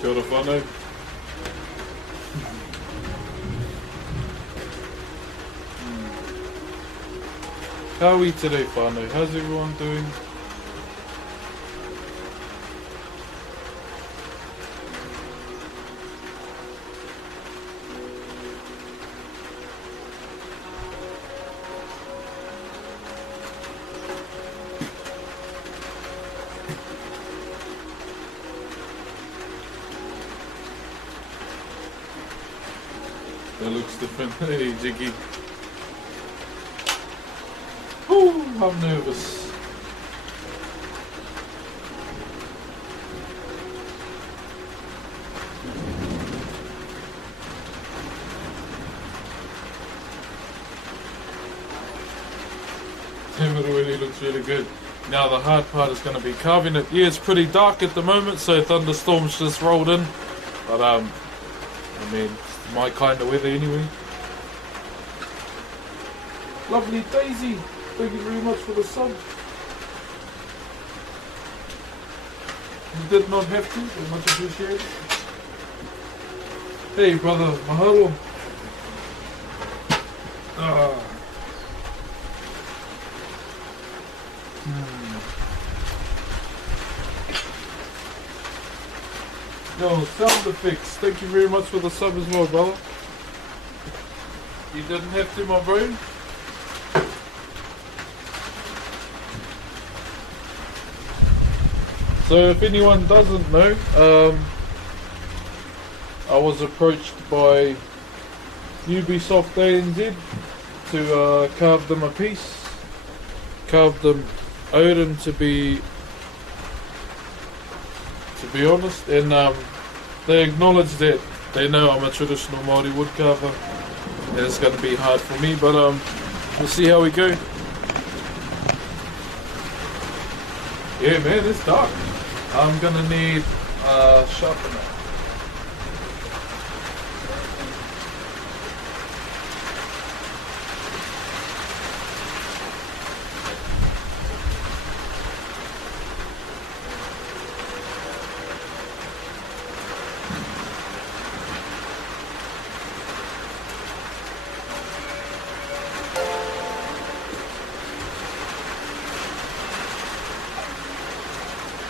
Kia ora whanau. How are we today, whanau? How's everyone doing? That looks different. Hey, Jiggy. Ooh, I'm nervous. Damn, it already looks really good. Now the hard part is going to be carving it. Yeah, it's pretty dark at the moment, so thunderstorms just rolled in. But I mean, it's my kind of weather anyway. Lovely Daisy, thank you very much for the sub. You did not have to, but much appreciated. Hey brother, mahalo. Yo, sound effects, thank you very much for the sub as well, brother. You didn't have to, my bro. So if anyone doesn't know, I was approached by UBISOFT ANZ to carve them a piece. Carved them Odin to be honest, and they acknowledge that they know I'm a traditional Māori woodcarver and it's going to be hard for me, but we'll see how we go. Yeah man, it's dark. I'm going to need a sharpener.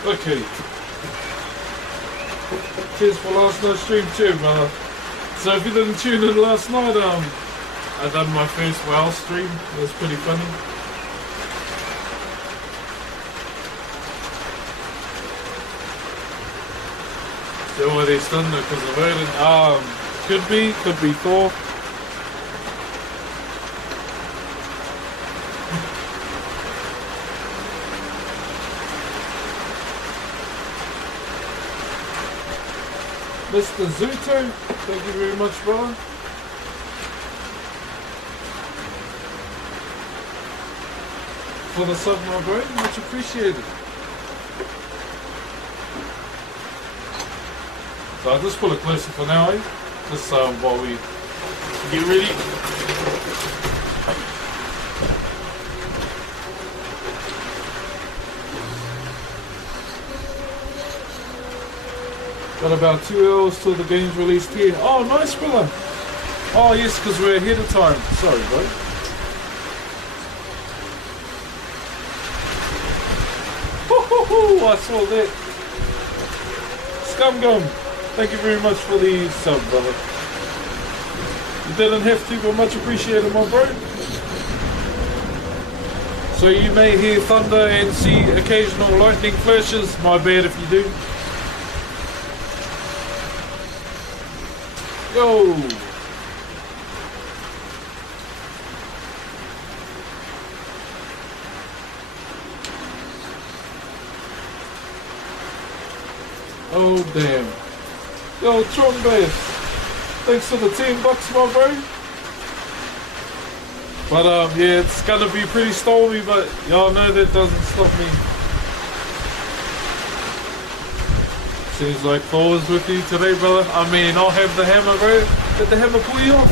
Okay. Cheers for last night's stream too, brother. So if you didn't tune in last night, I done my first WoW stream. It was pretty funny. Still what he's done because of Odin. Could be Thor. Mr. Zuto, thank you very much, brother. For the sub, my bro, much appreciated. So I'll just pull it closer for now, eh? Just while we get ready. Got about 2 hours till the game's released here. Oh, nice, brother. Oh, yes, because we're ahead of time. Sorry, bro. Woohoo! I saw that. Scumgum, thank you very much for the sub, brother. You didn't have to, but much appreciated, my bro. So you may hear thunder and see occasional lightning flashes. My bad if you do. Go! Oh damn. Yo, Tronbass, thanks for the $10, my bro. But yeah, it's gonna be pretty stormy, but y'all know that doesn't stop me. Seems like Thor is with you today, brother. I mean, I'll have the hammer, bro. Did the hammer pull you off?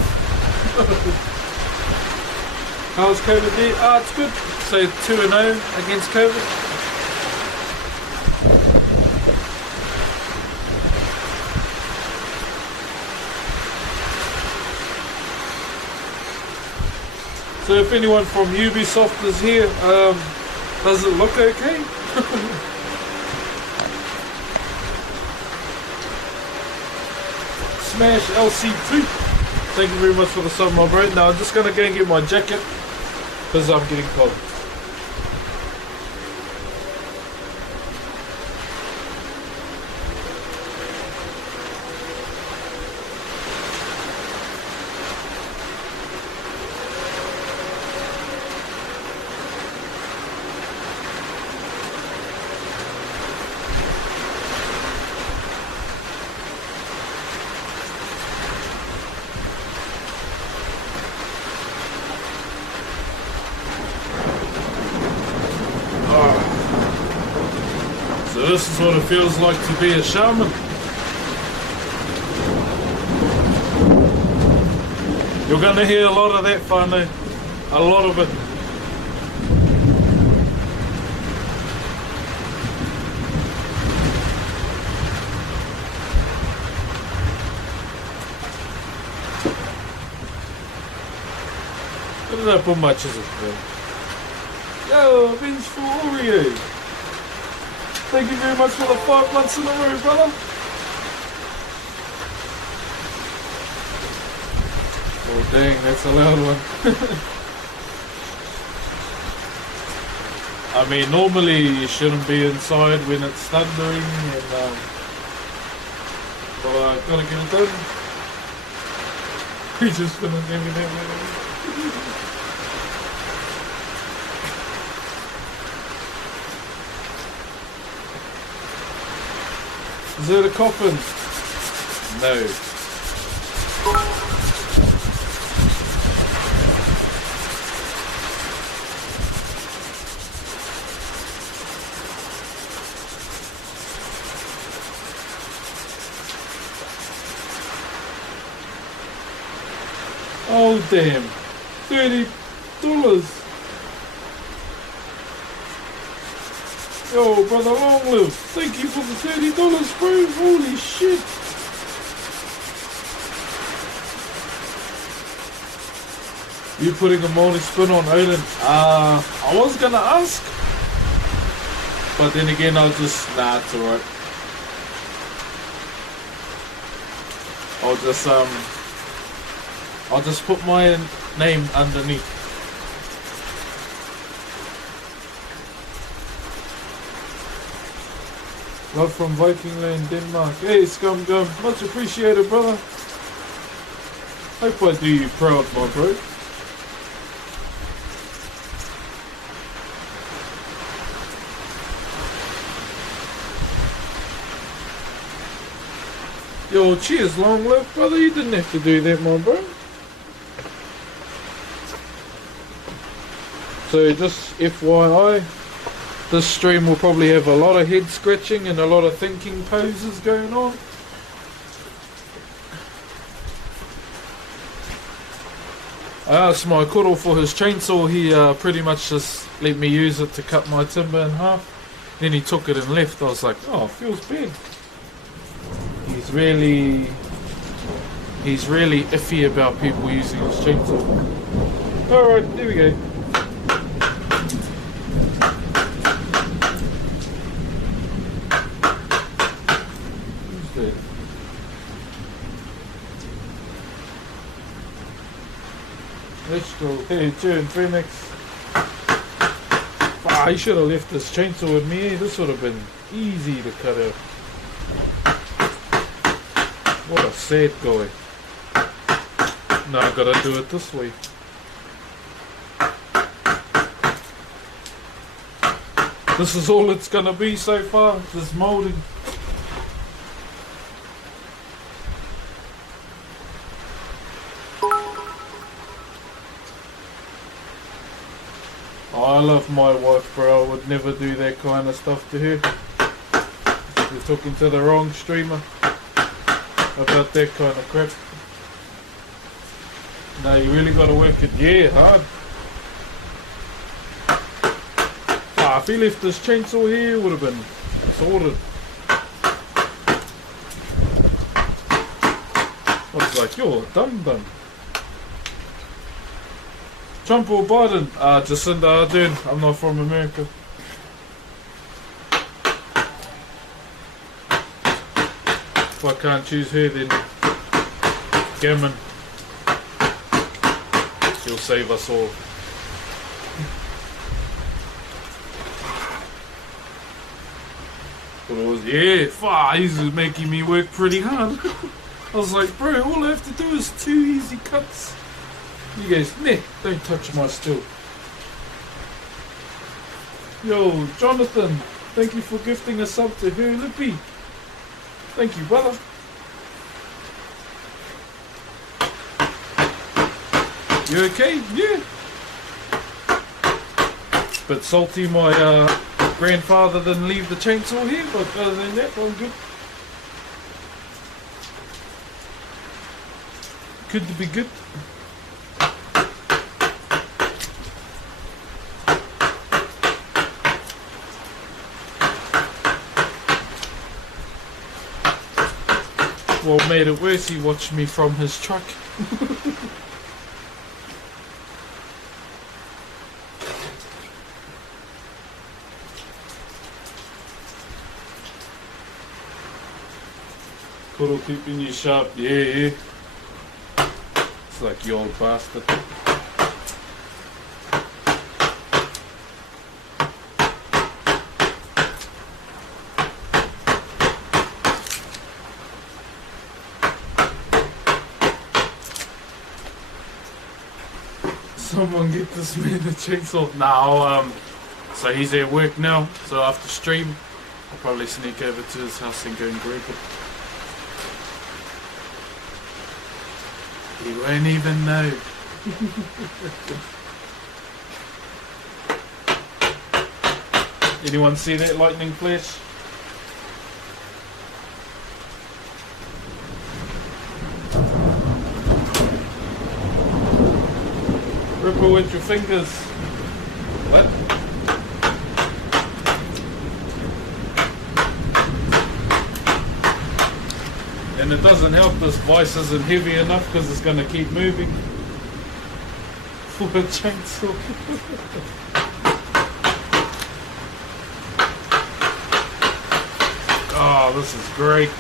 How's COVID there? Ah, it's good. So 2-0 against COVID. So if anyone from Ubisoft is here, does it look okay? Smash LC2. Thank you very much for the sub, my bro. Now I'm just gonna go and get my jacket because I'm getting cold. So this is what it feels like to be a shaman. You're going to hear a lot of that, whanau. A lot of it. What did I put my chisel for? Yo, vengeful Oreo. Thank you very much for the 5 months in a row, brother. Oh dang, that's a loud one. I mean, normally you shouldn't be inside when it's thundering, and but I gotta get it done. He's just gonna give me that. Is it a coffin? No. Oh damn. $30. Yo, brother, long live. Thank you for the $30, bro. Holy shit. You putting a moldy spin on Odin? I was gonna ask, but then again, I'll just, nah, it's alright. I'll just put my name underneath. Love from Viking land, Denmark. Hey, Scum Gum. Much appreciated, brother. Hope I do you proud, my bro. Yo, cheers, long live, brother. You didn't have to do that, my bro. So, just FYI. This stream will probably have a lot of head scratching and a lot of thinking poses going on. I asked my koro for his chainsaw. He pretty much just let me use it to cut my timber in half. Then he took it and left. I was like, oh, it feels bad. He's really iffy about people using his chainsaw. Alright, there we go. Let's go. Hey, turn Phoenix. Ah, he should have left this chainsaw with me. This would have been easy to cut out. What a sad guy. Now I gotta do it this way. This is all it's gonna be so far, just molding. I love my wife, bro. I would never do that kind of stuff to her. You're talking to the wrong streamer about that kind of crap. No, you really got to work it, yeah, hard. Ah, if he left this chainsaw here, it would have been sorted. I was like, you're a dum-dum. Trump or Biden? Jacinda Ardern. I'm not from America. If I can't choose her, then Gammon. He'll save us all. But it was, yeah, he's making me work pretty hard. I was like, bro, all I have to do is 2 easy cuts. You guys, nah, don't touch my steel. Yo, Jonathan, thank you for gifting a sub to her, Lippy. Thank you, brother. You okay? Yeah. Bit salty my grandfather didn't leave the chainsaw here, but other than that, I'm good. Good to be good. What made it worse, he watched me from his truck. Koro keeping you sharp, yeah. It's like you old bastard. Someone get this man a chainsaw. Now, so he's at work now, so after stream, I'll probably sneak over to his house and go and grab it. He won't even know. Anyone see that lightning flash? Ripple with your fingers. What? And it doesn't help this vice isn't heavy enough because it's going to keep moving. For a chainsaw. Oh, this is great.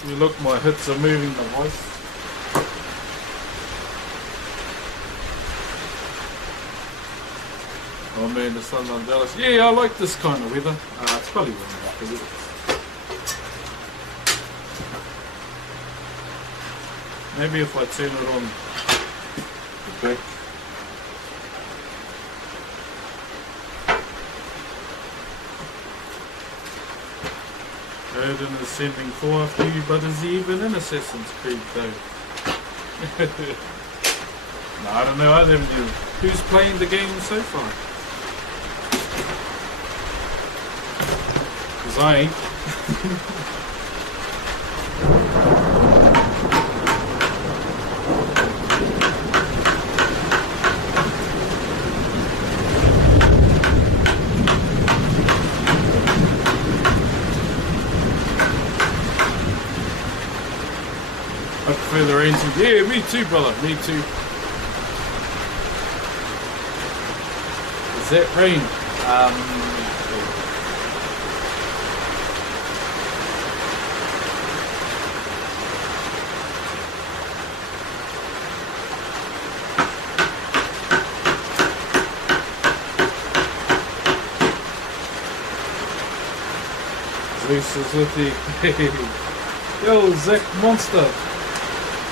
See, look, my hits are moving the vice. Oh man, the sun's I'm jealous. Yeah, I like this kind of weather. It's probably warm enough to weather. Maybe if I turn it on the back. Odin is sending 4 after you, but is he even in Assassin's Creed though? No, I don't know, I never knew. Who's playing the game so far? Because I ain't. I prefer the rain to... Yeah, me too, brother, me too. Is that rain? Zeus is with you. Yo, Zach Monster.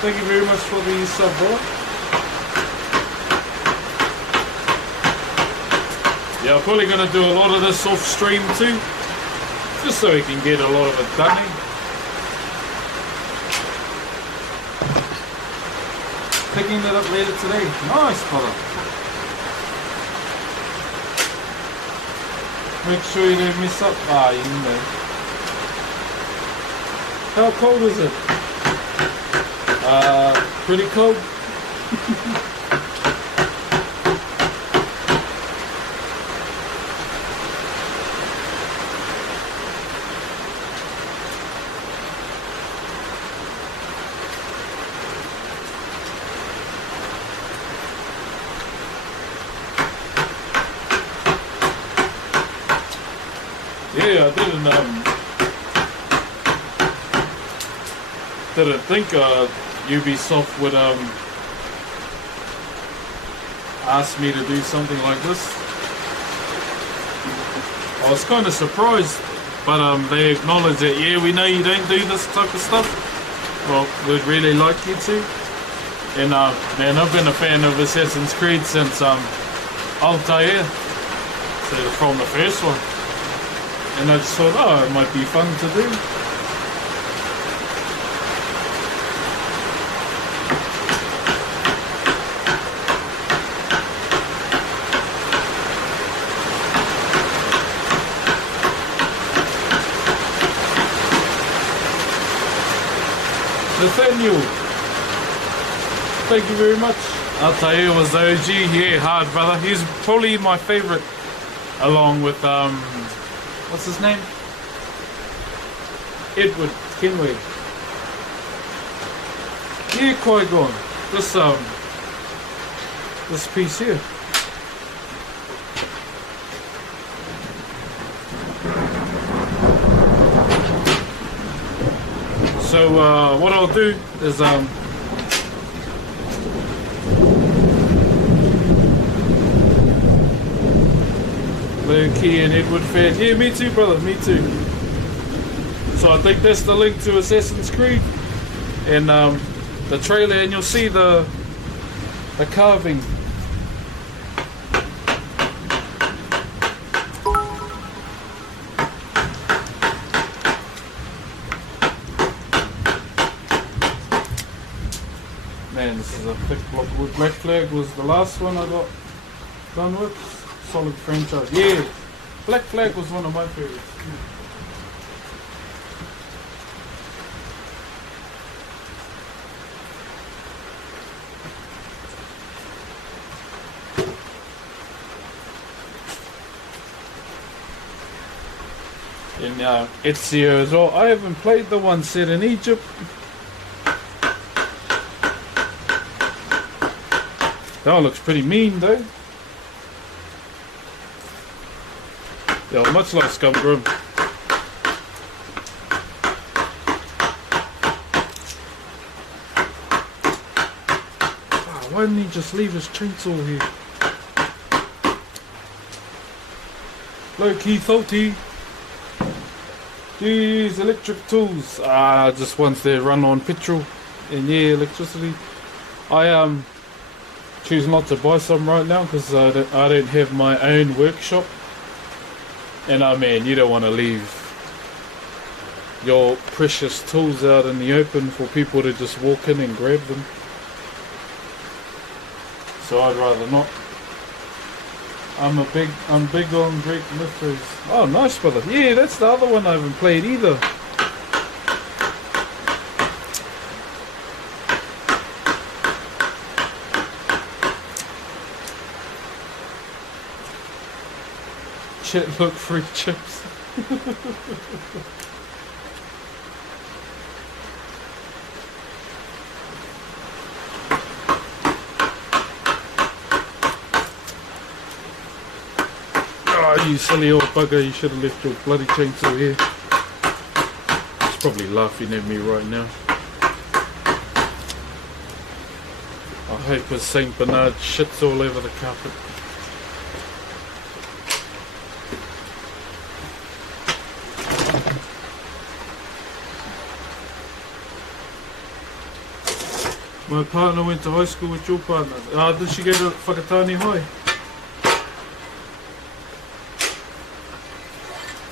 Thank you very much for the sub, brother. Yeah, I'm probably going to do a lot of this off stream too, just so we can get a lot of it done. Picking that up later today. Nice, brother. Make sure you don't mess up. You know. How cold is it? Pretty cold. yeah, I didn't think Ubisoft would ask me to do something like this. I was kind of surprised, but they acknowledged that, yeah, we know you don't do this type of stuff. Well, we'd really like you to. And man, I've been a fan of Assassin's Creed since Altair, so from the first one. And I just thought, oh, it might be fun to do. Nathaniel, thank you very much. Altair was the OG, yeah, hard brother. He's probably my favourite, along with what's his name? Edward Kenway. Yeah, Qui-Gon. This piece here. So what I'll do is Low-key and Edward fan. Yeah, me too, brother, me too. So I think that's the link to Assassin's Creed and the trailer, and you'll see the carving. Man, this is a thick block of wood. Black Flag was the last one I got done with. Solid franchise. Yeah, Black Flag was one of my favorites. And Ezio as well. I haven't played the one set in Egypt. That one looks pretty mean though. Yeah, much like Scum Grim. Why didn't he just leave his chainsaw here? Low-key salty. Jeez, electric tools. Just once they run on petrol and yeah, electricity. I choose not to buy some right now because I don't have my own workshop. And man, you don't want to leave your precious tools out in the open for people to just walk in and grab them. So I'd rather not. I'm big on Greek mysteries. Oh, nice, brother. Yeah, that's the other one I haven't played either. Shit, look, free chips. Oh, you silly old bugger, you should have left your bloody chainsaw here. He's probably laughing at me right now. I hope his Saint Bernard shits all over the carpet. My partner went to high school with your partner. Did she go to Whakatane High?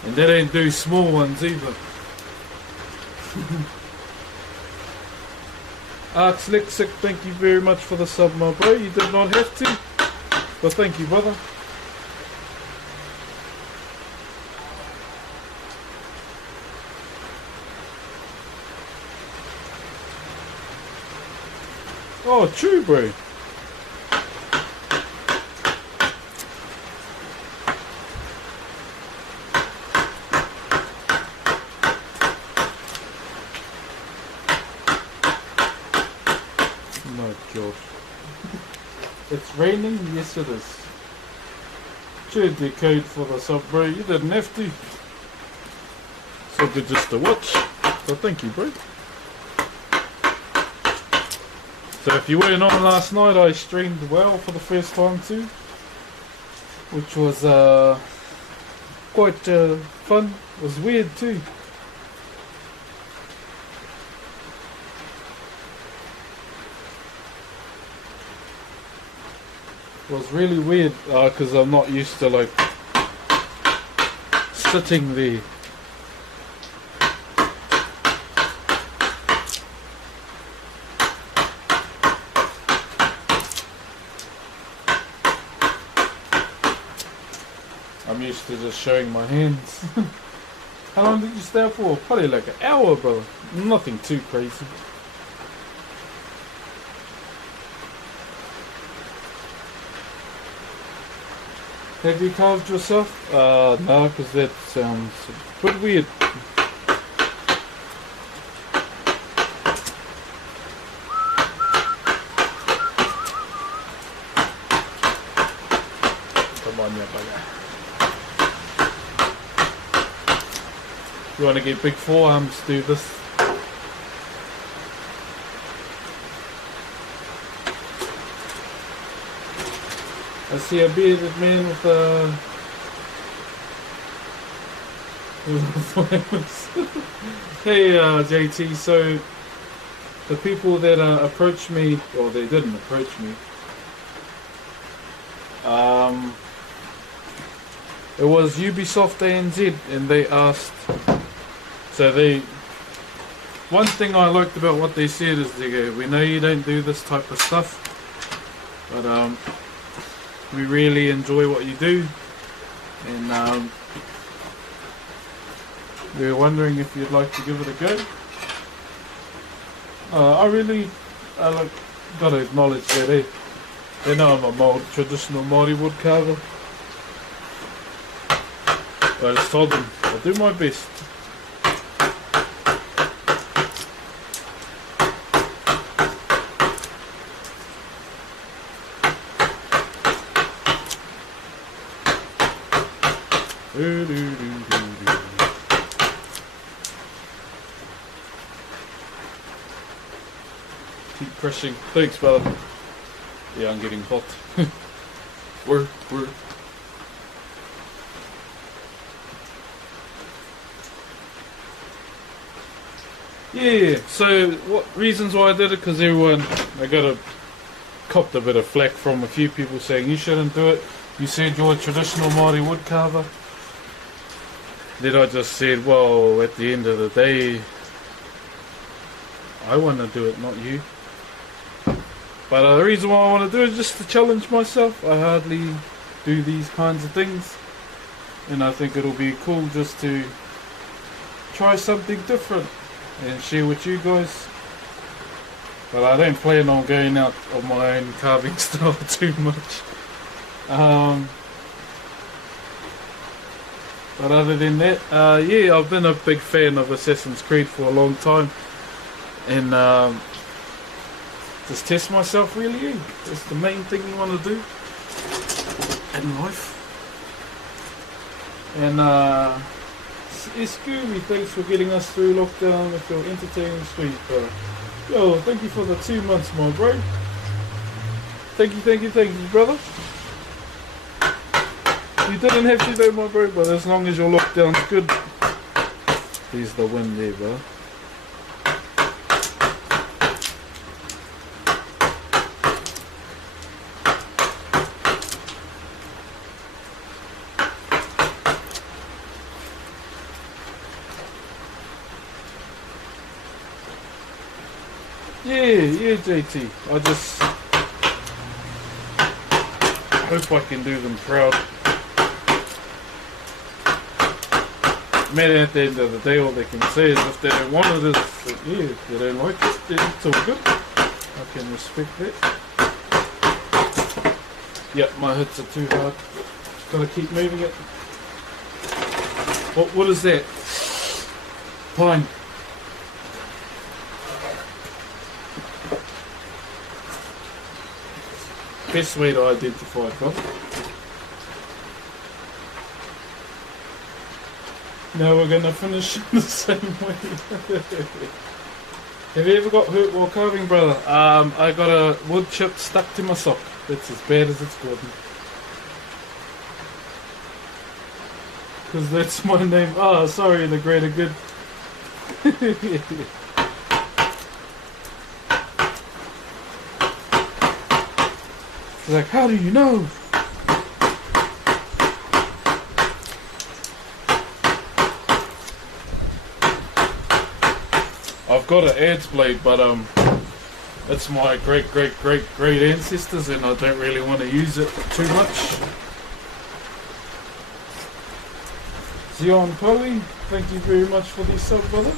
And they don't do small ones either. Arts Lexic, thank you very much for the sub, my bro. You did not have to, but thank you, brother. Oh, true, bro. My God. It's raining? Yes, it is. Cheers, the code for the sub, bro. You didn't have to. or good just to watch. So thank you, bro. So if you weren't on last night, I streamed well for the first time too, which was quite fun. It was weird too. It was really weird because I'm not used to like sitting there. I'm used to just showing my hands. How long did you stay up for? Probably like an hour, brother. Nothing too crazy. Have you carved yourself? No, because that sounds a bit weird. Come on, yeah, bugger. You want to get big forearms, do this. I see a bearded man with a... Hey JT, so the people that approached me, or they didn't approach me, it was UBISOFT ANZ, and they asked, so they, one thing I liked about what they said is they go, we know you don't do this type of stuff, but we really enjoy what you do, and we were wondering if you'd like to give it a go. I really gotta acknowledge that they know I'm a traditional Māori woodcarver. I just told them I'll do my best. Keep pressing. Thanks, brother. Yeah, I'm getting hot. Word. Yeah, so what reasons why I did it? Because I copped a bit of flack from a few people saying you shouldn't do it. You said you're a traditional Māori woodcarver. Then I just said, well, at the end of the day, I want to do it, not you. But the reason why I want to do it is just to challenge myself. I hardly do these kinds of things, and I think it'll be cool just to try something different and share with you guys. But I don't plan on going out on my own carving style too much. But other than that, yeah, I've been a big fan of Assassin's Creed for a long time, and just test myself really. That's the main thing you want to do in life. And Scooby, thanks for getting us through lockdown with your entertaining street, bro. Yo, thank you for the 2 months, my bro. Thank you, brother. You didn't have to though, my bro, but as long as your lockdown's good. There's the wind there, bro. Yeah, JT. I just hope I can do them proud. Man, at the end of the day, all they can say is if they don't want it, yeah, if they don't like it, then it's all good. I can respect that. Yep, my hits are too hard. Gotta keep moving it. What is that? Pine. Best way to identify it, Now we're gonna finish the same way. Have you ever got hurt while carving, brother? I got a wood chip stuck to my sock. That's as bad as it's gotten. Because that's my name. Oh, sorry, the greater good. It's like, how do you know? I've got an adze blade, but it's my great ancestors, and I don't really want to use it too much. Zion Polly, thank you very much for the sub, brother.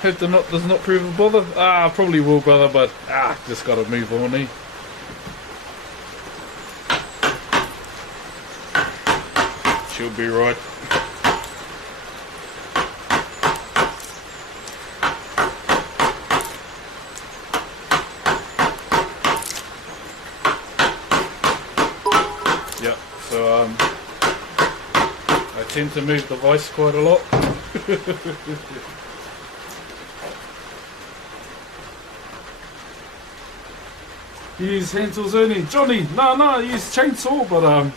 Hope the knot does not prove a bother. Probably will, brother, but just gotta move on, eh? She'll be right. Yeah, so I tend to move the vice quite a lot. Use hand tools only. Johnny, no, use chainsaw, but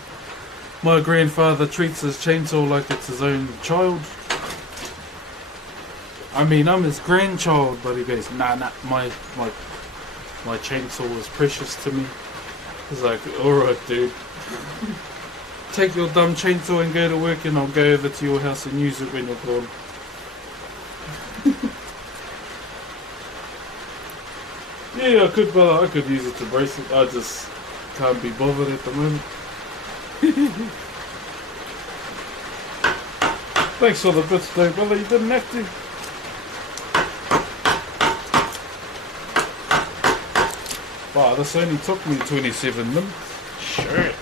my grandfather treats his chainsaw like it's his own child. I mean, I'm his grandchild, but he goes, nah, my chainsaw is precious to me. He's like, alright, dude. Take your dumb chainsaw and go to work, and I'll go over to your house and use it when you're gone. Yeah, I could, but I could use it to brace it. I just can't be bothered at the moment. Thanks for the bits though, brother. You didn't have to. Wow, this only took me 27 minutes. Shit.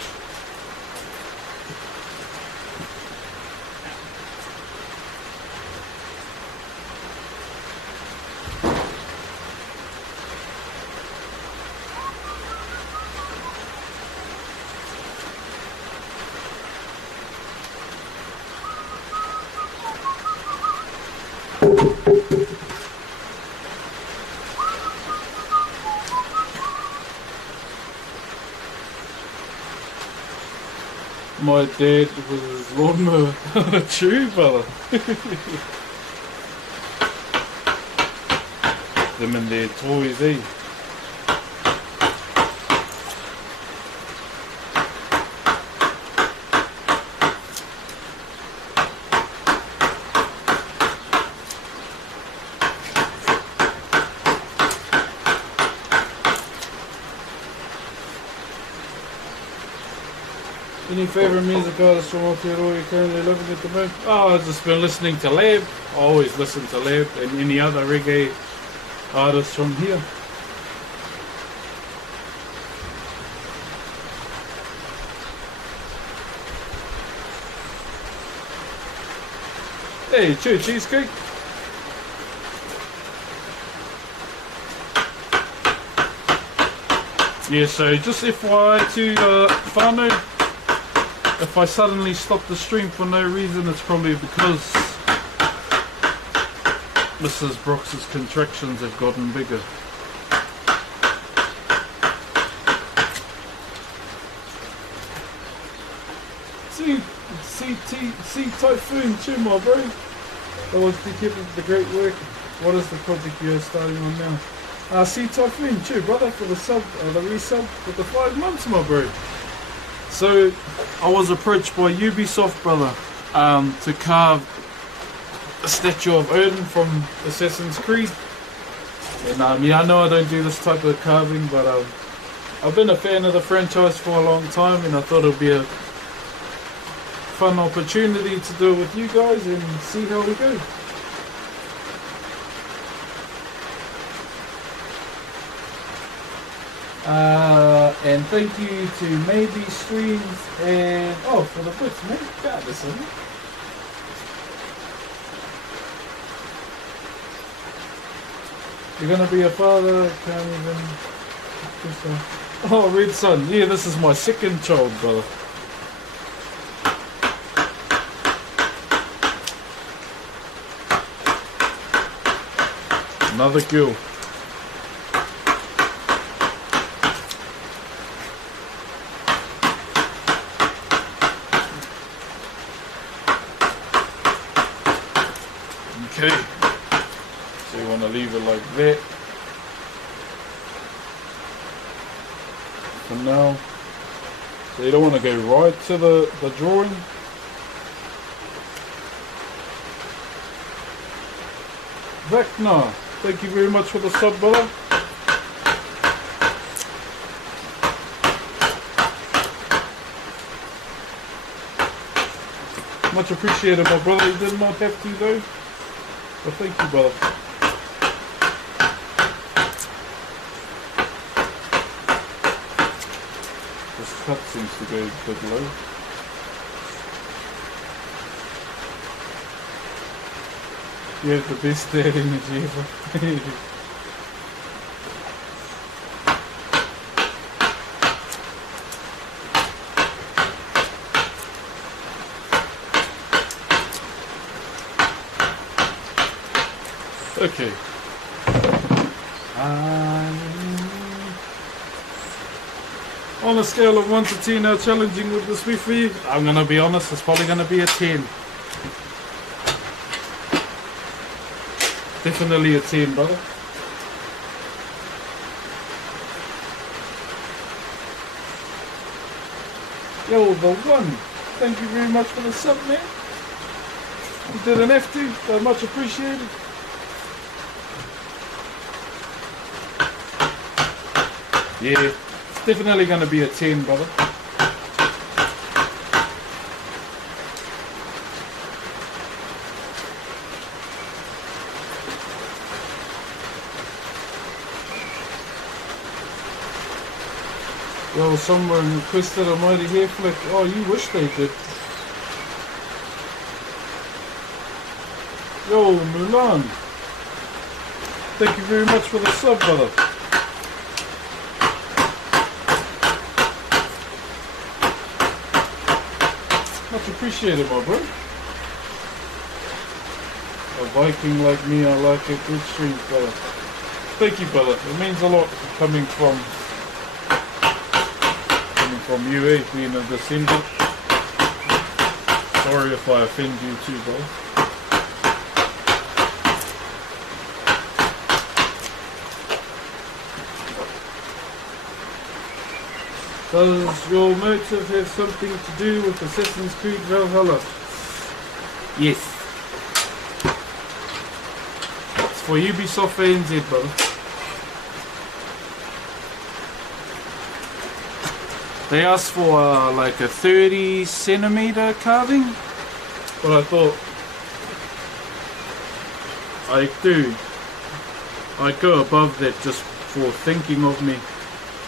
My dad was his lawnmower. True, brother. Them and their toys, eh? Any favourite music artists from Aotearoa you're currently living at the moment? Oh, I've just been listening to Lab. I always listen to Lab and any other reggae artists from here. Hey, cheesecake. Yeah, so just FYI to whanau. If I suddenly stop the stream for no reason, it's probably because Mrs. Brox's contractions have gotten bigger. See Typhoon too, my bro. Always be keeping the great work. What is the project you're starting on now? See Typhoon too, brother, for the sub, the resub for the 5 months, my bro. So I was approached by UBISOFT, brother, to carve a statue of Odin from Assassin's Creed. And I know I don't do this type of carving, but I've been a fan of the franchise for a long time, and I thought it would be a fun opportunity to do it with you guys and see how we go. And thank you to Maybe Streams and for the bits, man. God, listen. You're gonna be a father, can't even Oh, Red Sun. Yeah, this is my second child, brother. Another girl. Okay. So you want to leave it like that. For now. So you don't want to go right to the drawing. Vecna, thank you very much for the sub, brother. Much appreciated, my brother. You did not have to though. Well, thank you, brother. This cut seems to go a bit low. You have the best dad energy ever. Okay. On a scale of 1 to 10, how challenging would this be for you? I'm gonna be honest, it's probably gonna be a 10. Definitely a 10, brother. Yo, the one. Thank you very much for the sub, man. You didn't have to, but much appreciated. Yeah, it's definitely going to be a 10, brother. Yo, someone requested a mighty hair flick. Oh, you wish they did. Yo, Mulan. Thank you very much for the sub, brother. Much appreciated, my bro. A Viking like me, I like a good stream, brother. Thank you, brother. It means a lot coming from you, eh? Being a descendant. Sorry if I offend you too, brother. Does your motive have something to do with Assassin's Creed Valhalla? Yes. It's for UBISOFT ANZ, brother. They asked for like a 30 centimeter carving, but I thought I go above that just for thinking of me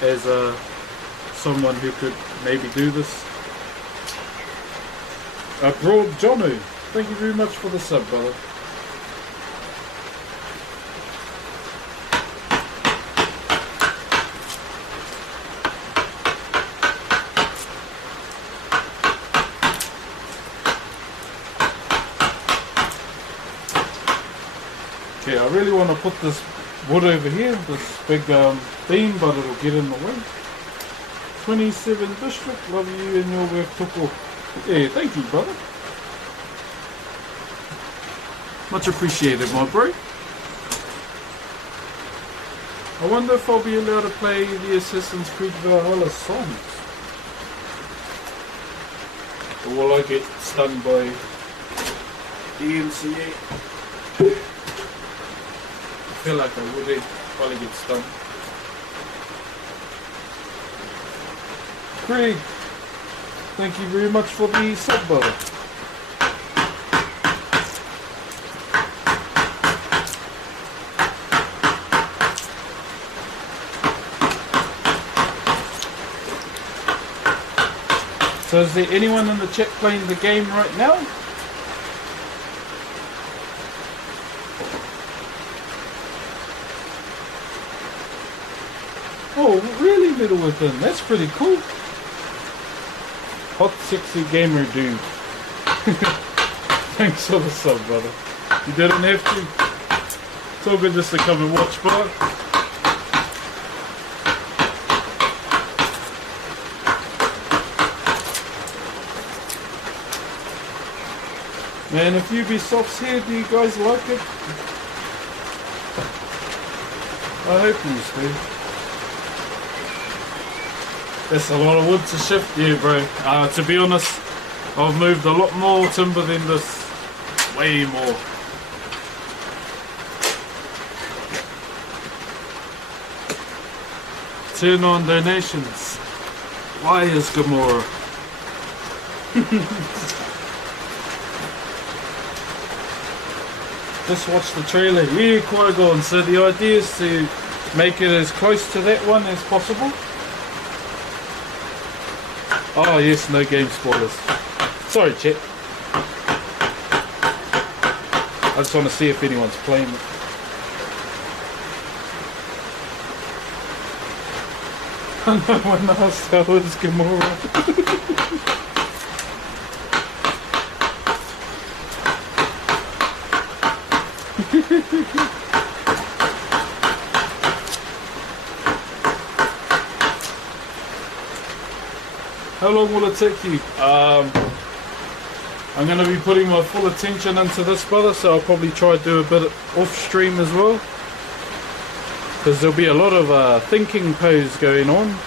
as someone who could maybe do this. Broad Jono, thank you very much for the sub, brother. Okay, I really want to put this wood over here, this big beam, but it'll get in the way. 27 District, love you and your work, Toko. Yeah, thank you, brother. Much appreciated, my bro. I wonder if I'll be allowed to play the Assassin's Creed Valhalla songs. Or will I get stung by DMCA? I feel like I would probably get stung. Craig, thank you very much for the sub, brother. So is there anyone in the chat playing the game right now? Oh, really, Little Within? That's pretty cool. Hot, sexy gamer dude. Thanks for the sub, brother. You didn't have to. It's all good just to come and watch, bro. Man, if UBISOFT's here, do you guys like it? I hope you do. That's a lot of wood to shift, yeah, bro. To be honest, I've moved a lot more timber than this. Way more. Turn on donations. Why is Gamora? Just watch the trailer. Yeah, Qui-Gon. So the idea is to make it as close to that one as possible. Oh yes, no game spoilers. Sorry, chat. I just want to see if anyone's playing it. I know when I asked how is Gamora. How long will it take you? I'm going to be putting my full attention into this, brother, so I'll probably try to do a bit off stream as well. Because there'll be a lot of thinking pose going on.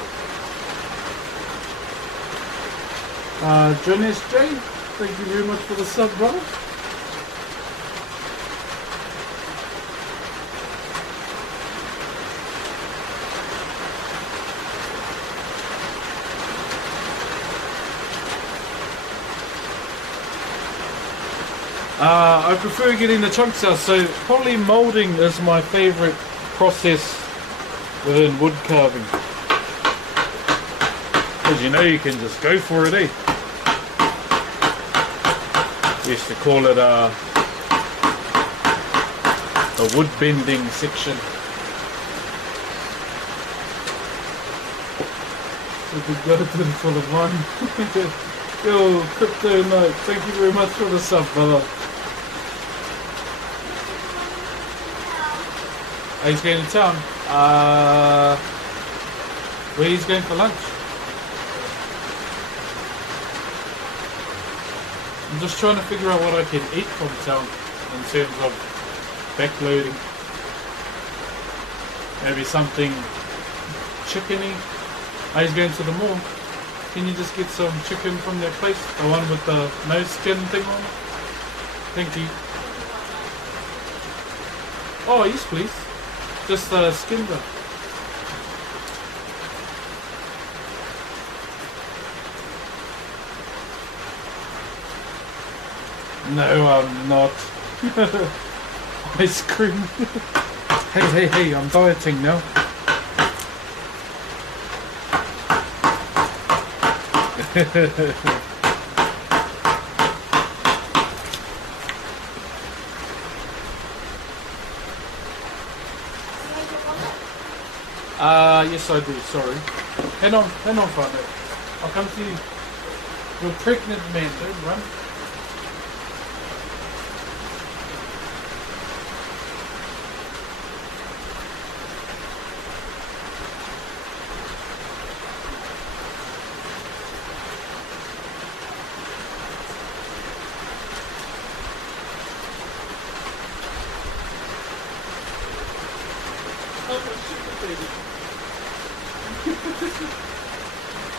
Jonas J, thank you very much for the sub, brother. I prefer getting the chunks out, so probably moulding is my favourite process within wood carving. Because you know you can just go for it, eh? We used to call it a wood bending section. So we got it in full of one. Yo, Crypto Knight, thank you very much for the sub, brother. Oh, he's going to town. Where he's going for lunch? I'm just trying to figure out what I can eat from town in terms of backloading. Maybe something chickeny. Oh, he's going to the mall. Can you just get some chicken from that place? The one with the no skin thing on it? Thank you. Oh, yes, please. Just skin them. No, I'm not. Ice cream. Hey, I'm dieting now. Yes I do, sorry. Hang on, Father. I'll come to you. You're a pregnant man, don't run.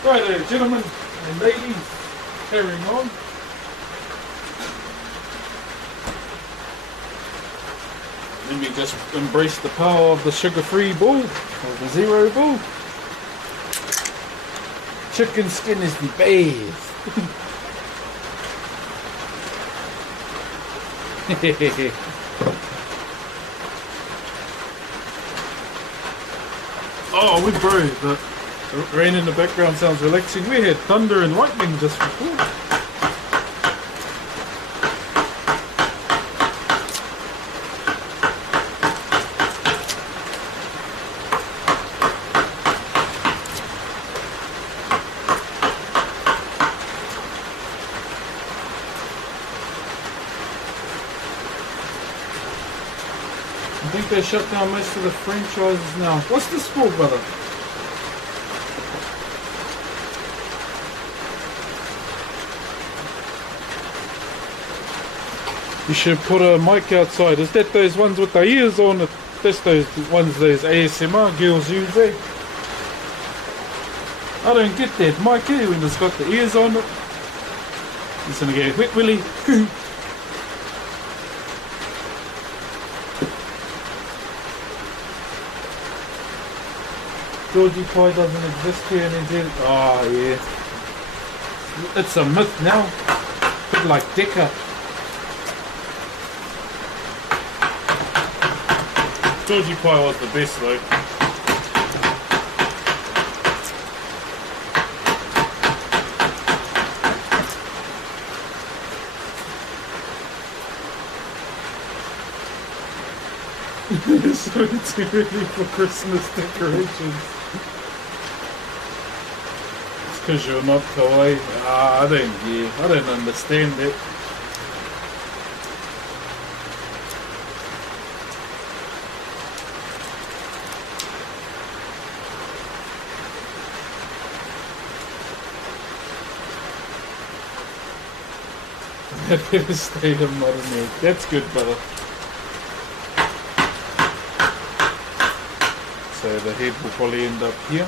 Right there, gentlemen and ladies, carrying on. Let me just embrace the power of the sugar-free bull, or the zero bull. Chicken skin is the best. Oh, we bro, the rain in the background sounds relaxing. We had thunder and lightning just before. I think they shut down most of the franchises now. What's this for, brother? You should put a mic outside. Is that those ones with the ears on it? That's those ones those ASMR girls use, eh? I don't get that mic, eh, when it's got the ears on it. It's gonna get wet willy. Georgie pie doesn't exist here in New Zealand. Oh yeah. It's a myth now. A bit like Decker. Georgie pie was the best though. It's so too early for Christmas decorations. It's because you're not kawaii. I don't understand it. Devastated modern egg. That's good, brother. So the head will probably end up here.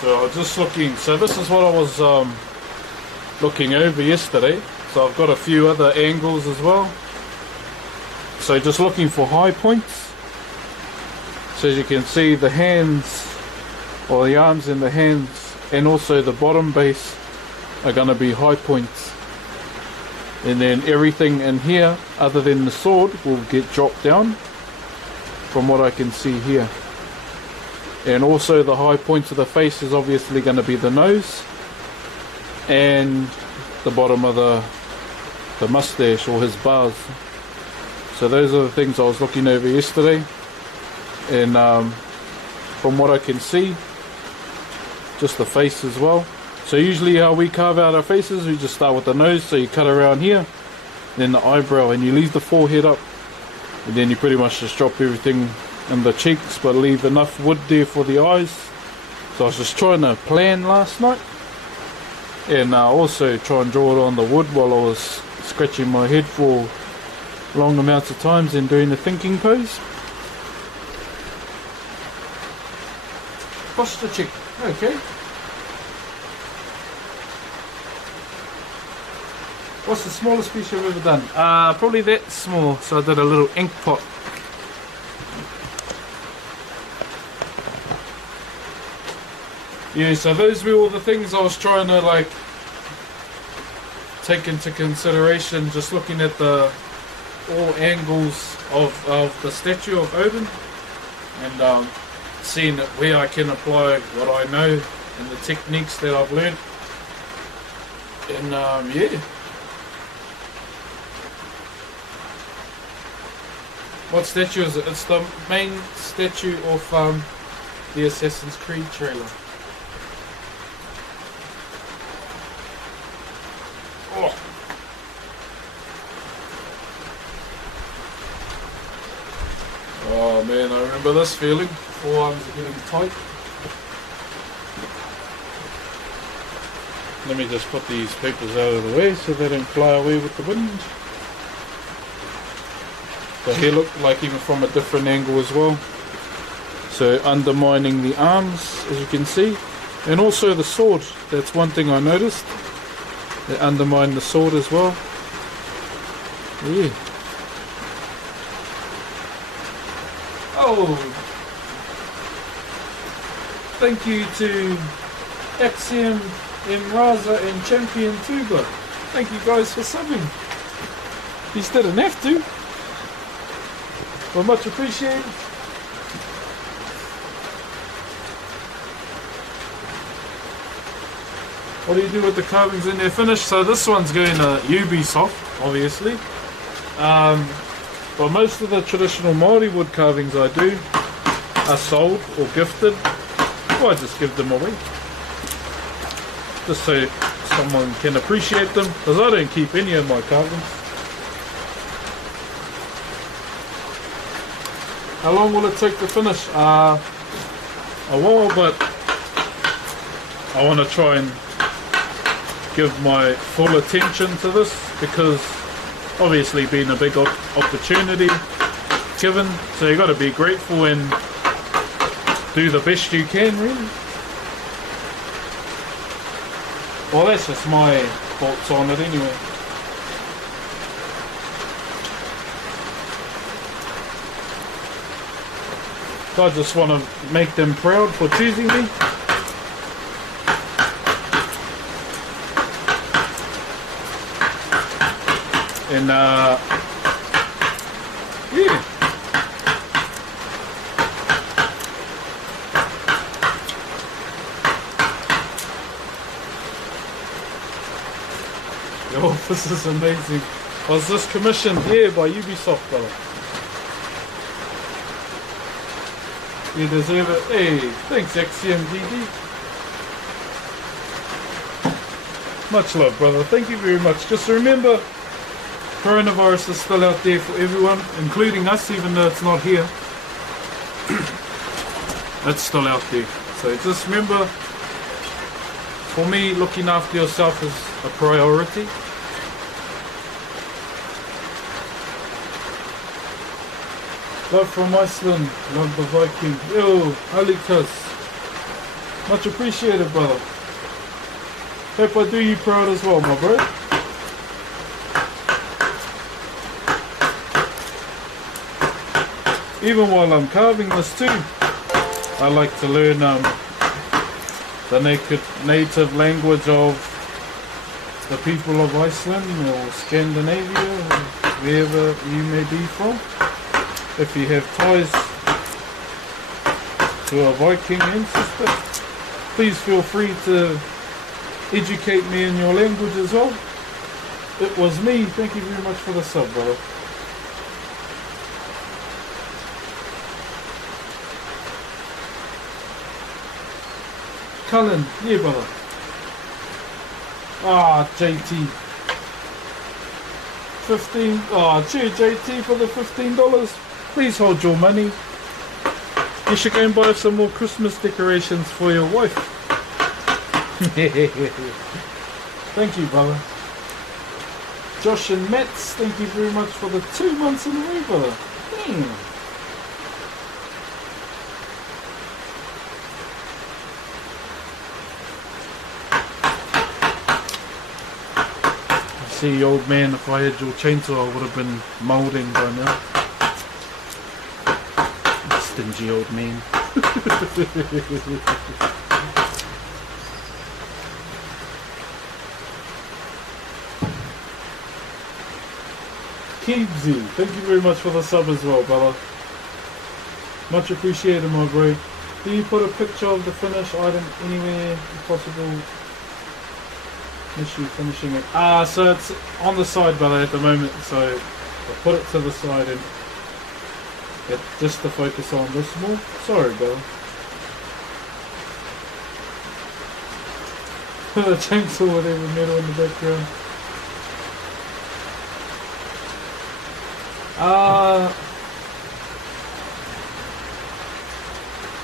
So I was just looking. So this is what I was looking over yesterday. So I've got a few other angles as well. So just looking for high points. So as you can see, the hands, or the arms and the hands, and also the bottom base are going to be high points. And then everything in here other than the sword will get dropped down from what I can see here. And also the high points of the face is obviously going to be the nose and the bottom of the mustache, or his bars. So those are the things I was looking over yesterday, and from what I can see, just the face as well. So usually how we carve out our faces, we just start with the nose, so you cut around here, then the eyebrow, and you leave the forehead up, and then you pretty much just drop everything in the cheeks, but leave enough wood there for the eyes. So I was just trying to plan last night, and also try and draw it on the wood while I was scratching my head for long amounts of times and doing the thinking pose. Posture check, okay. What's the smallest piece you've ever done? Probably that small, so I did a little ink pot. Yeah, so those were all the things I was trying to like take into consideration, just looking at the all angles of the statue of Odin, and seeing where I can apply what I know and the techniques that I've learned. And yeah. What statue is it? It's the main statue of the Assassin's Creed trailer. Oh. Oh man, I remember this feeling. Forearms are getting tight. Let me just put these papers out of the way so they don't fly away with the wind. So here look like even from a different angle as well. So undermining the arms, as you can see. And also the sword. That's one thing I noticed. They undermine the sword as well. Yeah. Oh! Thank you to Axiom and Raza and Champion Tuba. Thank you guys for subbing. You didn't have to. Well, much appreciated. What do you do with the carvings in there finished? So this one's going to UBISOFT, obviously. But most of the traditional Māori wood carvings I do are sold or gifted. Or I just give them away. Just so someone can appreciate them. Because I don't keep any of my carvings. How long will it take to finish? A while, but I want to try and give my full attention to this because obviously being a big opportunity given, so you got to be grateful and do the best you can, really. Well, that's just my thoughts on it anyway. I just want to make them proud for choosing me. And yeah. Oh, this is amazing. Was this commissioned here by UBISOFT, brother? You deserve it. Hey, thanks XCMGD. Much love, brother. Thank you very much. Just remember, coronavirus is still out there for everyone, including us, even though it's not here. It's still out there. So just remember, for me, looking after yourself is a priority. Love from Iceland, love the Viking. Yo, Alikas. Much appreciated, brother. Hope I do you proud as well, my bro. Even while I'm carving this too, I like to learn the native language of the people of Iceland or Scandinavia, or wherever you may be from. If you have ties to a Viking ancestor, please feel free to educate me in your language as well. It was me. Thank you very much for the sub, brother. Cullen, yeah, brother. Ah, JT. 15. Ah, cheer JT for the $15. Please hold your money. You should go and buy some more Christmas decorations for your wife. Thank you, brother. Josh and Metz, thank you very much for the 2 months in a row, brother. Damn. See, old man, if I had your chainsaw, I would have been moulding by now. Stingy old man. Keebsy, thank you very much for the sub as well, brother. Much appreciated, my bro. Do you put a picture of the finished item anywhere if possible? Issue finishing it. So it's on the side, brother, at the moment. So I put it to the side and just to focus on this more. Sorry, brother. The chainsaw with every metal in the background.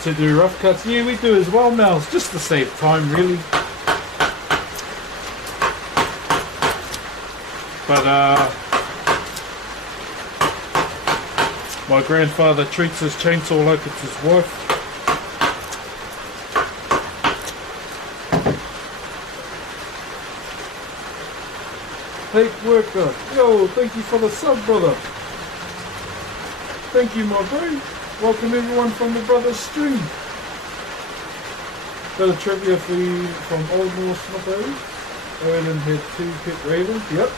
To do rough cuts, yeah, we do as well, Mouse, just to save time, really. But my grandfather treats his chainsaw like it's his wife. Hey worker, yo, thank you for the sub, brother. Thank you, my bro. Welcome everyone from the Brothers stream. Got a trivia for you from Old Norse Snoppos. Odin had 2 pet ravens, yep.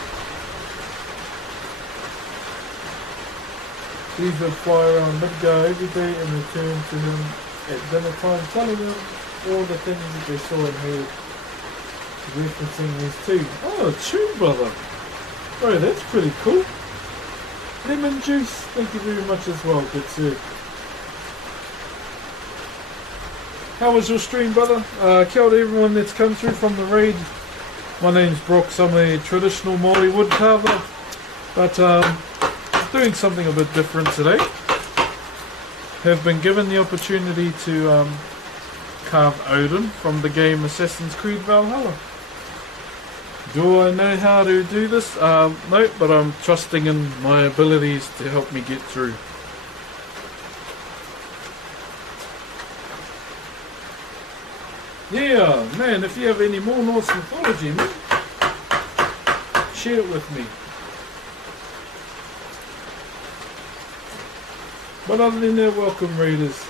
These would fly around Midgard every day and return to him at dinner time, telling him all the things that they saw and heard, referencing these 2. Oh, true, brother. Bro, that's pretty cool. Lemon juice, thank you very much as well, good sir. How was your stream, brother? Kia ora everyone that's come through from the raid. My name's Broxh, I'm a traditional Māori woodcarver, but doing something a bit different today. have been given the opportunity to carve Odin from the game Assassin's Creed Valhalla. Do I know how to do this? No, but I'm trusting in my abilities to help me get through. Yeah, man, if you have any more Norse mythology, man, share it with me. But other than that, welcome readers.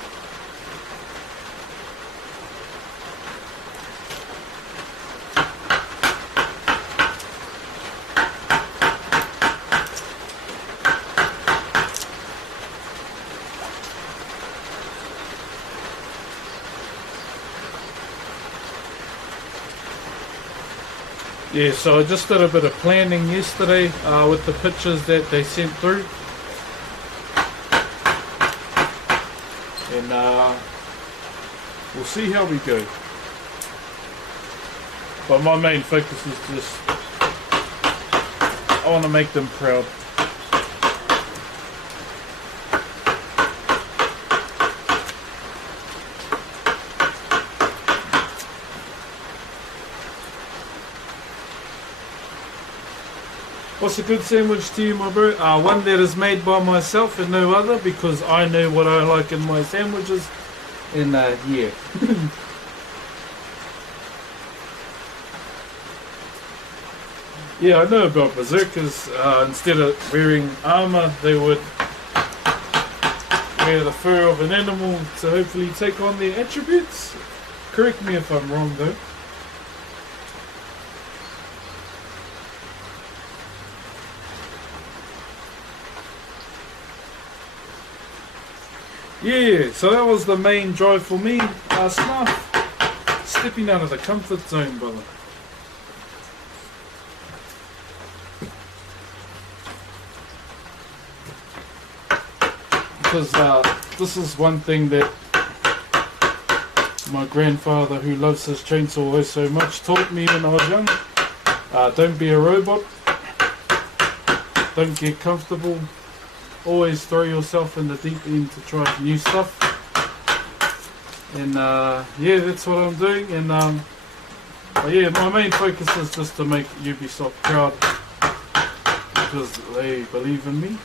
Yeah, so I just did a bit of planning yesterday with the pictures that they sent through. And we'll see how we go. But my main focus is just, I want to make them proud. What's a good sandwich to you, my bro? One that is made by myself and no other, because I know what I like in my sandwiches. And yeah. Yeah, I know about berserkers. Instead of wearing armor, they would wear the fur of an animal to hopefully take on their attributes. Correct me if I'm wrong though. Yeah, so that was the main drive for me, Snuff. Stepping out of the comfort zone, brother. Because this is one thing that my grandfather, who loves his chainsaw oh so much, taught me when I was young. Don't be a robot. Don't get comfortable. Always throw yourself in the deep end to try new stuff. And yeah, that's what I'm doing. And but yeah, my main focus is just to make Ubisoft proud, because they believe in me.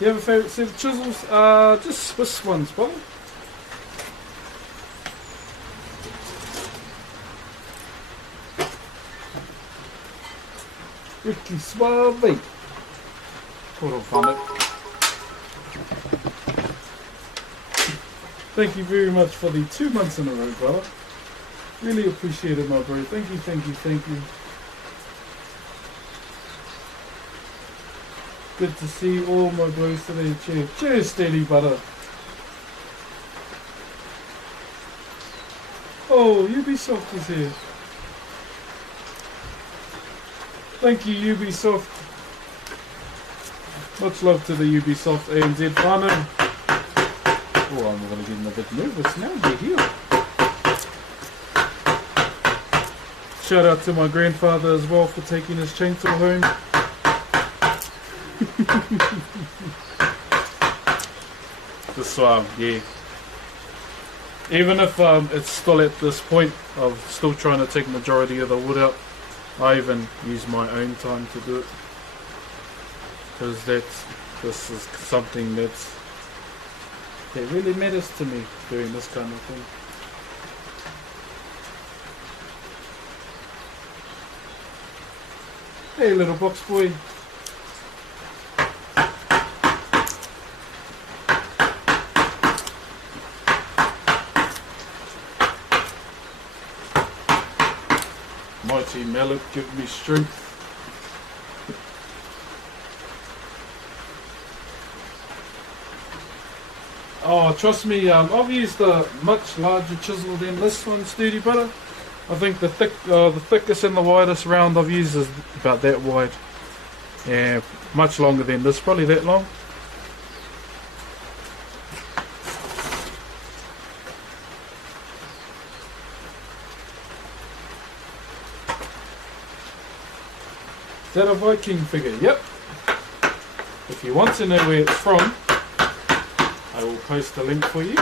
Do you have a favourite set of chisels? Just Swiss ones, brother. Ricky Suave. Hold on, found it. Thank you very much for the 2 months in a row, brother. Really appreciate it, my bro. Thank you, thank you, thank you. Good to see all my bros today. Cheers. Cheers, steady butter. Oh, Ubisoft is here. Thank you, Ubisoft. Much love to the Ubisoft ANZ whanau. Oh, I'm going to get a bit nervous now. They're here. Shout out to my grandfather as well for taking his chainsaw home. This yeah. Even if it's still at this point of still trying to take majority of the wood out, I even use my own time to do it, because this is something that really matters to me, doing this kind of thing. Hey, little box boy. Mighty mallet, give me strength. Oh, trust me, I've used a much larger chisel than this one, Sturdy Butter. I think the thickest and the widest round I've used is about that wide. Yeah, much longer than this, probably that long. Is that a Viking figure? Yep. If you want to know where it's from, I will post a link for you.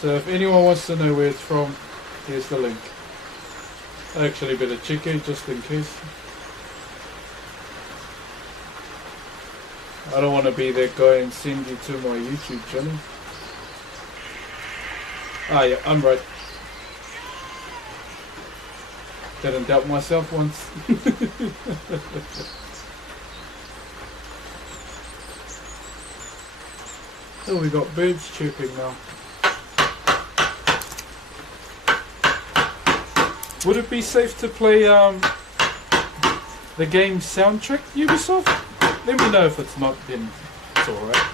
So if anyone wants to know where it's from, here's the link. I actually better check it just in case. I don't want to be that guy and send you to my YouTube channel. Ah yeah, I'm right. Didn't doubt myself once. Oh, we got birds chirping now. Would it be safe to play the game soundtrack, Ubisoft? Let me know if it's not, then it's alright.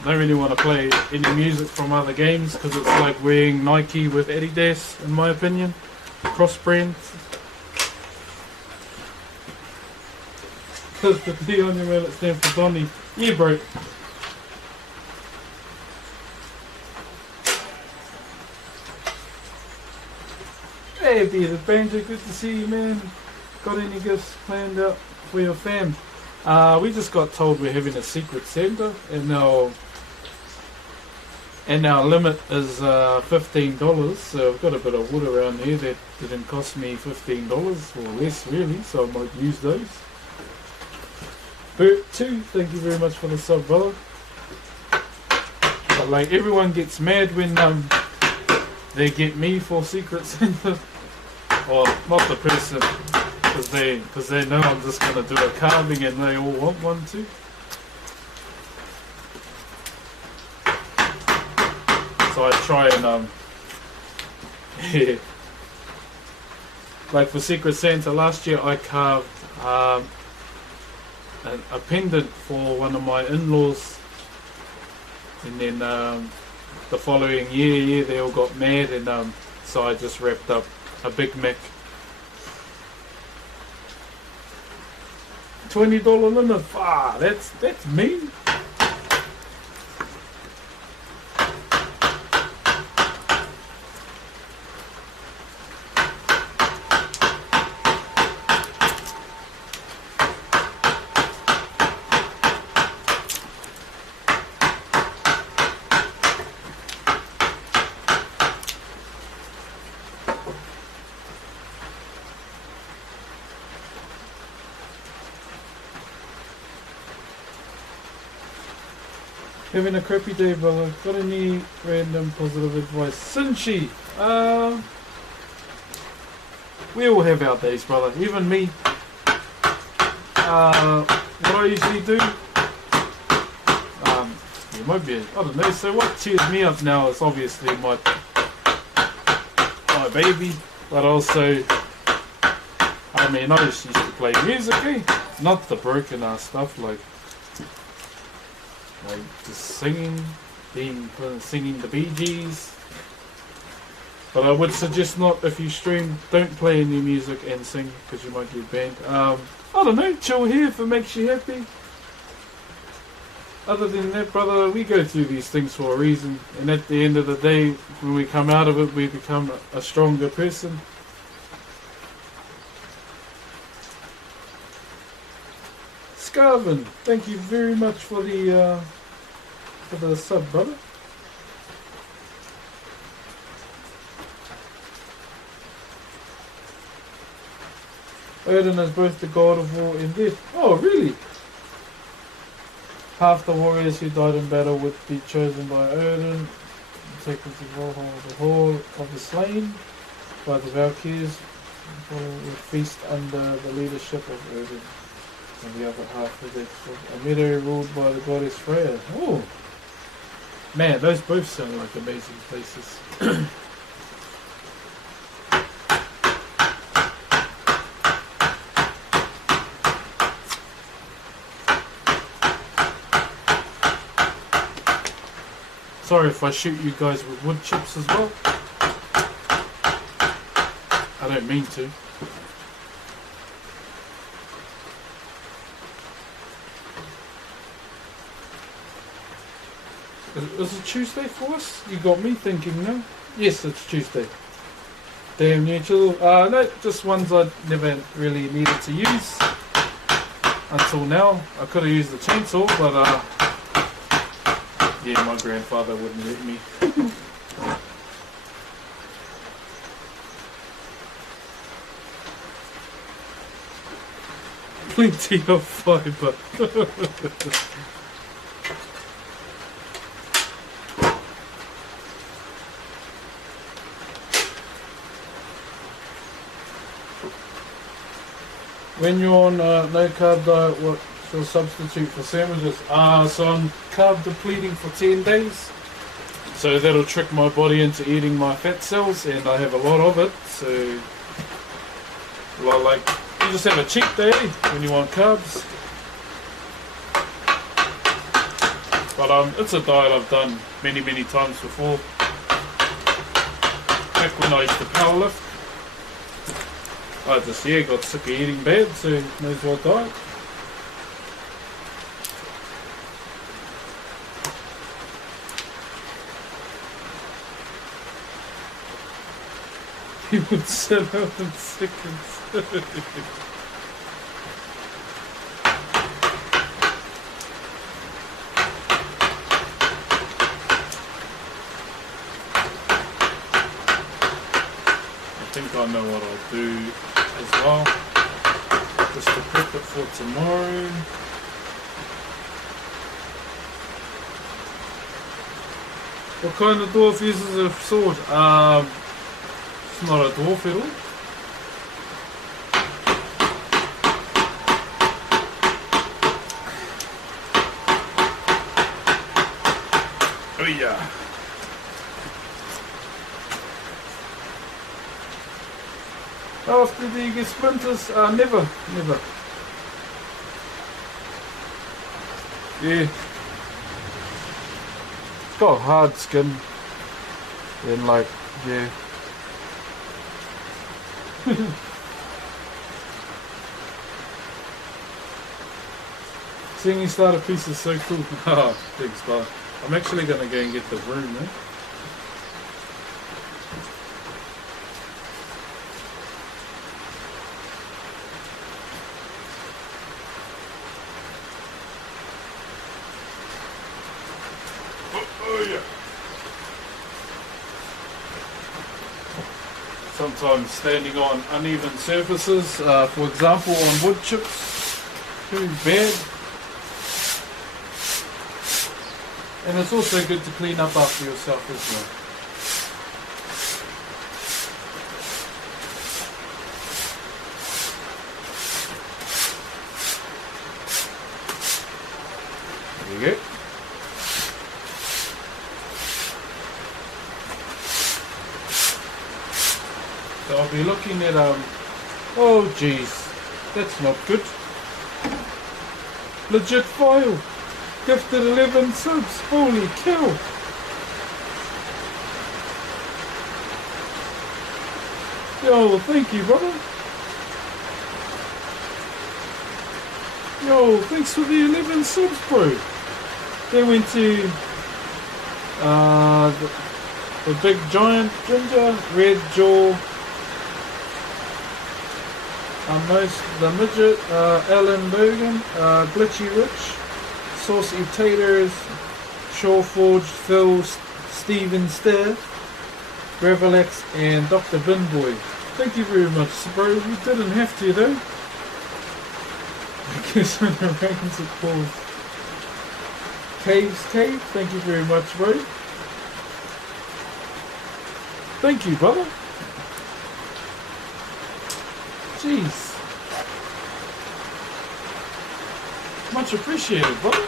I don't really want to play any music from other games because it's like wearing Nike with Adidas, in my opinion. Cross-brand. Because the D on your wallet stands for Donny. Yeah, bro. Hey, be the Banjo, good to see you, man. Got any gifts planned out for your fam? We just got told we're having a secret Santa, and our limit is $15. So I've got a bit of wood around here that didn't cost me $15 or less, really. So I might use those. Bert 2, thank you very much for the sub, brother. But like everyone gets mad when they get me for secret Santa. Or not the person, because they know I'm just gonna do a carving and they all want one too. So I try and yeah. Like for Secret Santa last year, I carved a pendant for one of my in-laws, and then the following year, they all got mad, and so I just wrapped up a Big Mac. $20 limit. Ah, that's mean. Having a crappy day, brother. Got any random positive advice? Sinchi! We all have our days, brother. Even me. What I usually do, it might be, I don't know. So what cheers me up now is obviously my baby, but also, I mean, I just used to play music, eh? Not the broken ass stuff like just singing the Bee Gees. But I would suggest not, if you stream, don't play any music and sing because you might get banned. I don't know, chill here if it makes you happy. Other than that, brother, we go through these things for a reason, and at the end of the day, when we come out of it, we become a stronger person. Scarvin, thank you very much for the sub, brother. Odin is both the god of war and death. Oh, really? Half the warriors who died in battle would be chosen by Odin, taken to the hall of the slain by the Valkyries, would feast under the leadership of Odin. And the other half was a meadow ruled by the goddess Freya. Oh, man, those both sound like amazing places. Sorry if I shoot you guys with wood chips as well. I don't mean to. Is it Tuesday for us? You got me thinking, no? Yes, it's Tuesday. Damn neutral. No, just ones I never really needed to use until now. I could have used the chainsaw, but yeah, my grandfather wouldn't let me. Plenty of fibre. When you're on a no carb diet, what's your substitute for sandwiches? So I'm carb depleting for 10 days. So that'll trick my body into eating my fat cells, and I have a lot of it. So, well, like, you just have a cheat day when you want carbs. But it's a diet I've done many, many times before. Back when I used to powerlift. I just, yeah, got sick of eating bad, so may as well diet. He would sell out in seconds. I think I know what I'll do as well, just to prep it for tomorrow. What kind of dwarf uses a sword? It's not a dwarf at all. Oh yeah. After do you get splinters? Never. Yeah. It's got hard skin. Then like, yeah. Seeing you start a piece is so cool. Oh, thanks, bud. I'm actually gonna go and get the broom, eh? Sometimes standing on uneven surfaces, for example on wood chips, too bad. And it's also good to clean up after yourself as well. There you go. So I'll be looking at, oh jeez, that's not good. Legit file. Gifted 11 subs, holy cow. Yo, thank you, brother. Yo, thanks for the 11 subs, bro. They went to, the big giant ginger, red jaw, the midget, Alan Bergen, Glitchy Rich, Saucy Taters, Shawforged, Phil, Steven Stair, Gravelax, and Dr. Binboy. Thank you very much, bro. You didn't have to, though. I guess when it rains it falls. Caves Cave, thank you very much, bro. Thank you, brother. Jeez. Much appreciated, brother.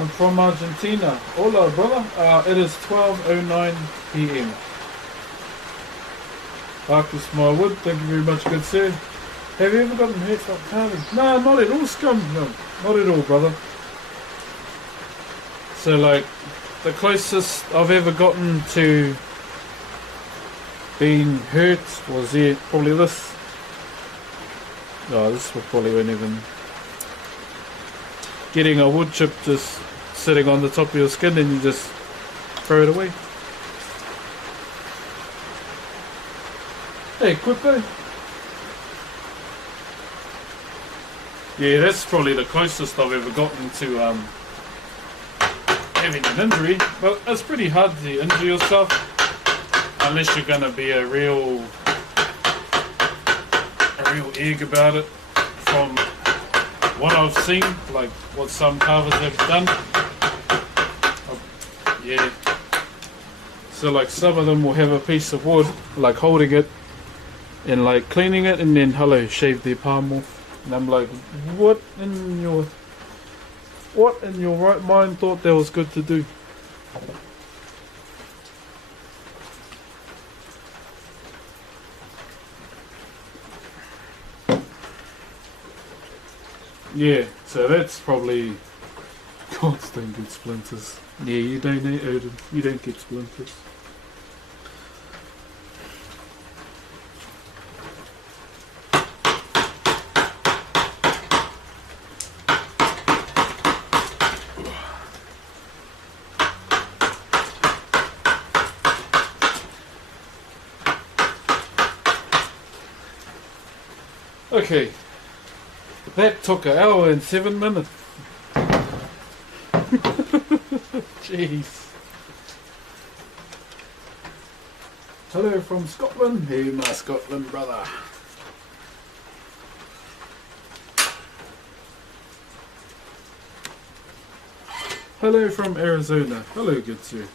I'm from Argentina. Hola, brother. It is 12:09 p.m. Marcus my wood, thank you very much, good sir. Have you ever gotten hurt from carving? No, not at all, scum. No, not at all, brother. So like, the closest I've ever gotten to being hurt was probably this. Oh, this probably won't even. Getting a wood chip just sitting on the top of your skin and you just throw it away. Hey, quick though. Yeah, that's probably the closest I've ever gotten to having an injury. But it's pretty hard to injure yourself unless you're gonna be a real egg about it. From what I've seen, like what some carvers have done, yeah. So like some of them will have a piece of wood, like holding it and like cleaning it, and then shave their palm off. And I'm like, what in your right mind thought that was good to do? Yeah, so that's probably. Gods don't get splinters. Yeah, you don't, Odin. You don't get splinters. Okay, that took an hour and 7 minutes. Jeez. Hello from Scotland. Hey, my Scotland brother. Hello from Arizona. Hello, good sir.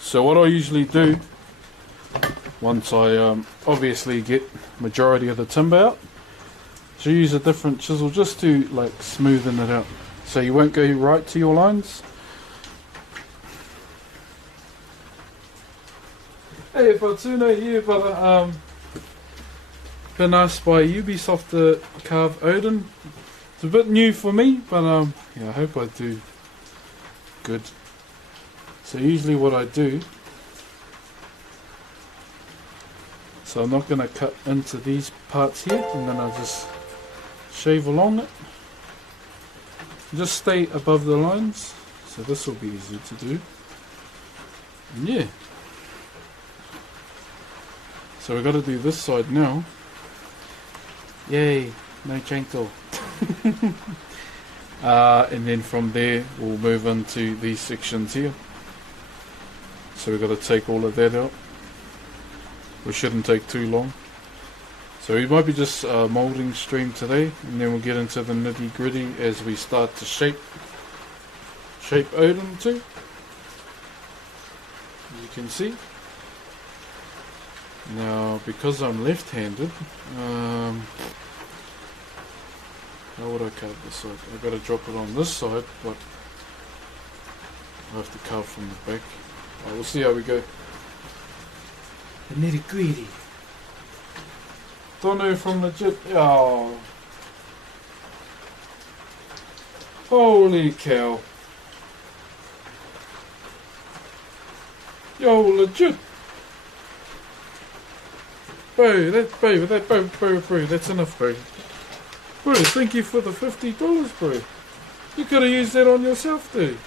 So what I usually do once I obviously get majority of the timber out, so use a different chisel just to like smoothen it out, so you won't go right to your lines. Hey Fortuna here, brother. Been asked by UBISOFT to carve Odin. It's a bit new for me, but yeah, I hope I do good. So usually what I do, so I'm not going to cut into these parts here, and then I just shave along it. Just stay above the lines, so this will be easy to do. And yeah. So we've got to do this side now. Yay, no chainsaw. And then from there we'll move into these sections here. So we've got to take all of that out. We shouldn't take too long. So we might be just moulding stream today, and then we'll get into the nitty gritty as we start to shape Odin too. As you can see. Now because I'm left-handed, how would I carve this side? I've got to drop it on this side, but I have to carve from the back. We'll see how we go. The nitty gritty. Dono from legit. Oh. Holy cow. Yo, legit. Bro, that's enough, bro. Bro, thank you for the $50, bro. You could have used that on yourself, dude.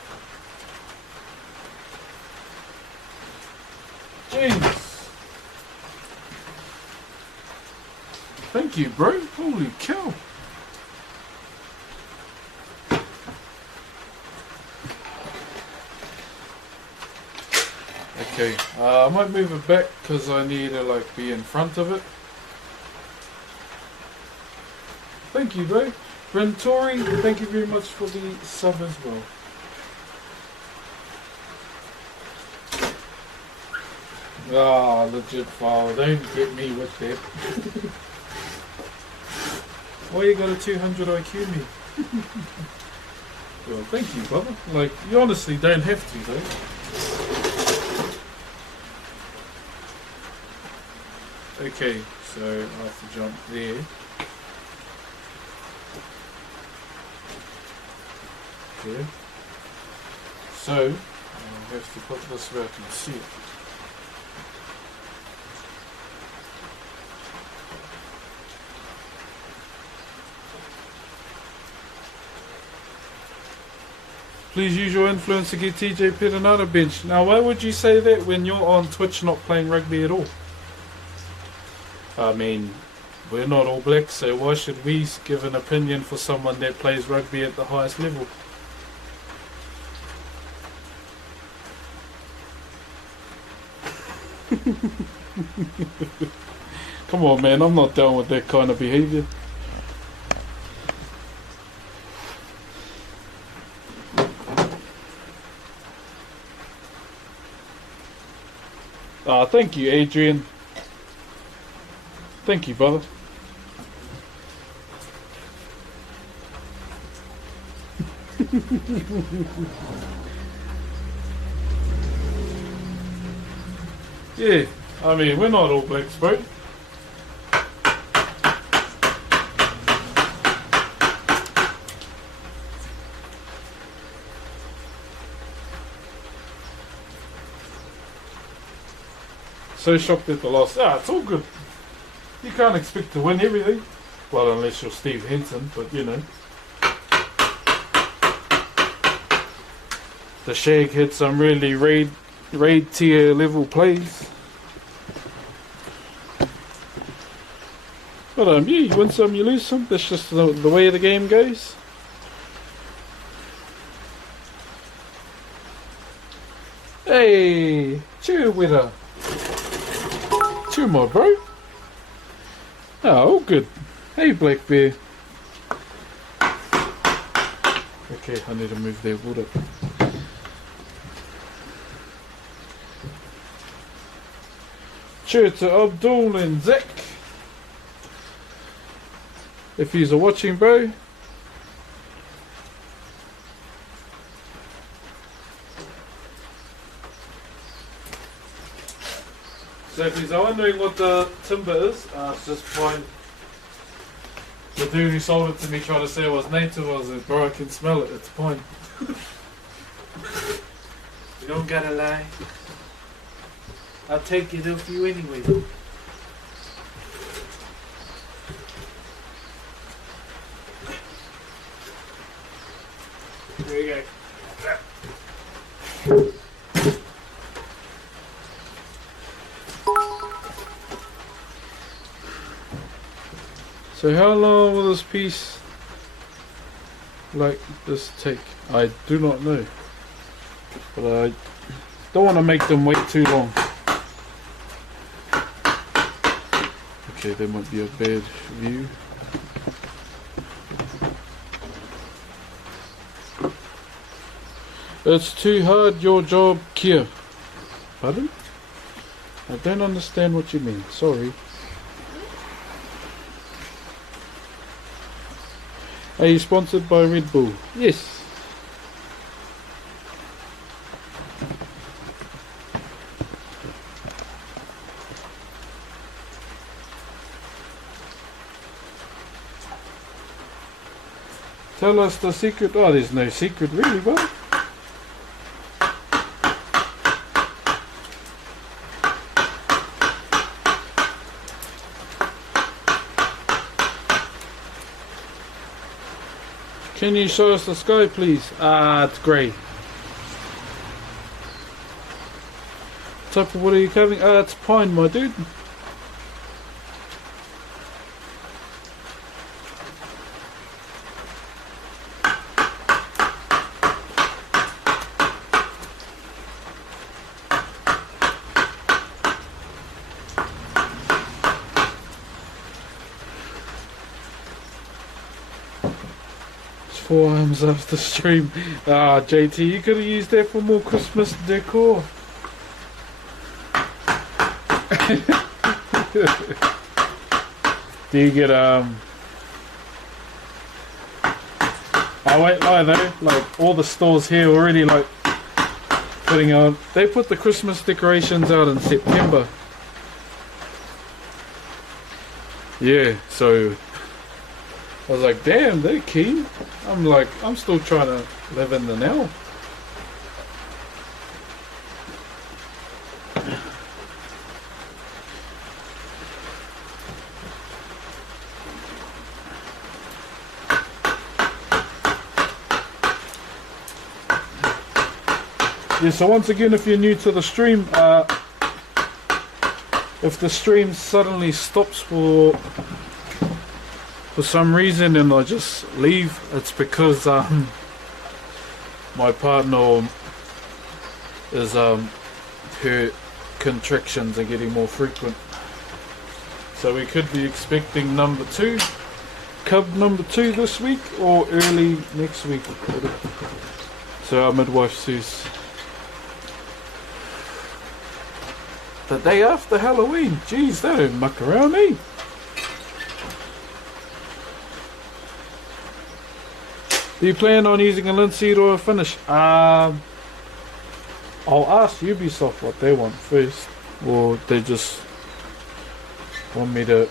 Jeez. Thank you, bro. Holy cow. Okay, I might move it back because I need to like be in front of it. Thank you, bro. Brentori, thank you very much for the sub as well. Ah, legit foul. Don't get me with that. Why you got a 200 IQ me? Well, thank you, brother. Like, you honestly don't have to, though. Okay, so I have to jump there. Okay. So, I have to put this where I can see it. Please use your influence to get TJ Pitt another bench. Now, why would you say that when you're on Twitch not playing rugby at all? I mean, we're not All Blacks, so why should we give an opinion for someone that plays rugby at the highest level? Come on, man, I'm not down with that kind of behaviour. Ah, thank you, Adrian. Thank you, brother. Yeah, I mean, we're not All Blacks, bro. So shocked at the loss. Ah, it's all good. You can't expect to win everything. Well, unless you're Steve Henson, but you know. The Shag had some really raid tier level plays. But yeah, you win some, you lose some. That's just the way the game goes. Hey, cheer winner. Cheer my bro. Oh, all good. Hey, Black Bear. Okay, I need to move their wood up. Cheer to Abdul and Zach. If you're watching, bro. So if you're wondering what the timber is, it's just pine. The dude who sold it to me tried to say it was native. I was like, bro, I can smell it. It's pine. You don't gotta lie. I'll take it off you anyway. There you go. So how long will this piece like this take? I do not know. But I don't want to make them wait too long. Okay, there might be a bad view. It's too hard, your job, Kia. Pardon? I don't understand what you mean, sorry. Are you sponsored by Red Bull? Yes. Tell us the secret. Oh, there's no secret really, bud. Can you show us the sky, please? Ah, it's grey. What type of wood are you carving? Ah, it's pine, my dude. Arms after stream. Ah, JT, you could have used that for more Christmas decor. Do you get I won't lie though, like all the stores here already like putting out, they put the Christmas decorations out in September. Yeah, so I was like, damn, they're keen. I'm like, I'm still trying to live in the now. Yeah, so once again, if you're new to the stream, if the stream suddenly stops for some reason and I just leave, it's because my partner is her contractions are getting more frequent, so we could be expecting cub number 2 this week or early next week. So our midwife says the day after Halloween. Jeez, they don't muck around, eh? Do you plan on using a linseed or a finish? I'll ask Ubisoft what they want first, or they just want me to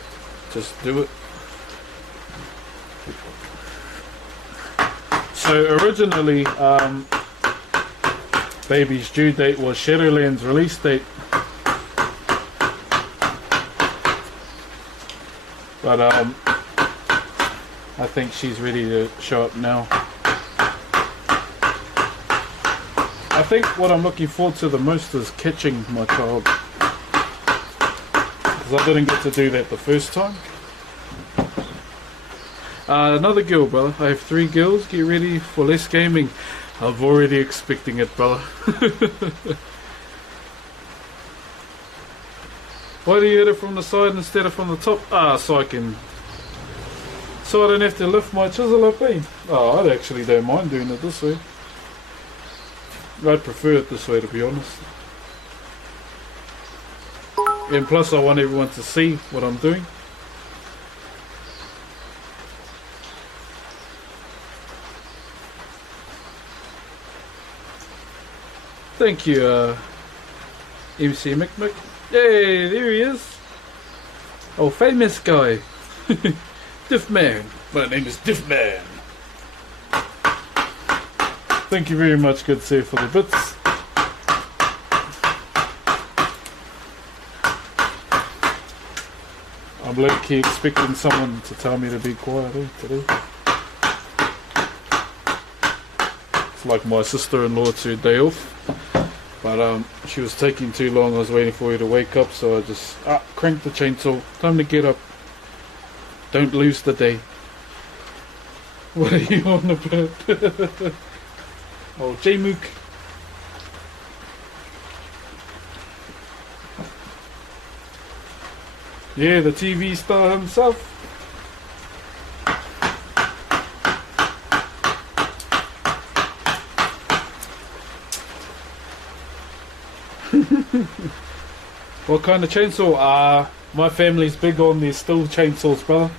just do it. So originally, baby's due date was Shadowlands release date. But I think she's ready to show up now. I think what I'm looking forward to the most is catching my child, because I didn't get to do that the first time. Another girl, brother. I have 3 girls. Get ready for less gaming. I'm already expecting it, brother. Why do you hit it from the side instead of from the top? So I don't have to lift my chisel up, eh? Oh, I actually don't mind doing it this way. I'd prefer it this way, to be honest. And plus I want everyone to see what I'm doing. Thank you, MC McMick. Hey, there he is. Oh, famous guy. Diff Man. My name is Diff Man. Thank you very much, good sir, for the bits. I'm low-key expecting someone to tell me to be quiet today. It's like my sister-in-law's her day off. But she was taking too long. I was waiting for her to wake up, so I just cranked the chainsaw. Time to get up. Don't lose the day. What are you on about? Oh, J-Mook. Yeah, the TV star himself. What kind of chainsaw? My family's big on their steel chainsaws, brother.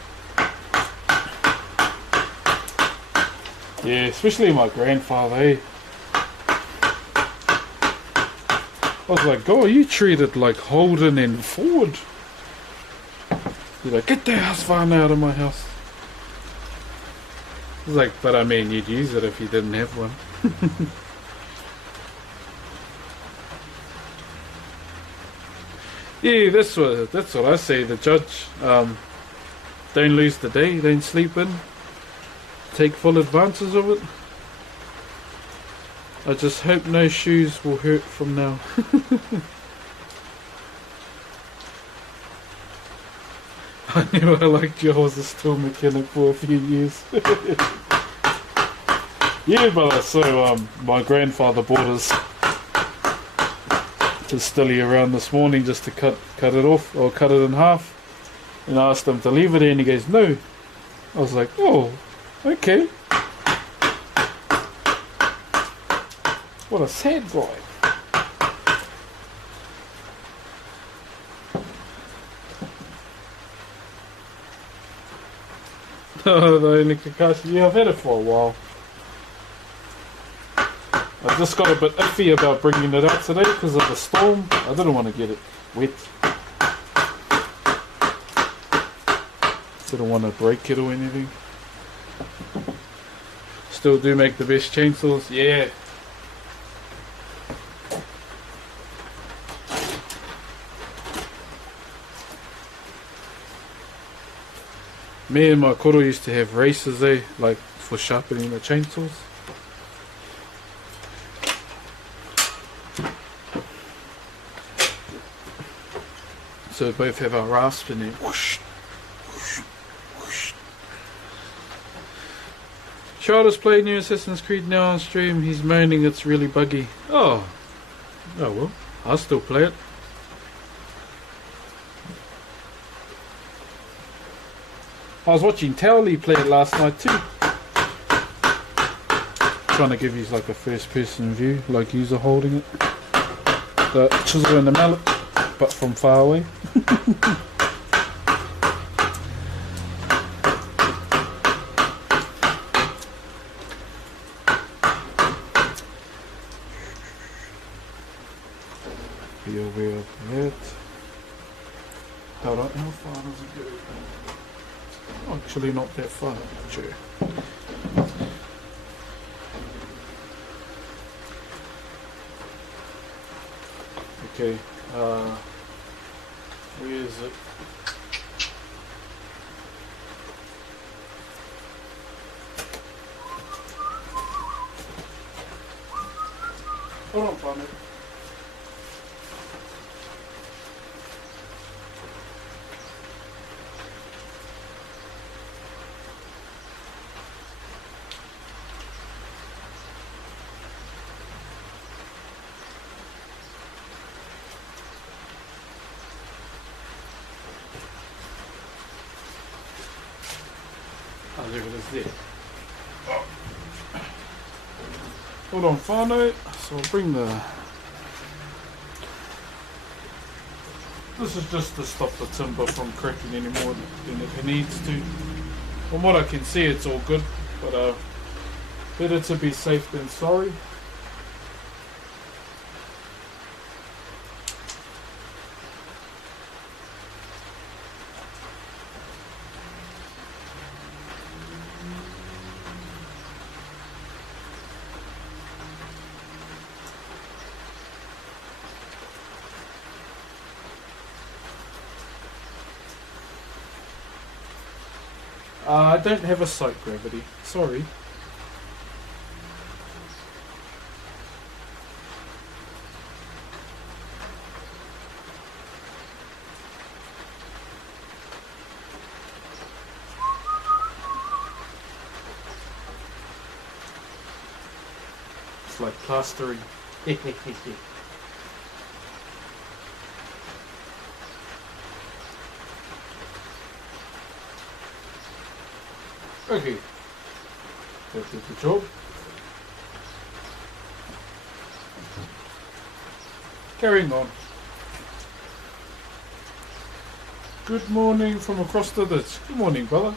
Yeah, especially my grandfather, eh? I was like, oh, you treat it like Holden and Ford. He's like, get the house phone out of my house. I was like, but I mean, you'd use it if you didn't have one. Yeah, that's what I say. The judge, don't lose the day, don't sleep in, take full advantage of it. I just hope no shoes will hurt from now. I knew I liked you. I was a steel mechanic for a few years. Yeah, brother. So my grandfather bought us stilly around this morning just to cut it off, or cut it in half, and I asked him to leave it there, and he goes, no. I was like, oh, okay. What a sad guy. The only Kakashi. Yeah, I've had it for a while. I just got a bit iffy about bringing it out today because of the storm. I didn't want to get it wet. Didn't want to break it or anything. Still do make the best chainsaws, yeah. Me and my koro used to have races like for sharpening the chainsaws. So we both have our rasp and then whoosh, whoosh, whoosh. Charles played new Assassin's Creed now on stream. He's moaning it's really buggy. Oh well, I'll still play it. I was watching Towley play it last night too. Trying to give you like a first person view, like you're holding it. The chisel and the mallet, but from far away. Be aware of that. Hold on, how far does it go? Actually not that far, actually. Okay, where is it? Hold on, partner. Oh, there it is there. Oh. Hold on, whanau. So I'll bring the... This is just to stop the timber from cracking any more than it needs to. From what I can see, it's all good, but better to be safe than sorry. I don't have a sight gravity, sorry. It's like plastering. Okay, that did the job. Carrying on. Good morning from across the ditch. Good morning, brother.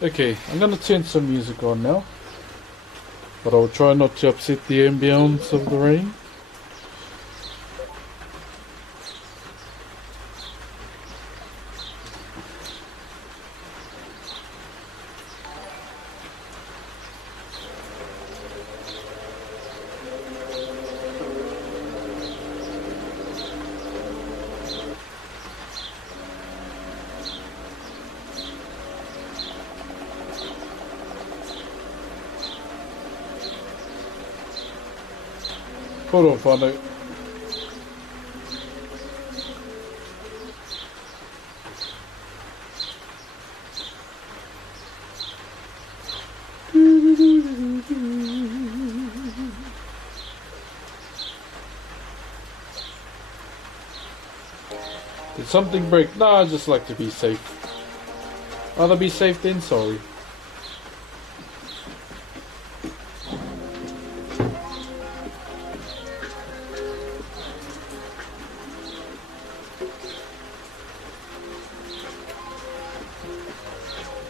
Okay, I'm going to turn some music on now, but I'll try not to upset the ambience of the rain. Hold on, whanau. Did something break? No, I just like to be safe. Rather be safe than sorry.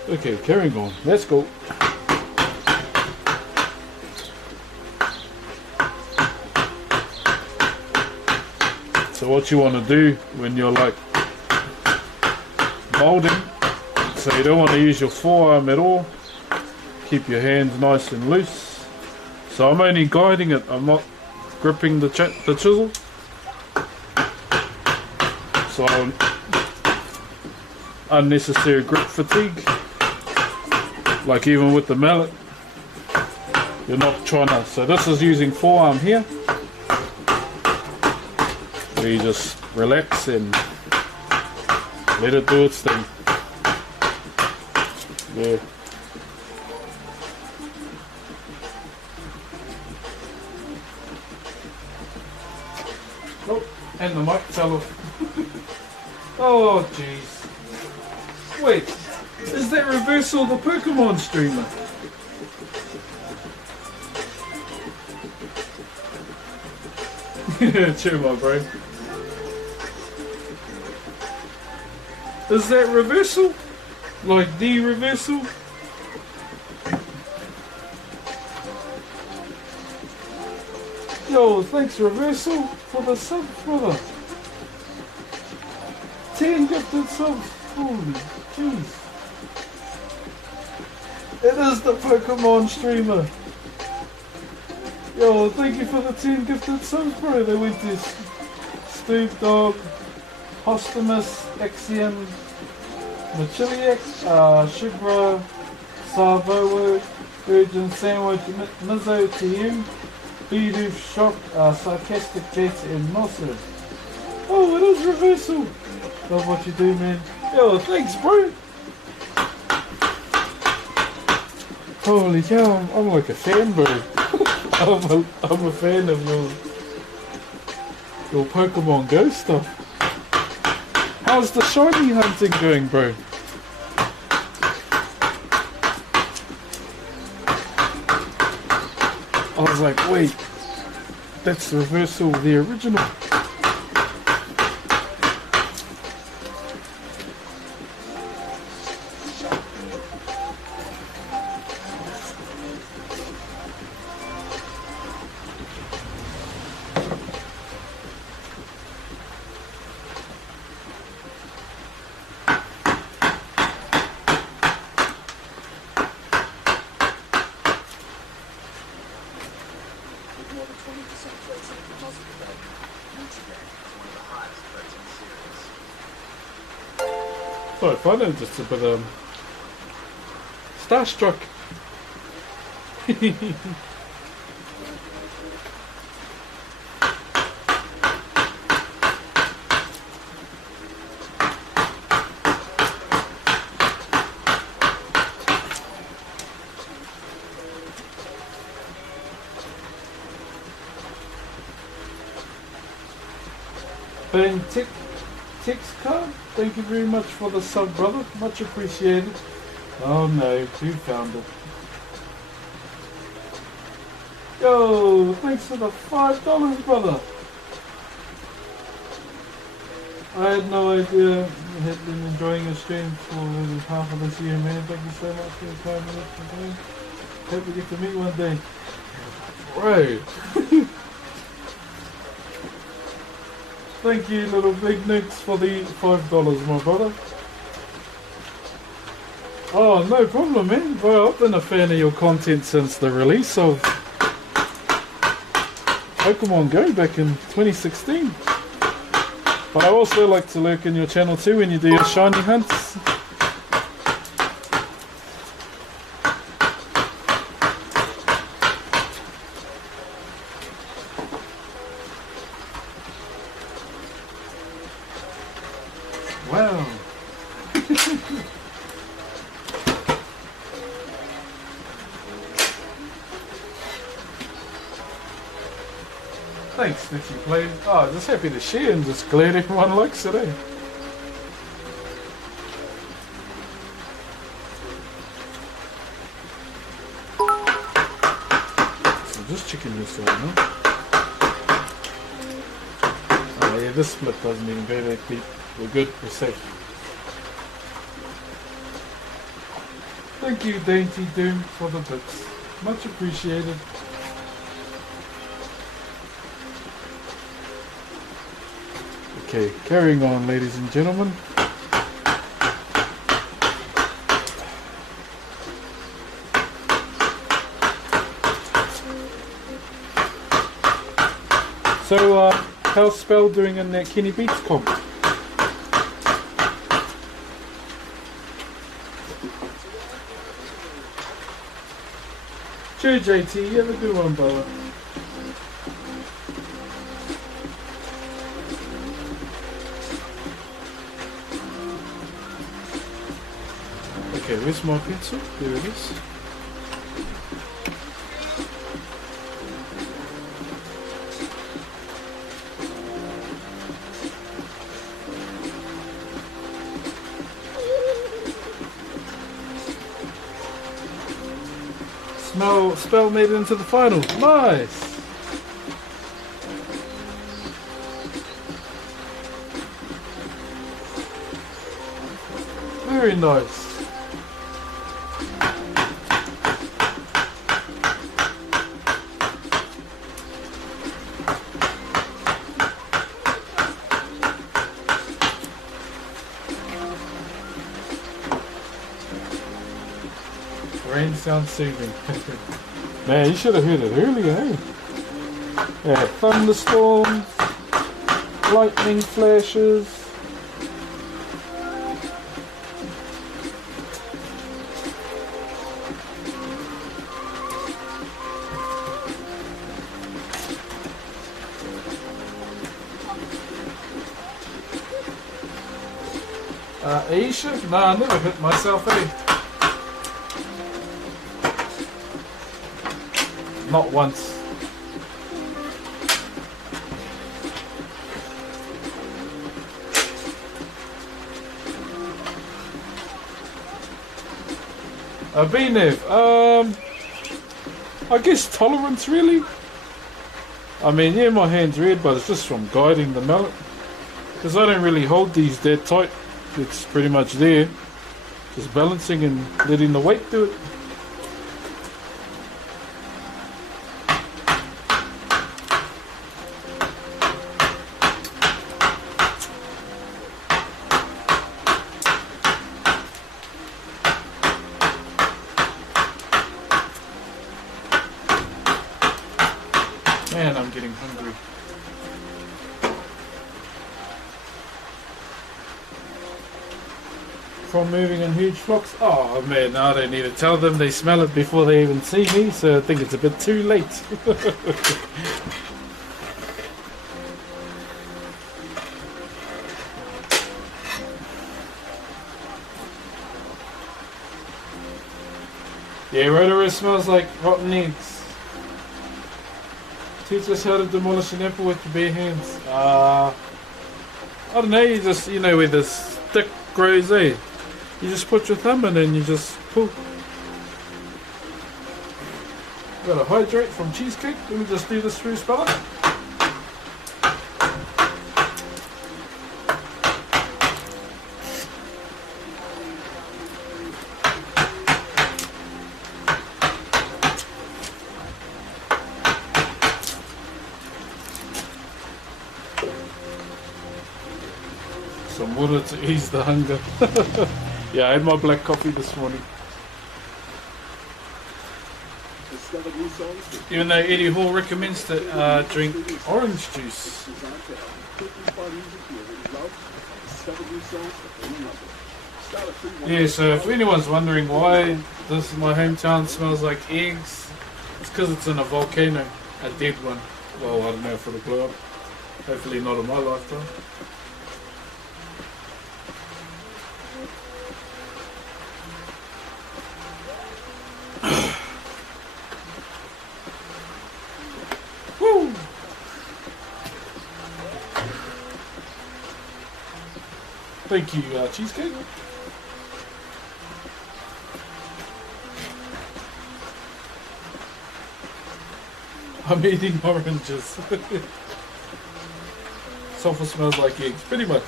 Okay, carrying on. Let's go. So what you want to do when you're like molding, so you don't want to use your forearm at all. Keep your hands nice and loose. So I'm only guiding it. I'm not gripping the chisel. So unnecessary grip fatigue. Like even with the mallet, you're not trying to. So this is using forearm here, where you just relax and let it do its thing. Yeah. Oh, and the mic fell off. Oh jeez. Wait. Is that reversal the Pokemon streamer? Yeah, chill my brain. Is that reversal? Like the reversal? Yo, thanks reversal for the sub, brother. 10 gifted subs. Holy jeez. It is the Pokemon streamer. Yo, thank you for the 10 gifted subs, bro. They went to Steve Dog, Postumus, Axiom, Machiliac, Shibra, Savowo, Virgin Sandwich, Mizzo to you, Bidoof, Shock, Sarcastic Jets, and Mossad. Oh, it is reversal. Love what you do, man. Yo, thanks, bro. Holy cow, I'm like a fan, bro. I'm a fan of your Pokemon Go stuff. How's the shiny hunting going, bro? I was like, wait, that's the reversal of the original. Quite fun, I'm just a bit starstruck. Ben Text card, thank you very much for the sub, brother. Much appreciated. Oh no, who found it? Yo, thanks for the $5, brother. I had no idea you had been enjoying your stream for half of this year, man. Thank you so much for your time and everything. Hope we get to meet one day. Right. Thank you, little big nicks, for the $5, my brother. Oh, no problem, man. Bro, I've been a fan of your content since the release of Pokemon Go back in 2016. But I also like to lurk in your channel too when you do your shiny hunts. Wow. Thanks, Nicky Play. Oh, just happy to share and just glad everyone likes it, eh? So just checking this out, huh? Oh yeah, this split doesn't even go that deep. We're good, we're safe. Thank you, Dainty Doom, for the bits. Much appreciated. Okay, carrying on, ladies and gentlemen. So, how's Spell doing in that Kenny Beats comp? Cheers, JT. You have a good one, brother. Okay, where's my pencil? There it is. Spell made it into the final. Nice. Very nice. Rain sounds soothing. Man, you should have heard it earlier, eh? Yeah, thunderstorms, lightning flashes. Aisha? Nah, I never hit myself, eh? Not once. Abinev, I guess tolerance, really. I mean, yeah, my hand's red, but it's just from guiding the mallet. Because I don't really hold these that tight. It's pretty much there. Just balancing and letting the weight do it. Man, I'm getting hungry. From moving in huge flocks? Oh man, I don't need to tell them. They smell it before they even see me, so I think it's a bit too late. Yeah, Rotorua smells like rotten eggs. Teach us how to demolish an apple with your bare hands. I don't know, you just, you know where the stick grows, eh? You just put your thumb in and you just pull. Got to hydrate from cheesecake. Let me just do this through speller. Some water to ease the hunger. Yeah, I had my black coffee this morning. Even though Eddie Hall recommends to drink orange juice. Yeah, so if anyone's wondering why my hometown smells like eggs, it's because it's in a volcano, a dead one. Well, I don't know if it'll blow up. Hopefully not in my lifetime. Woo! Thank you, cheesecake. I'm eating oranges. Sulfur smells like eggs, pretty much.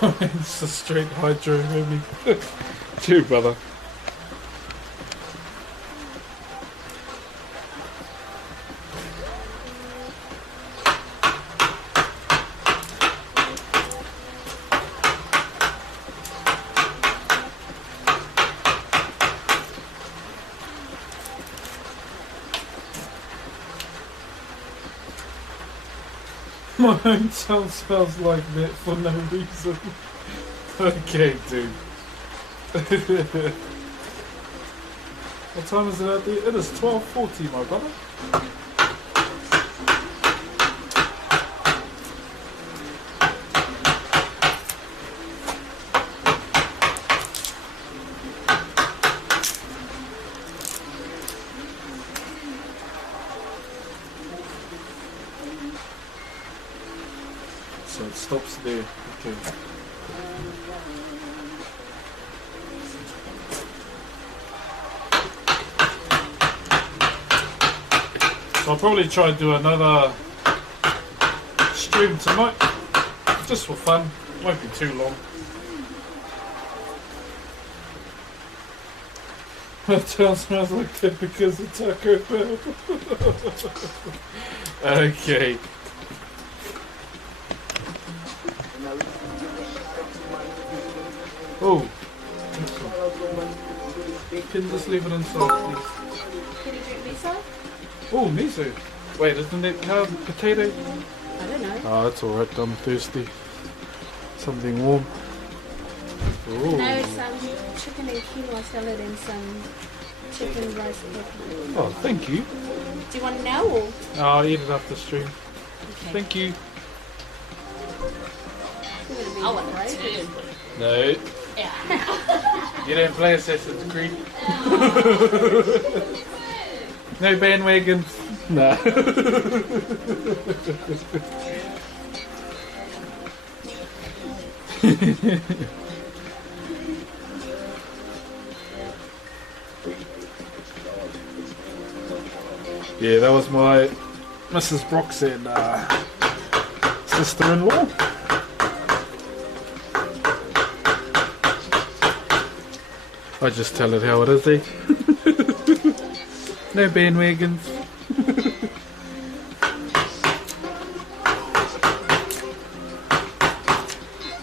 It's a straight hydro, maybe. Chew, brother. My own sound smells like that for no reason. Okay, dude. What time is it out there? It is 12:40, my brother. So it stops there. Okay. So I'll probably try and do another stream tonight, just for fun. Won't be too long. My tail smells like that because of Taco Bell. Okay. Oh. Can you just leave it inside, please? Can you drink miso? Oh, miso. Wait, isn't it potato? I don't know. Oh, that's alright, I'm thirsty. Something warm. Ooh. No, some chicken and quinoa salad and some chicken rice pepper. Oh, thank you. Do you want it now or? Oh, I'll eat it after stream. Okay. Thank you. I want it too. No. Yeah. You don't play Assassin's Creed? No bandwagons? Nah. Yeah, that was my Mrs. Broxh and sister-in-law. I just tell it how it is, eh? No bandwagons.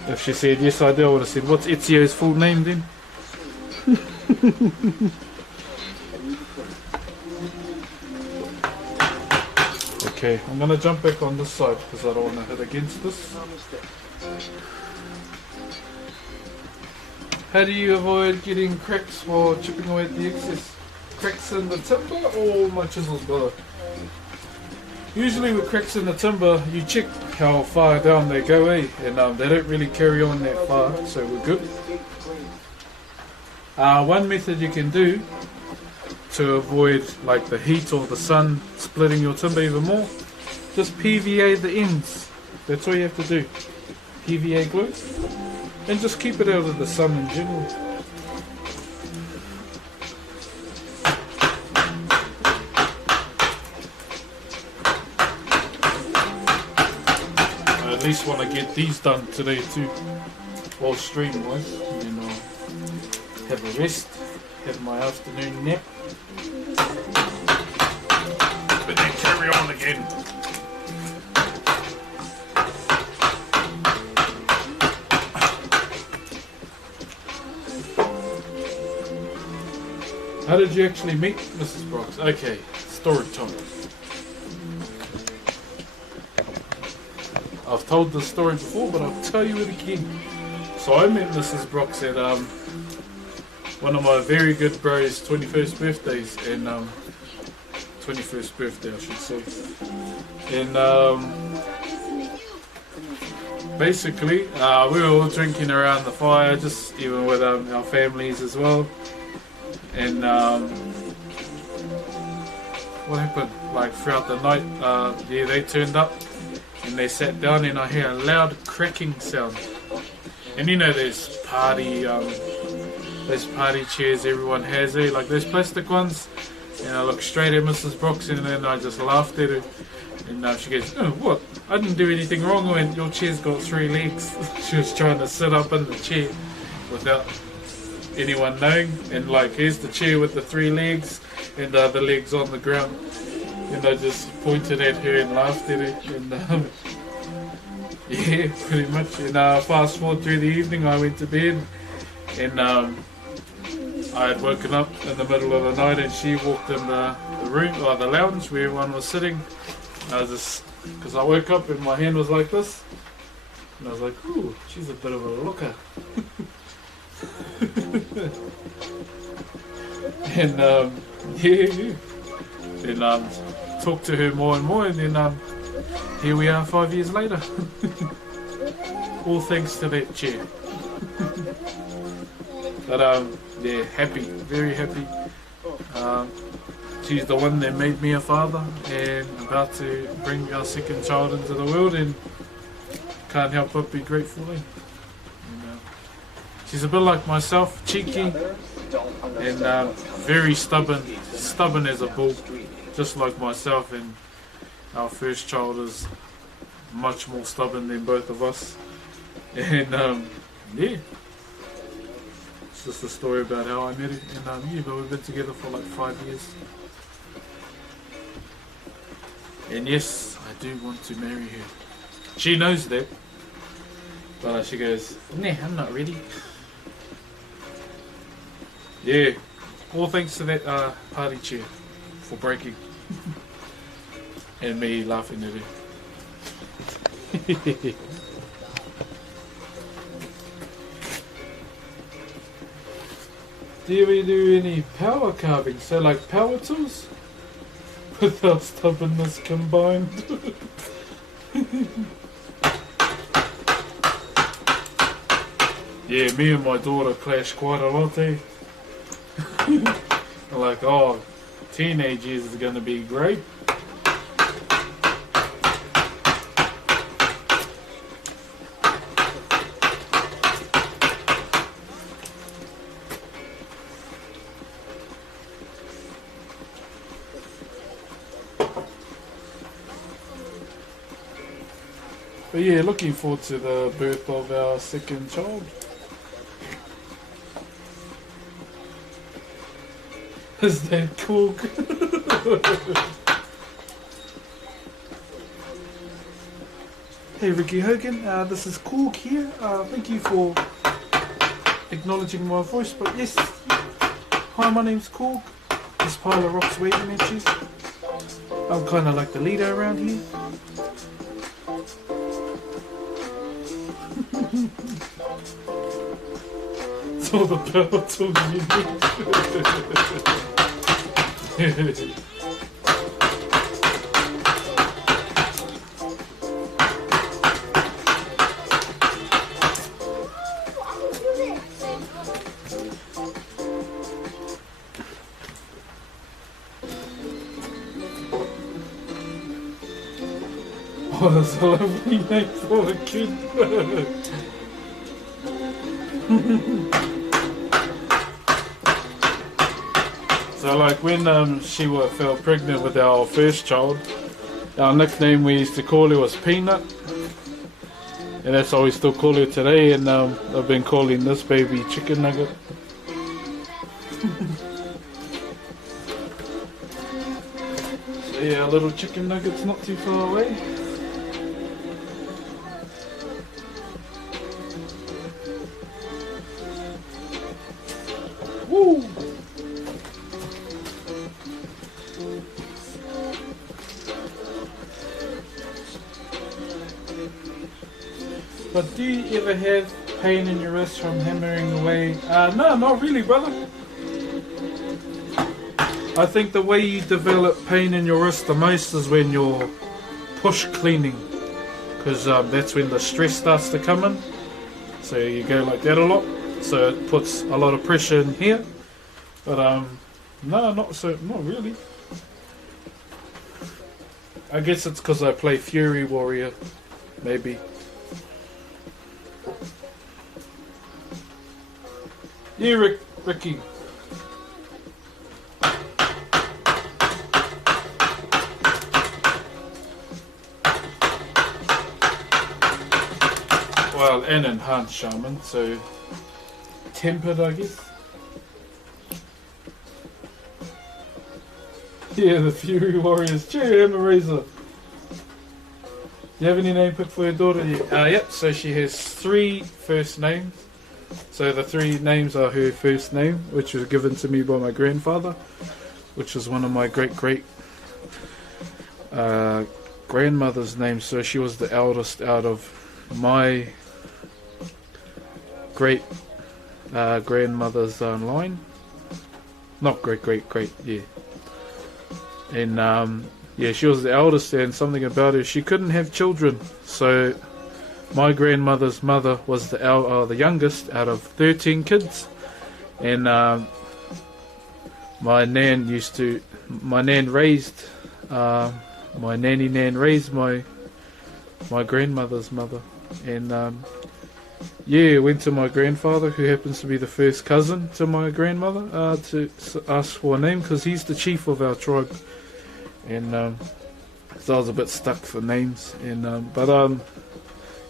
If she said yes I do, I would have said, what's Ezio's full name then? Okay, I'm going to jump back on this side because I don't want to hit against this. How do you avoid getting cracks while chipping away at the excess? Cracks in the timber or my chisels, brother? Usually with cracks in the timber, you check how far down they go, eh? And they don't really carry on that far, so we're good. One method you can do to avoid like the heat or the sun splitting your timber even more, just PVA the ends. That's all you have to do. PVA glue. And just keep it out of the sun in general. I at least want to get these done today too, while stream wise. And then I'll have a rest, have my afternoon nap. But then carry on again. How did you actually meet Mrs. Broxh? Okay, story time. I've told this story before, but I'll tell you it again. So I met Mrs. Broxh at one of my very good bros' 21st birthdays, and 21st birthday I should say. And basically, we were all drinking around the fire, just even with our families as well. And what happened? Like throughout the night, yeah, they turned up and they sat down, and I hear a loud cracking sound. And you know, there's party chairs everyone has, like those plastic ones. And I looked straight at Mrs. Broxh, and then I just laughed at her. And she goes, oh, what? I didn't do anything wrong. I went, your chair's got 3 legs. She was trying to sit up in the chair without anyone knowing. And like, here's the chair with the 3 legs and the other legs on the ground. And I just pointed at her and laughed at her. And yeah, pretty much. And fast forward through the evening, I went to bed. And I had woken up in the middle of the night and she walked in the room, or the lounge where everyone was sitting. I was just, because I woke up and my hand was like this, and I was like, ooh, she's a bit of a looker. And yeah, then talked to her more and more, and then here we are 5 years later. All thanks to that chair. But yeah, happy, very happy. She's the one that made me a father, and about to bring our second child into the world, and can't help but be grateful. And, she's a bit like myself, cheeky, and very stubborn as a bull, just like myself. And our first child is much more stubborn than both of us. And yeah, it's just a story about how I met her. And yeah, but we've been together for like 5 years. And yes, I do want to marry her. She knows that. But she goes, nah, I'm not ready. Yeah, all thanks to that party chair for breaking. And me laughing at her. Do you ever do any power carving? So like power tools? With our stubbornness combined. Yeah, me and my daughter clash quite a lot, eh? Like, oh, teenage years is gonna be great. But yeah, looking forward to the birth of our second child. Is that cool? Hey Ricky Hogan, this is Cork here. Thank you for acknowledging my voice, but yes, hi, my name's Cork. This pile of rocks waving at you. I'm kind of like the leader around here. It's all the power tools you need. Oh, that's a lovely name for a kid. So like when she fell pregnant with our first child, our nickname we used to call her was Peanut. And that's how we still call her today, and I've been calling this baby Chicken Nugget. So yeah, our little chicken nugget's not too far away. Woo! But do you ever have pain in your wrist from hammering away? No, not really, brother. I think the way you develop pain in your wrist the most is when you're push cleaning, because that's when the stress starts to come in. So you go like that a lot, so it puts a lot of pressure in here. But no, not really. I guess it's because I play Fury Warrior, maybe. Yeah, Ricky. well, an enhanced shaman, so tempered, I guess. Yeah, the Fury Warriors. Cheer, Emma Razor. You have any name picked for your daughter? Yep, so she has 3 first names. So the 3 names are her first name, which was given to me by my grandfather, which was one of my great grandmother's names. So she was the eldest out of my great grandmother's line. Not great, yeah. And yeah, she was the eldest, and something about her, she couldn't have children. So my grandmother's mother was the youngest out of 13 kids, and my nanny nan raised my grandmother's mother, and yeah, went to my grandfather, who happens to be the first cousin to my grandmother, to ask for a name, because he's the chief of our tribe. And so I was a bit stuck for names, and but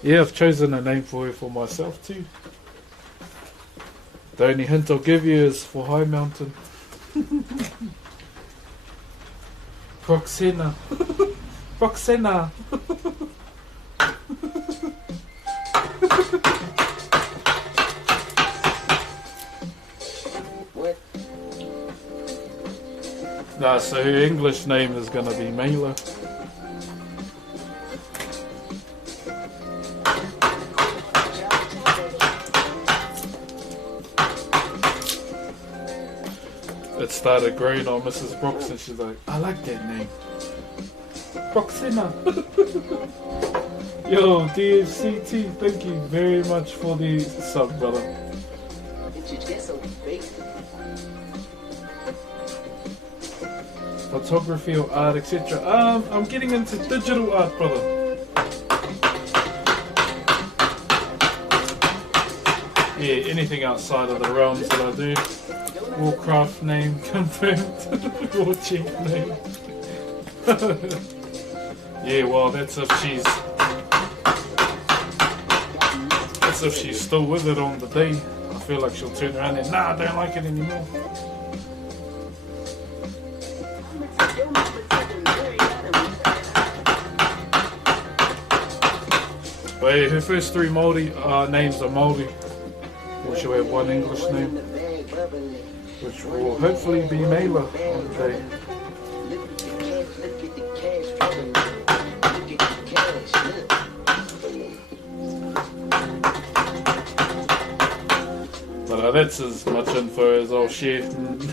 yeah, I've chosen a name for her for myself too. The only hint I'll give you is for High Mountain. Broxh. Broxh. Nah, so her English name is gonna be Mela. It started growing on Mrs. Broxh, and she's like, I like that name. Broxina. Yo, DFCT, thank you very much for the sub, brother. Photography or art, etc. I'm getting into digital art, brother. Yeah, anything outside of the realms that I do. Warcraft name confirmed. War chief name. Yeah, well, that's if she's still with it on the day. I feel like she'll turn around and nah, I don't like it anymore. But yeah, her first 3 Māori names are Māori. And she'll have 1 English name, which will hopefully be Mela on the day. But that's as much info as I'll share.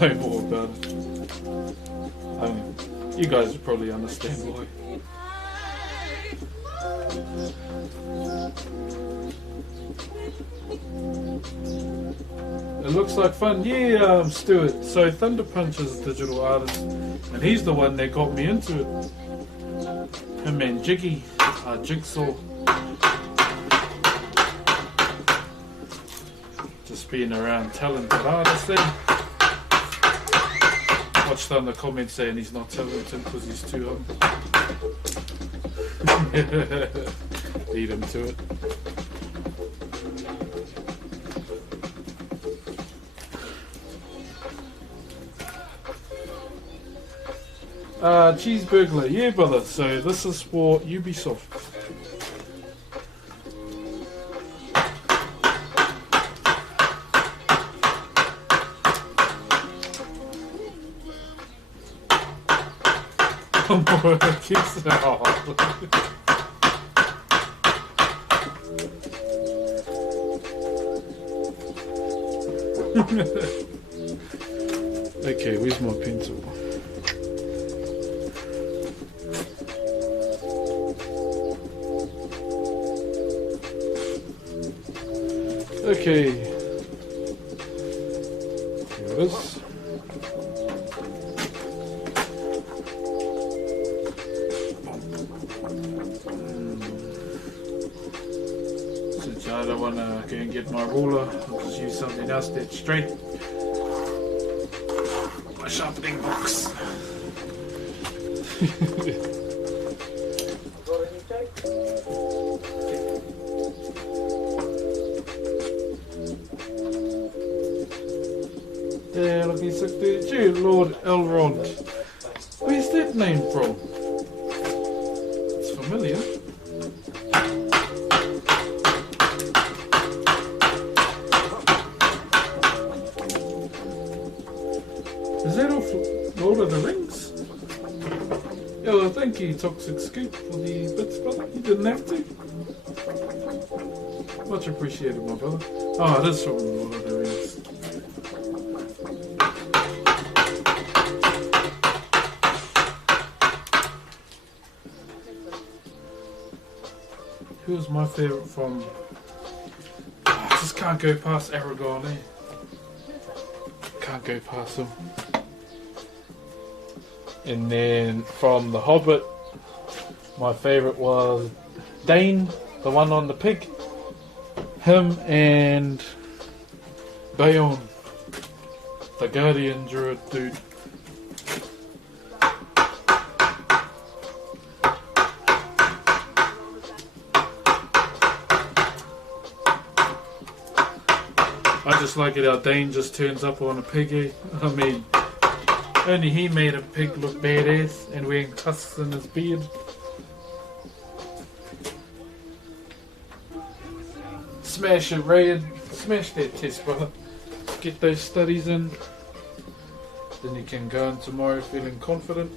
No more about it. I mean, you guys will probably understand why. It looks like fun. Yeah, Stuart. So Thunder Punch is a digital artist, and he's the one that got me into it. Him and Jiggy, Jigsaw. Just being around talented artists then. Watched on the comments saying he's not talented because he's too humble. Lead him to it. Cheeseburglar, yeah brother, so this is for UBISOFT. Okay, where's my pencil? Okay, here it is. Since I don't want to go and get my ruler, I'll just use something else that's straight. My sharpening box. Yeah, lucky 62. Lord Elrond. Where's that name from? It's familiar. Is that off Lord of the Rings? Yeah, well, thank you, Toxic Scoop, for the bits, brother. You didn't have to. Much appreciated, my brother. Oh, it is from Lord of the Rings. Who's my favourite from... Oh, I just can't go past Aragorn, eh? Can't go past him. And then from The Hobbit, my favourite was Dane, the one on the pig. Him and Bayon, the Guardian Druid dude. I just like it how Dane just turns up on a piggy. I mean, only he made a pig look badass and wearing tusks in his beard. Smash it, Ray. Smash that test, brother. Get those studies in. Then you can go in tomorrow feeling confident.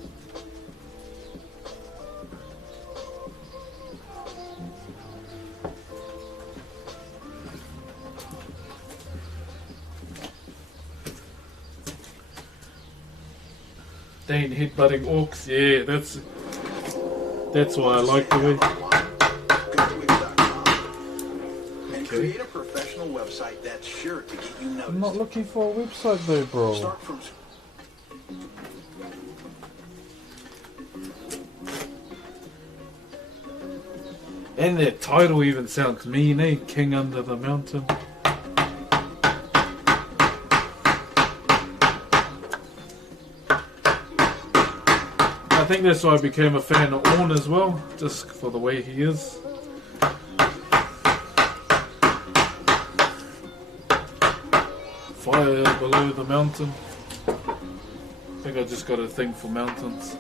Dane headbutting orcs, yeah, that's why I like the way. And create a professional website that's sure to get you noticed. I'm not looking for a website though, bro. Start from And that title even sounds mean, eh? King Under the Mountain. I think that's why I became a fan of Orn as well, just for the way he is. Fire below the mountain. I think I just got a thing for mountains.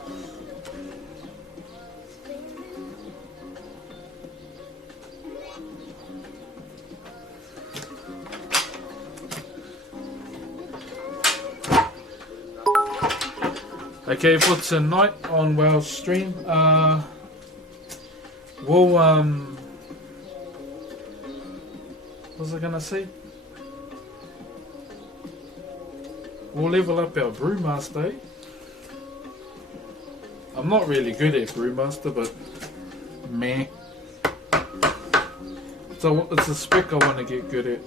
Okay, for tonight on Wales stream, we'll, what was I gonna say? We'll level up our Brewmaster, eh? I'm not really good at Brewmaster, but meh. So it's a spec I want to get good at.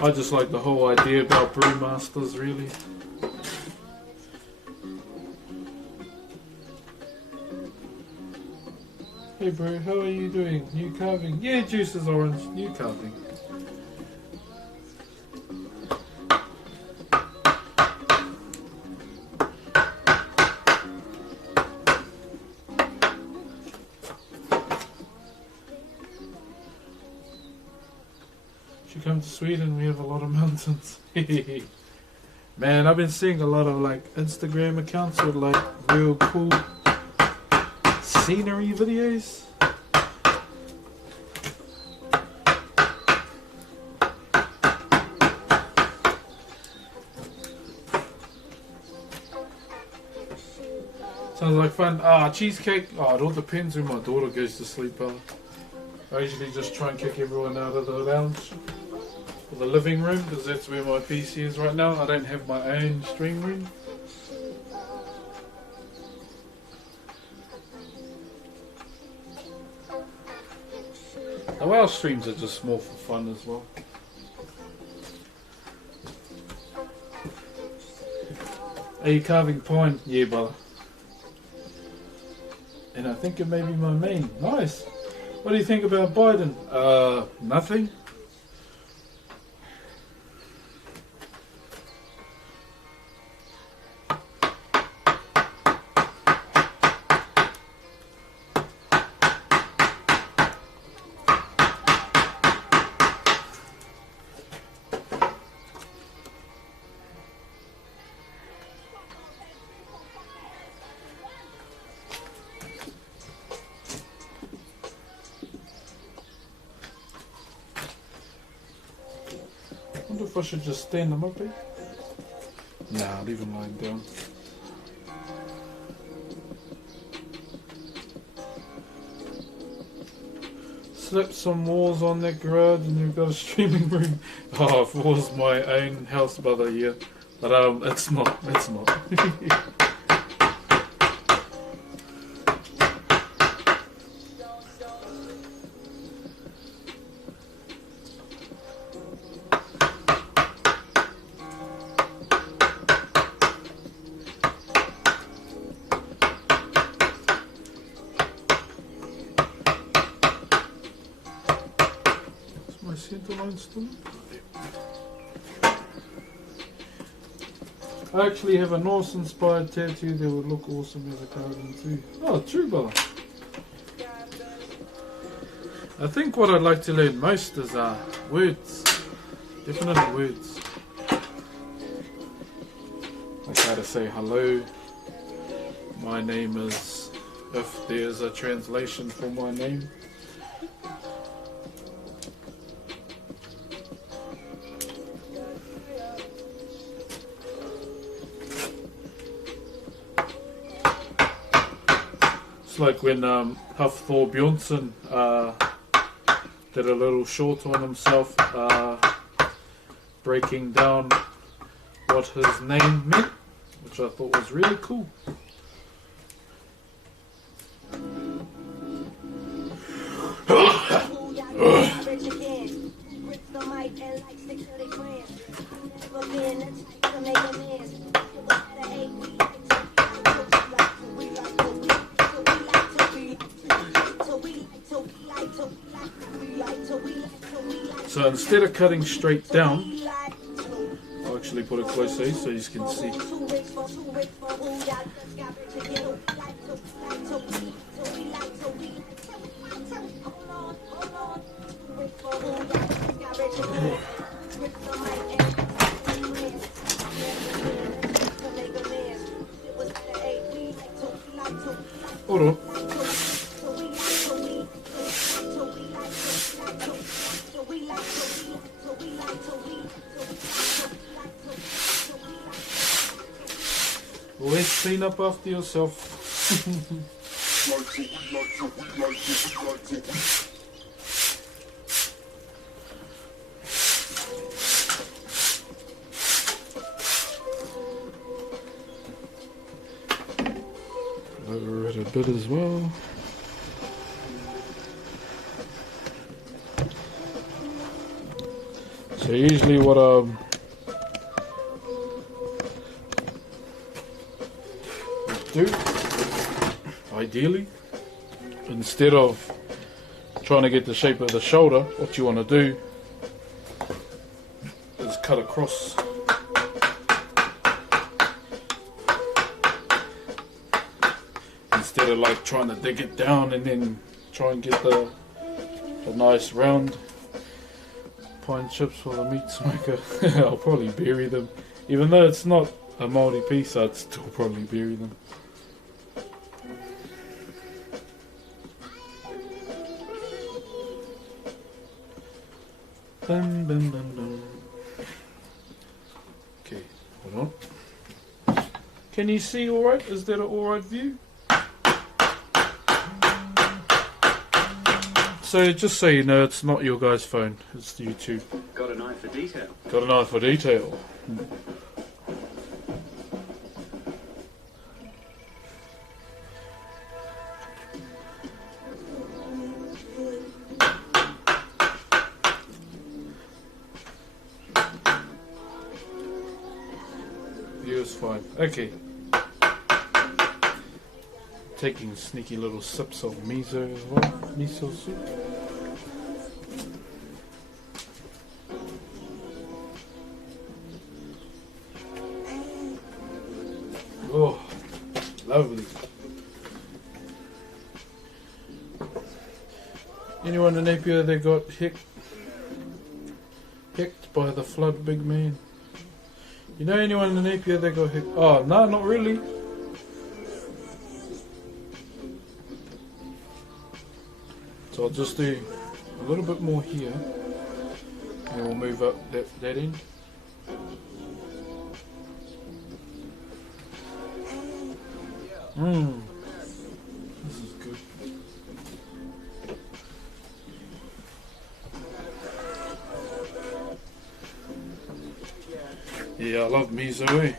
I just like the whole idea about Brewmasters, really. Hey bro, how are you doing? New carving? Yeah, juice is orange. New carving. If you come to Sweden, we have a lot of mountains. Man, I've been seeing a lot of like Instagram accounts with like real cool scenery videos. Sounds like fun. Cheesecake. Oh, it all depends when my daughter goes to sleep. I usually just try and kick everyone out of the lounge or the living room because that's where my PC is right now. I don't have my own stream room. The Wales streams are just more for fun as well. Are you carving pine? Yeah, brother. And I think it may be my main. Nice. What do you think about Biden? Nothing. I should just stand them up, eh? Nah, leave them lying down. Slap some walls on that garage and you've got a streaming room. Oh, if it was my own house, brother, yeah. But it's not. It's not. My center line still? I actually have a Norse inspired tattoo that would look awesome as a cardigan too. Oh, true, brother. I think what I'd like to learn most is words. Definitely words. Like how to say hello. My name is, if there's a translation for my name. Like when Hafthor Bjornsson did a little short on himself breaking down what his name meant, which I thought was really cool. So instead of cutting straight down, I'll actually put it closer so you can see. Hold on. Always clean up after yourself. Lower it a bit as well. So usually what do, ideally, instead of trying to get the shape of the shoulder, what you want to do is cut across. Instead of like trying to dig it down and then try and get the nice round pine chips for the meat smoker. I'll probably bury them. Even though it's not a mouldy piece, I'd still probably bury them. Dun, dun, dun, dun. Okay, hold on. Can you see alright? Is that an alright view? So just so you know, it's not your guy's phone, it's YouTube. Got an eye for detail. Got an eye for detail. View is fine. Okay. Taking sneaky little sips of miso as well. Miso soup. Oh, lovely. Anyone in Napier that got hicked by the flood, big man? You know anyone in Napier that got hicked? Oh, no, not really. So I'll just do a little bit more here, and we'll move up that end. This is good. Yeah, I love miso, eh?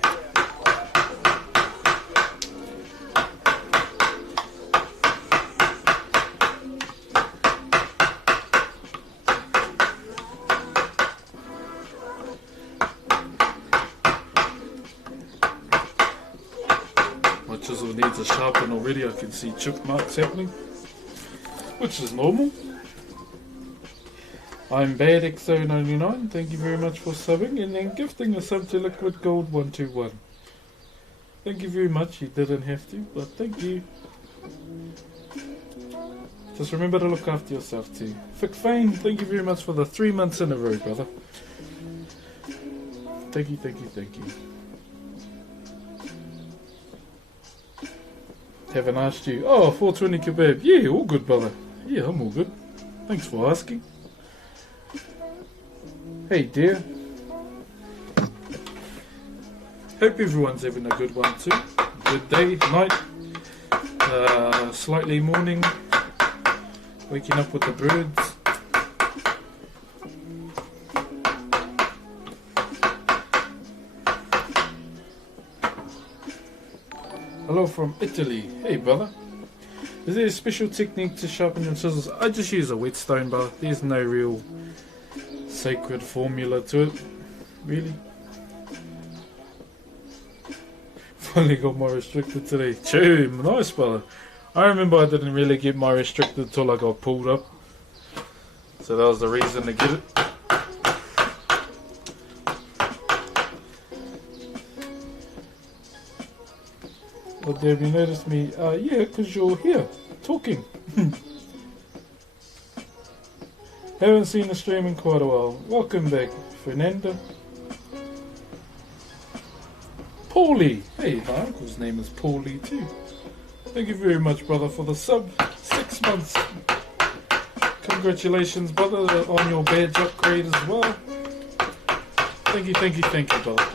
My chisel needs a sharpen already. I can see chip marks happening, which is normal. I'm Bad XO99, thank you very much for subbing and then gifting a sub to Liquid Gold 121. Thank you very much, you didn't have to, but thank you. Just remember to look after yourself too. Vic Fane, thank you very much for the 3 months in a row, brother. Thank you, thank you, thank you. Haven't asked you. Oh, 420 kebab. Yeah, all good, brother. Yeah, I'm all good. Thanks for asking. Hey dear. Hope everyone's having a good one too. Good day, night, slightly morning, waking up with the birds. Hello from Italy. Hey brother. Is there a special technique to sharpen your chisels? I just use a whetstone, brother. There's no real sacred formula to it, really. Finally got my restricted today. True, nice brother. I remember I didn't really get my restricted till I got pulled up, so that was the reason to get it. But have you noticed me? Yeah, because you're here talking. Haven't seen the stream in quite a while. Welcome back, Fernando. Paulie. Hey, my uncle's name is Paulie too. Thank you very much, brother, for the sub. 6 months. Congratulations, brother, on your badge upgrade as well. Thank you, thank you, thank you, brother.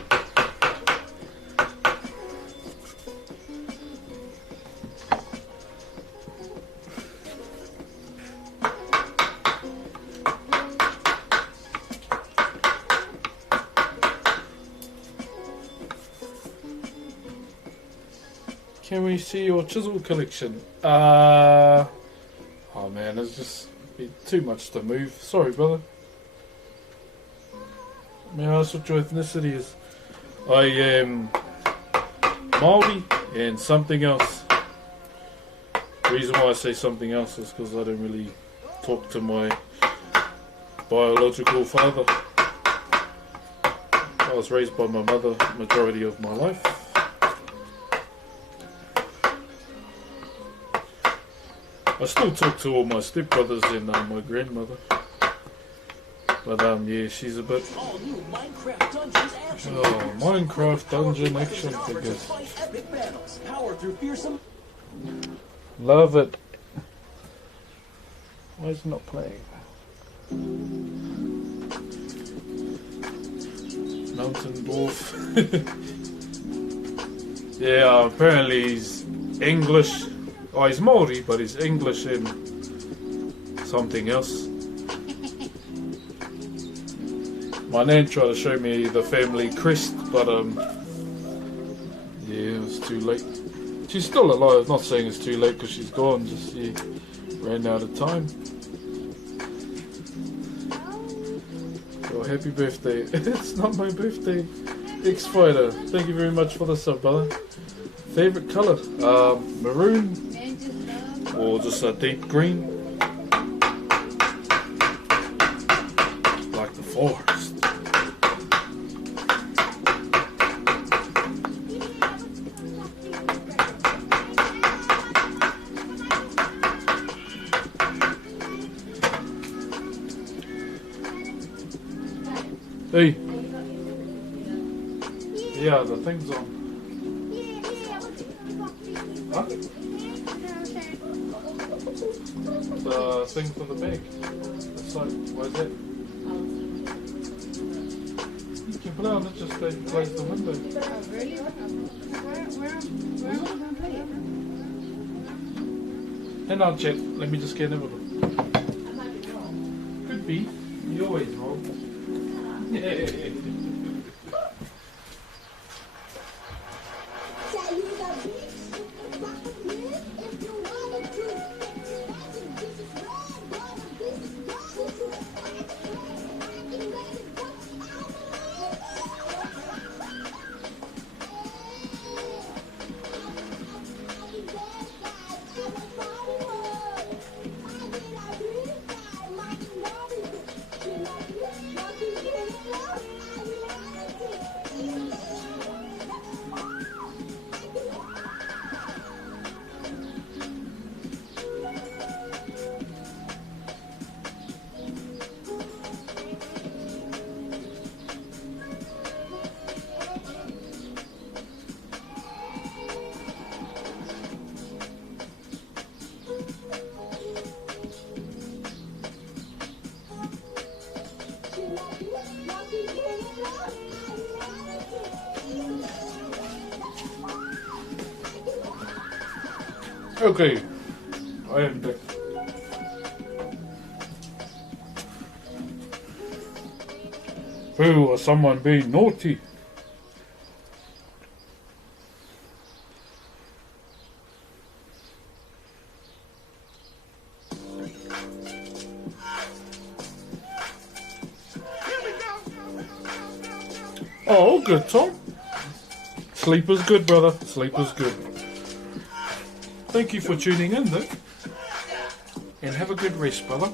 Can we see your chisel collection? Oh man, it's just too much to move. Sorry, brother. May I ask what your ethnicity is? I am Māori and something else. The reason why I say something else is because I don't really talk to my biological father. I was raised by my mother the majority of my life. I still talk to all my stepbrothers and my grandmother. But yeah, she's a bit... Oh, Minecraft dungeon action figures. Love it. Why is it not playing? Mountain dwarf. Yeah, apparently he's English. Oh, he's Māori, but he's English and something else. My nan tried to show me the family crest, but yeah, it was too late. She's still alive, not saying it's too late because she's gone, just yeah, ran out of time. Oh, happy birthday. It's not my birthday. X-Fighter, thank you very much for the sub, brother. Favourite colour? Maroon. Or just a deep green, like the forest. Hey, yeah, the thing's on. Huh? The thing for the bag. The side. Why is that? You can play on it, just close the window. Oh, really? Where am I going to play it? And I'll check. Let me just get a look. Could be. You always roll. Yeah. Okay, I am back. Who was someone being naughty? Oh, good, Tom. Sleep is good, brother. Sleep is good. Thank you for tuning in, though. And have a good rest, brother.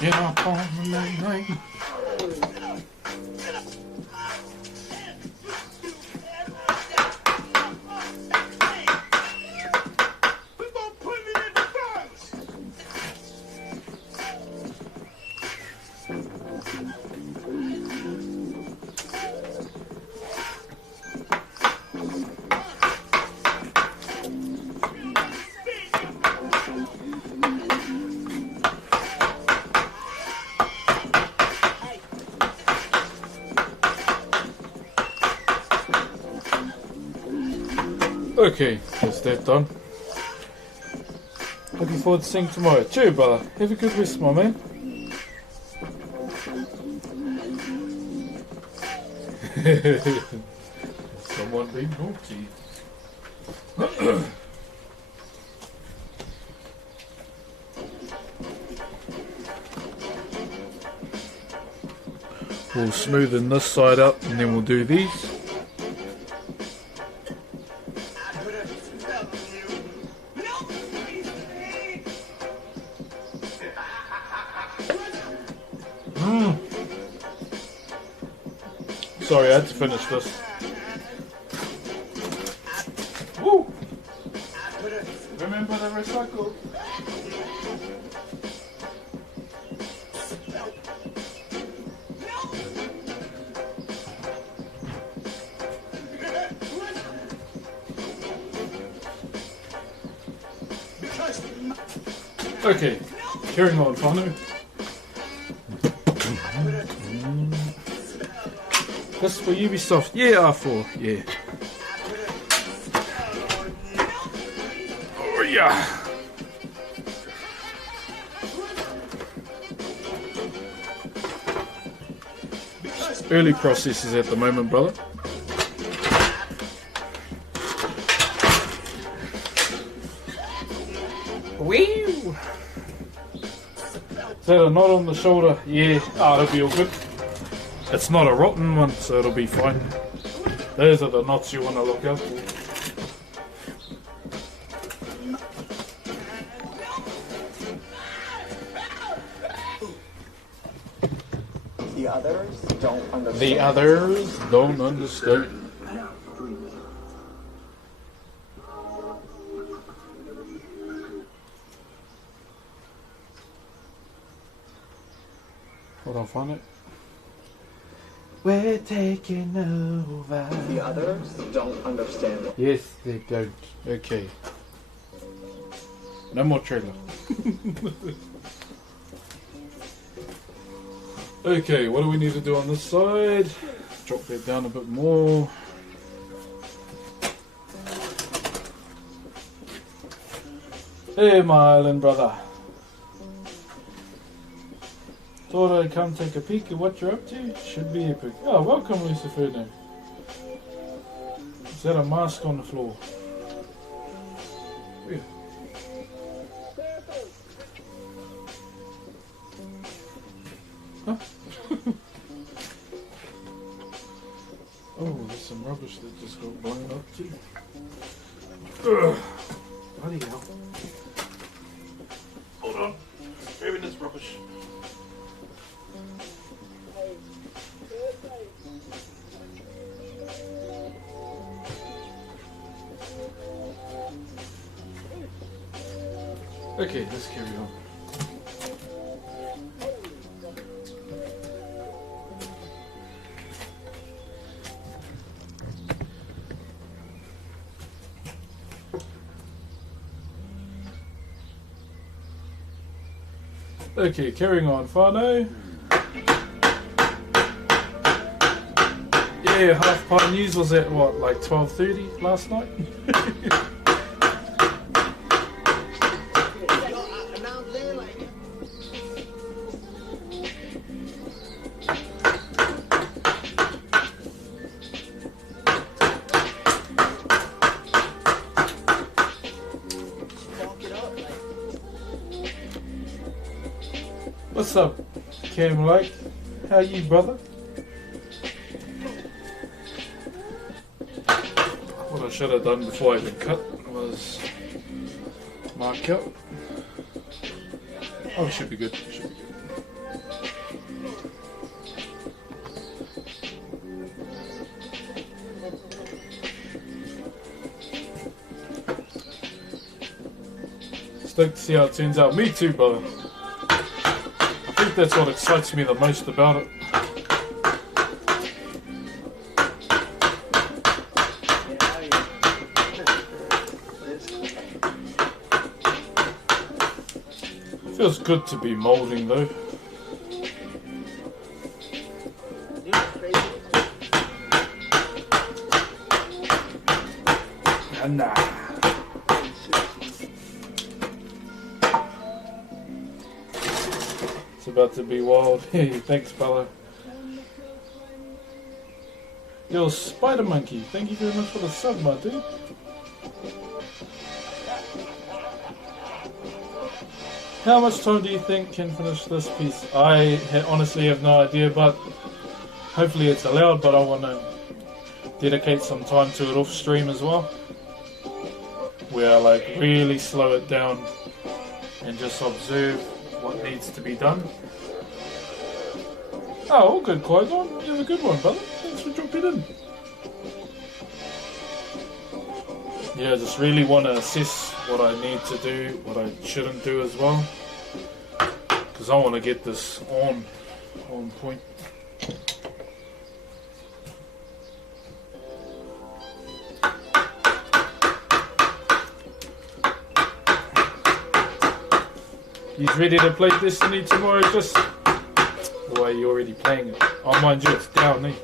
Get up on the night. Okay, that's that done. Looking forward to seeing tomorrow. Cheers, brother. Have a good rest, my man. Someone being naughty. We'll smoothen this side up and then we'll do these. Sorry, I had to finish this. Woo! Remember the recycle. Okay, carrying on, whanau. This is for UBISOFT. Yeah, R4. Yeah. Oh, yeah. Early processes at the moment, brother. Wee! Is that a knot on the shoulder? Yeah. Ah, that'll be all good. It's not a rotten one, so it'll be fine. Those are the knots you want to look out for. The others don't understand. The others don't understand. Hold on, find it. We're taking over. The others don't understand. Yes, they don't. Okay. No more trailer. Okay, what do we need to do on this side? Drop that down a bit more. Hey, my island brother. Thought I'd come take a peek at what you're up to. Should be epic. Oh, welcome, Lucifer. Is that a mask on the floor? Yeah. Huh? Oh, there's some rubbish that just got blown up too. Ugh. Bloody hell. Hold on. Grabbing this rubbish. Okay, let's carry on. Okay, carrying on, whanau. Yeah, Half Pint News was at what, like 12:30 last night? What's up, Cam Lake? How you, brother? What I should have done before I even cut was mark out. Oh, it should be good. Should be good. Stoked to see how it turns out. Me too, brother. I think that's what excites me the most about it. Feels good to be moulding though. Nah. It's about to be wild. Hey, thanks, fella. Yo, Spider Monkey, thank you very much for the sub, my dude. How much time do you think can finish this piece? I honestly have no idea, but hopefully it's allowed, but I want to dedicate some time to it off stream as well, where I like really slow it down and just observe what needs to be done. Oh, all good, Qui-Gon. You have a good one, brother. Thanks for dropping in. Yeah, I just really want to assess what I need to do, what I shouldn't do as well, because I want to get this on point. You ready to play Destiny tomorrow? Just the way you're already playing it. Oh, mind you, it's down, eh?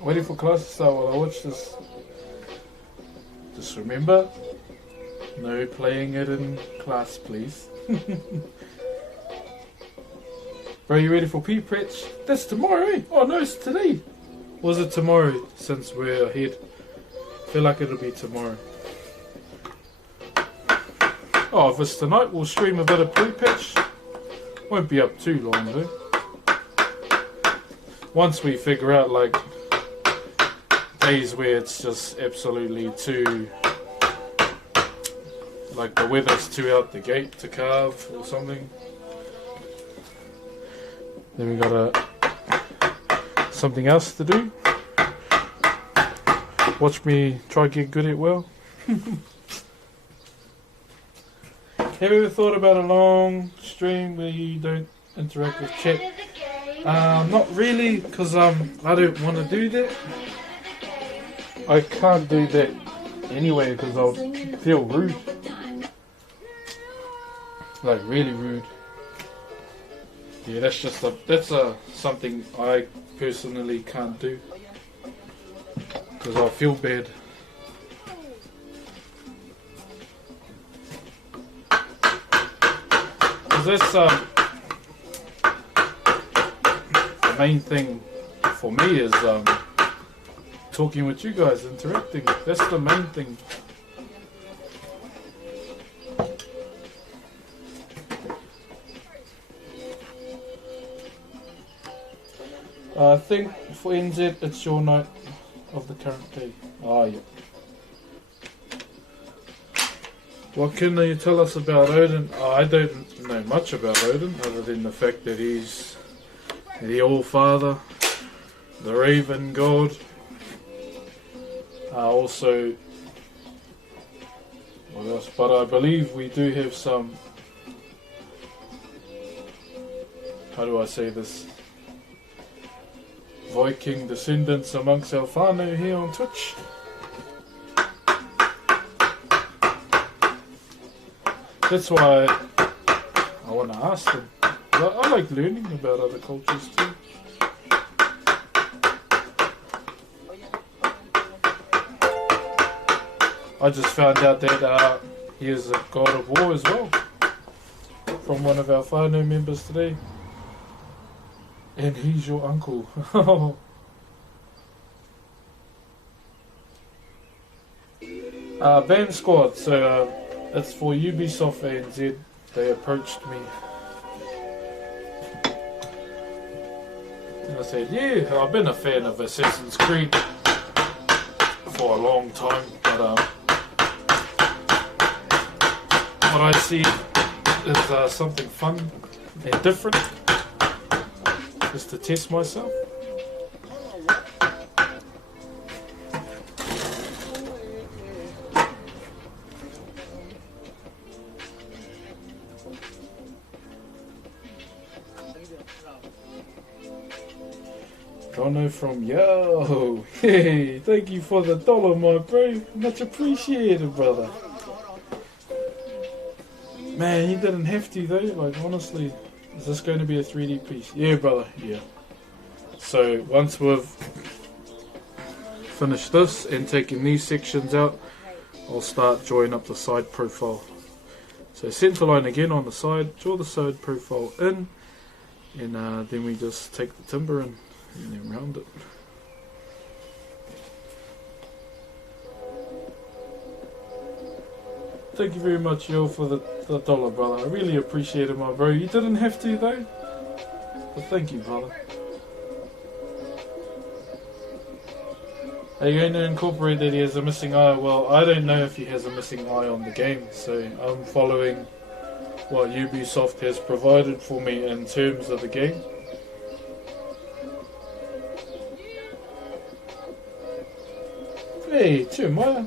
Waiting for class to start while I watch this. Just remember, no playing it in class, please. Bro, you ready for P-Pretch? That's tomorrow, eh? Oh no, it's today. Was it tomorrow, since we're ahead? I feel like it'll be tomorrow. Oh, if it's tonight, we'll stream a bit of P-Pretch. Won't be up too long though. Once we figure out like days where it's just absolutely too, like the weather's too out the gate to carve or something. Then we got something else to do. watch me try to get good at WoW. Have you ever thought about a long stream where you don't interact with chat? Not really, because I don't want to do that. I can't do that anyway because I'll feel rude. Like really rude. Yeah, that's something I personally can't do because I'll feel bad. Because that's the main thing for me is talking with you guys, interacting. That's the main thing. I think for NZ it's your night of the current day. Ah, yeah. What can you tell us about Odin? I don't know much about Odin other than the fact that he's the All-Father, the Raven God. Also, what else? But I believe we do have some, how do I say this, Viking descendants amongst our whanau here on Twitch. That's why I want to ask them. I like learning about other cultures too. I just found out that he is a god of war as well from one of our whanau members today. And he's your uncle. Band Squad, so it's for UBISOFT ANZ. They approached me. And I said, yeah, I've been a fan of Assassin's Creed for a long time, but what I see is something fun and different. Just to test myself. Dono from Yo. Hey, thank you for the $1, my bro. Much appreciated, brother. Man, you didn't have to though. Like honestly. Is this going to be a 3D piece? Yeah, brother, yeah. So once we've finished this and taken these sections out, I'll start drawing up the side profile. So center line again on the side, draw the side profile in, and then we just take the timber in and then round it. Thank you very much, Yo, for the $1, brother. I really appreciate it, my bro. You didn't have to, though. But thank you, brother. Are you going to incorporate that he has a missing eye? Well, I don't know if he has a missing eye on the game, so I'm following what Ubisoft has provided for me in terms of the game. Hey, Jeremiah.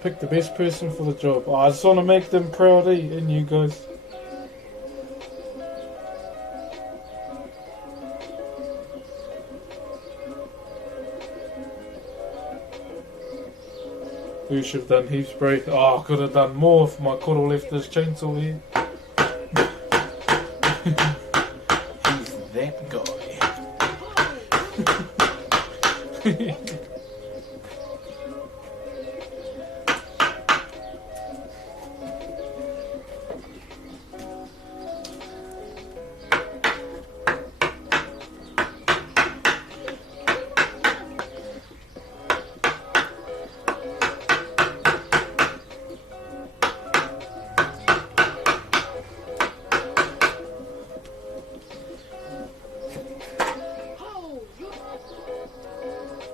Pick the best person for the job. Oh, I just want to make them proud, and you guys. We should have done heaps break. Oh, I could have done more if my koro left his chainsaw here. He's that guy.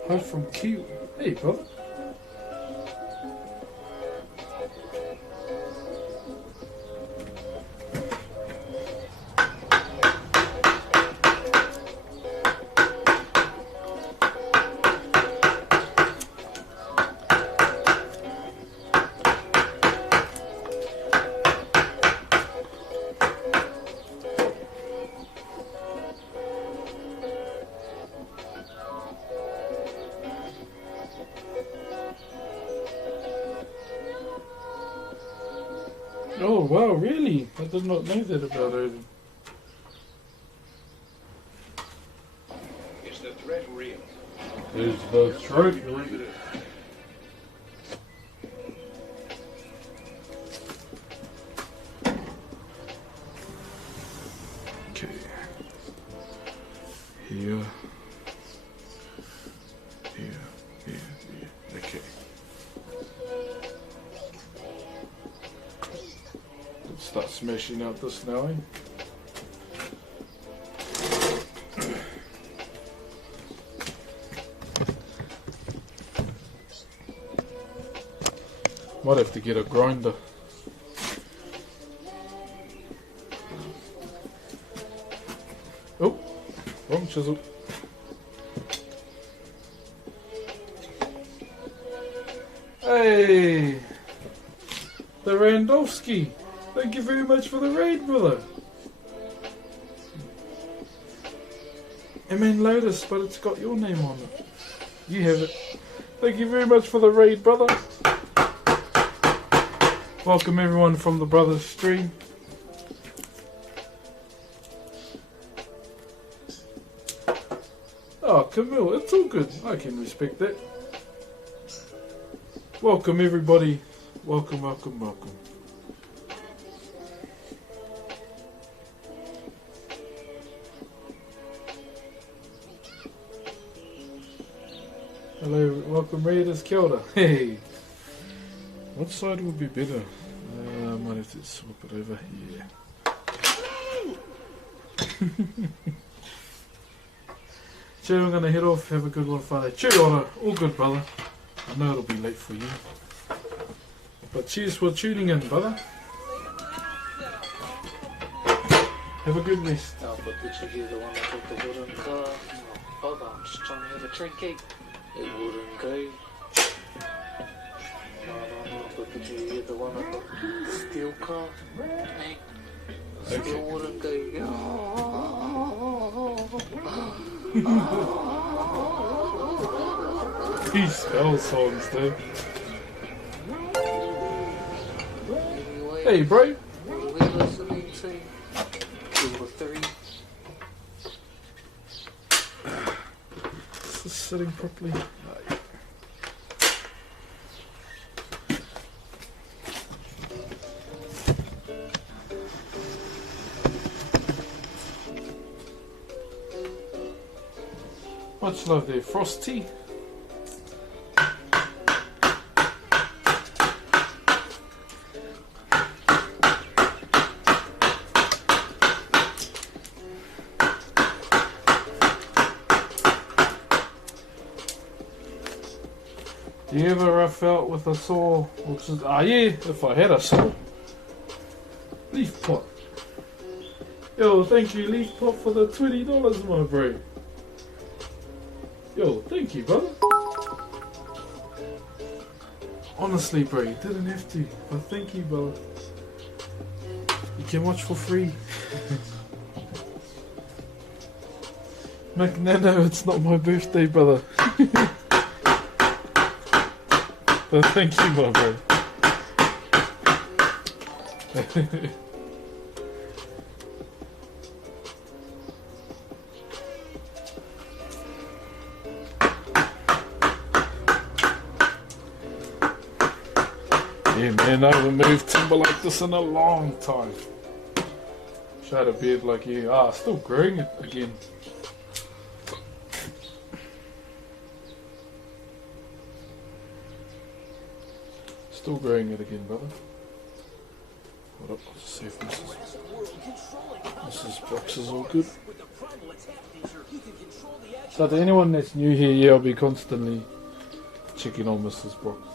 Hi from Q. Hey, brother. Oh wow, really? I did not know that about Odin. Is the threat real? Is the threat real? Okay. Here. Here. Okay. Let's start smashing out this now, eh? Might have to get a grinder. Oh, wrong chisel. Hey, the Randolphski. Thank you very much for the raid, brother. I mean Lotus, but it's got your name on it. You have it. Thank you very much for the raid, brother. Welcome everyone from the brothers stream. Oh, Camille, it's all good. I can respect that. Welcome everybody. Welcome, welcome, welcome. Hello, welcome Raiders, kia ora. Hey. What side would be better? I might have to swap it over here. Cheer, I'm going to head off. Have a good one, Friday. Cheer, ora. All good, brother. I know it'll be late for you. But cheers for tuning in, brother. Have a good rest. Oh, but did you hear the one that took the wooden car? Oh, hold on, I'm just trying to have a drink cake. It wouldn't go. No, but did you hear the one that took the steel car? Hey, the steel wouldn't go. He spells songs, though. Anyway, Hey, bro. what are we listening to? 2 or 3. Is this sitting properly? Much love there, Frosty. Do you ever rough out with a saw? Yeah, if I had a saw. Leaf pot. Yo, thank you, Leaf pot, for the $20, my bro. Yo, thank you, brother. Honestly, bro, you didn't have to, but thank you, brother. You can watch for free. McNano, it's not my birthday, brother. But thank you, my bro. Yeah, man, I haven't moved timber like this in a long time. Showed a beard like you. Still growing it again. Still growing it again, brother. Hold up, let's see if Mrs. Broxh is all good. So to anyone that's new here, yeah, I'll be constantly checking on Mrs. Broxh.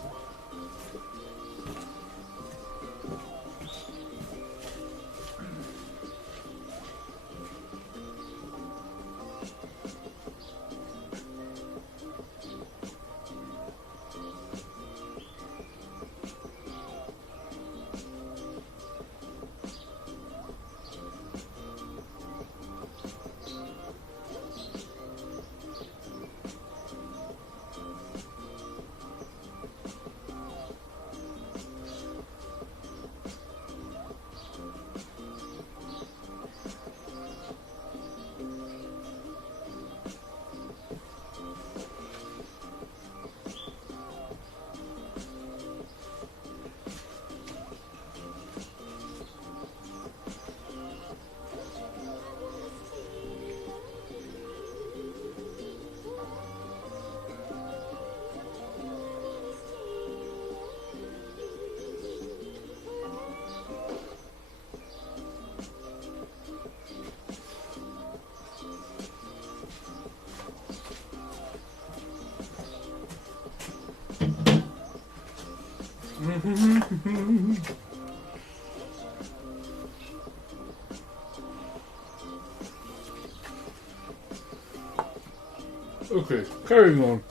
Okay, carrying on.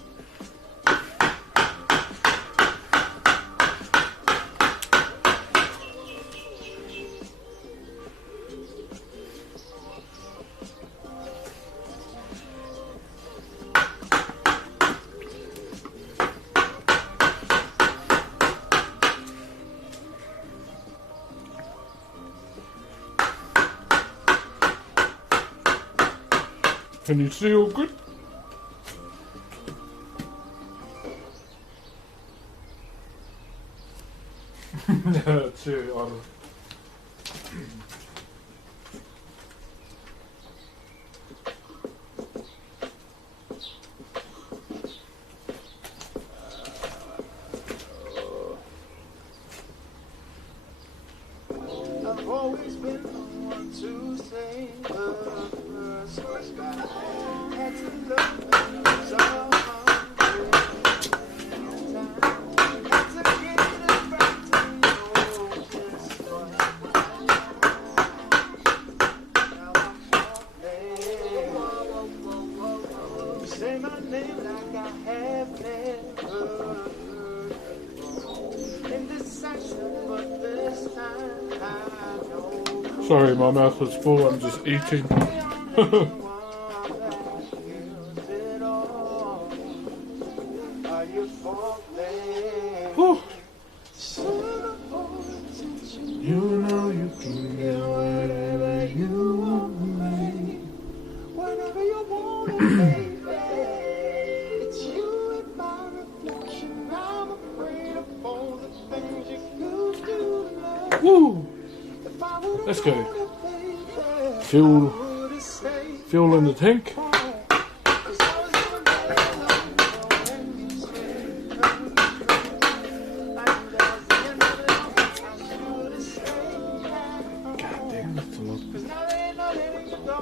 Can you see all good? Too, I've always been the one to say the first words back. Had to love so hungry. Had to get it back to know just what. Now I'm falling. You say my name like I have never heard before. Indecisive, but this time I know. sorry, my mouth was full. I'm just eating. Whew. You know you can get whatever you want, babe. Whatever you want, baby. It's you and my reflection. I'm afraid of all the things you could do to love. Woo! If I would've Let's go. known it, baby, Fuel, I would've stayed. fuel in the tank. 'Cause I was gonna be alone when you said come true. I knew that was the end of it. I should've stayed at home. God damn, that's a lot. 'Cause now they ain't no letting you go.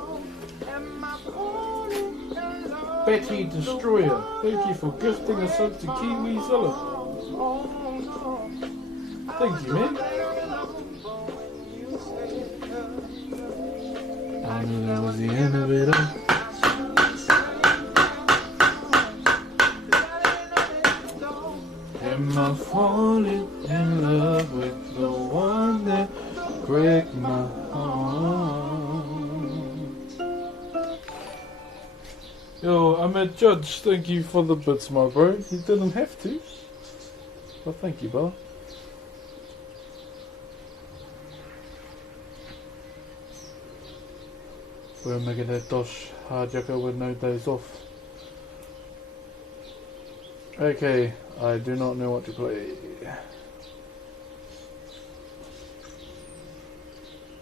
And my falling in love. Betty Destroyer, thank you for gifting us up to Kiwi Zilla. Thank you, man. I knew that was the end of it all. Am I falling in love with the one that break my heart? Yo, I'm a judge. Thank you for the bits, my bro. You didn't have to. Well, thank you, bro. We're making that dosh hardjaka with no days off. Okay, I do not know what to play.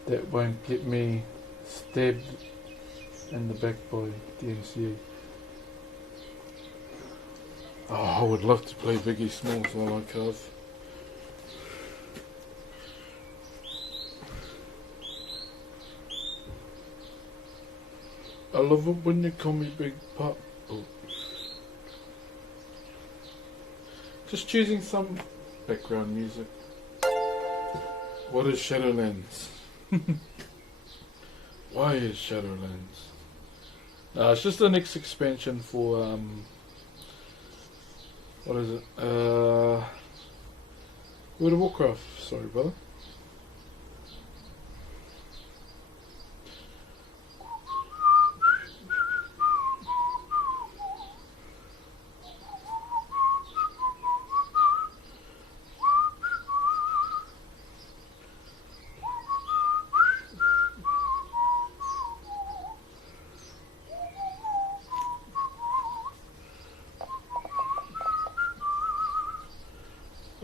That won't get me stabbed in the back by DMCA. Oh, I would love to play Biggie Smalls while I carve. I love it when you call me Big Pop. Oh. Just choosing some background music. What is Shadowlands? Why is Shadowlands? It's just the next expansion for what is it? World of Warcraft. Sorry, brother.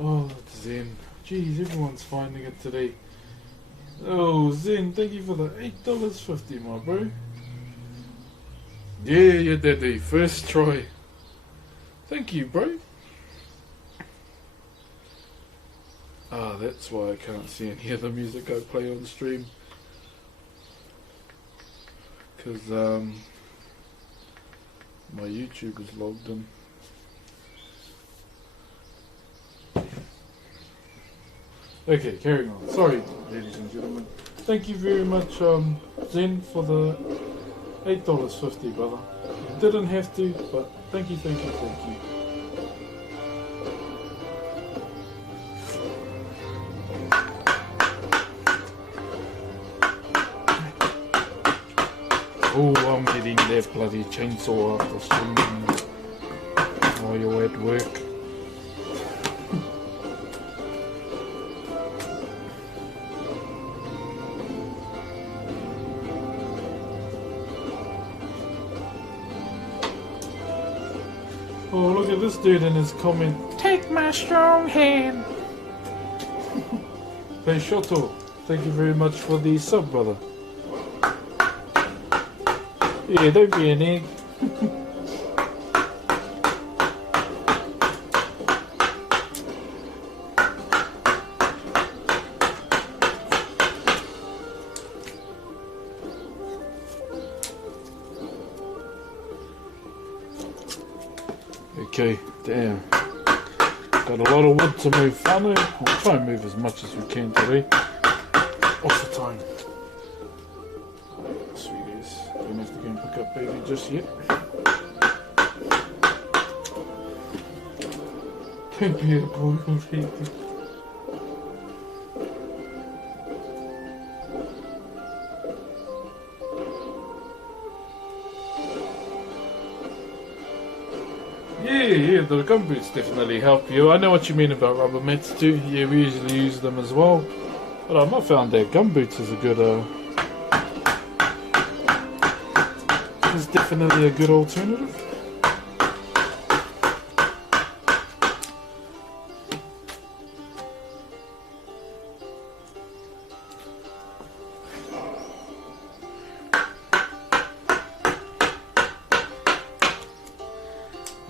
Oh, Zen. Jeez, everyone's finding it today. Oh, Zen, thank you for the $8.50, my bro. Yeah, you did the first try. Thank you, bro. Ah, that's why I can't see any of the music I play on stream. Because, my YouTube is logged in. Okay, carrying on. Sorry, ladies and gentlemen. Thank you very much, Zen, for the $8.50, brother. You didn't have to, but thank you, thank you, thank you. Oh, I'm getting that bloody chainsaw after streaming while you're at work. Oh, look at this dude in his comment. Take my strong hand. Hey, Shoto, thank you very much for the sub, brother. Yeah, don't be an egg. Okay, damn. Got a lot of wood to move. We'll try and move as much as we can today. Off the time. Sweeties, don't have to go and pick up baby just yet. Don't be a boy already. Yeah, the gumboots definitely help you. I know what you mean about rubber mats too. Yeah, we usually use them as well. But I've not found that gumboots is a good, is definitely a good alternative.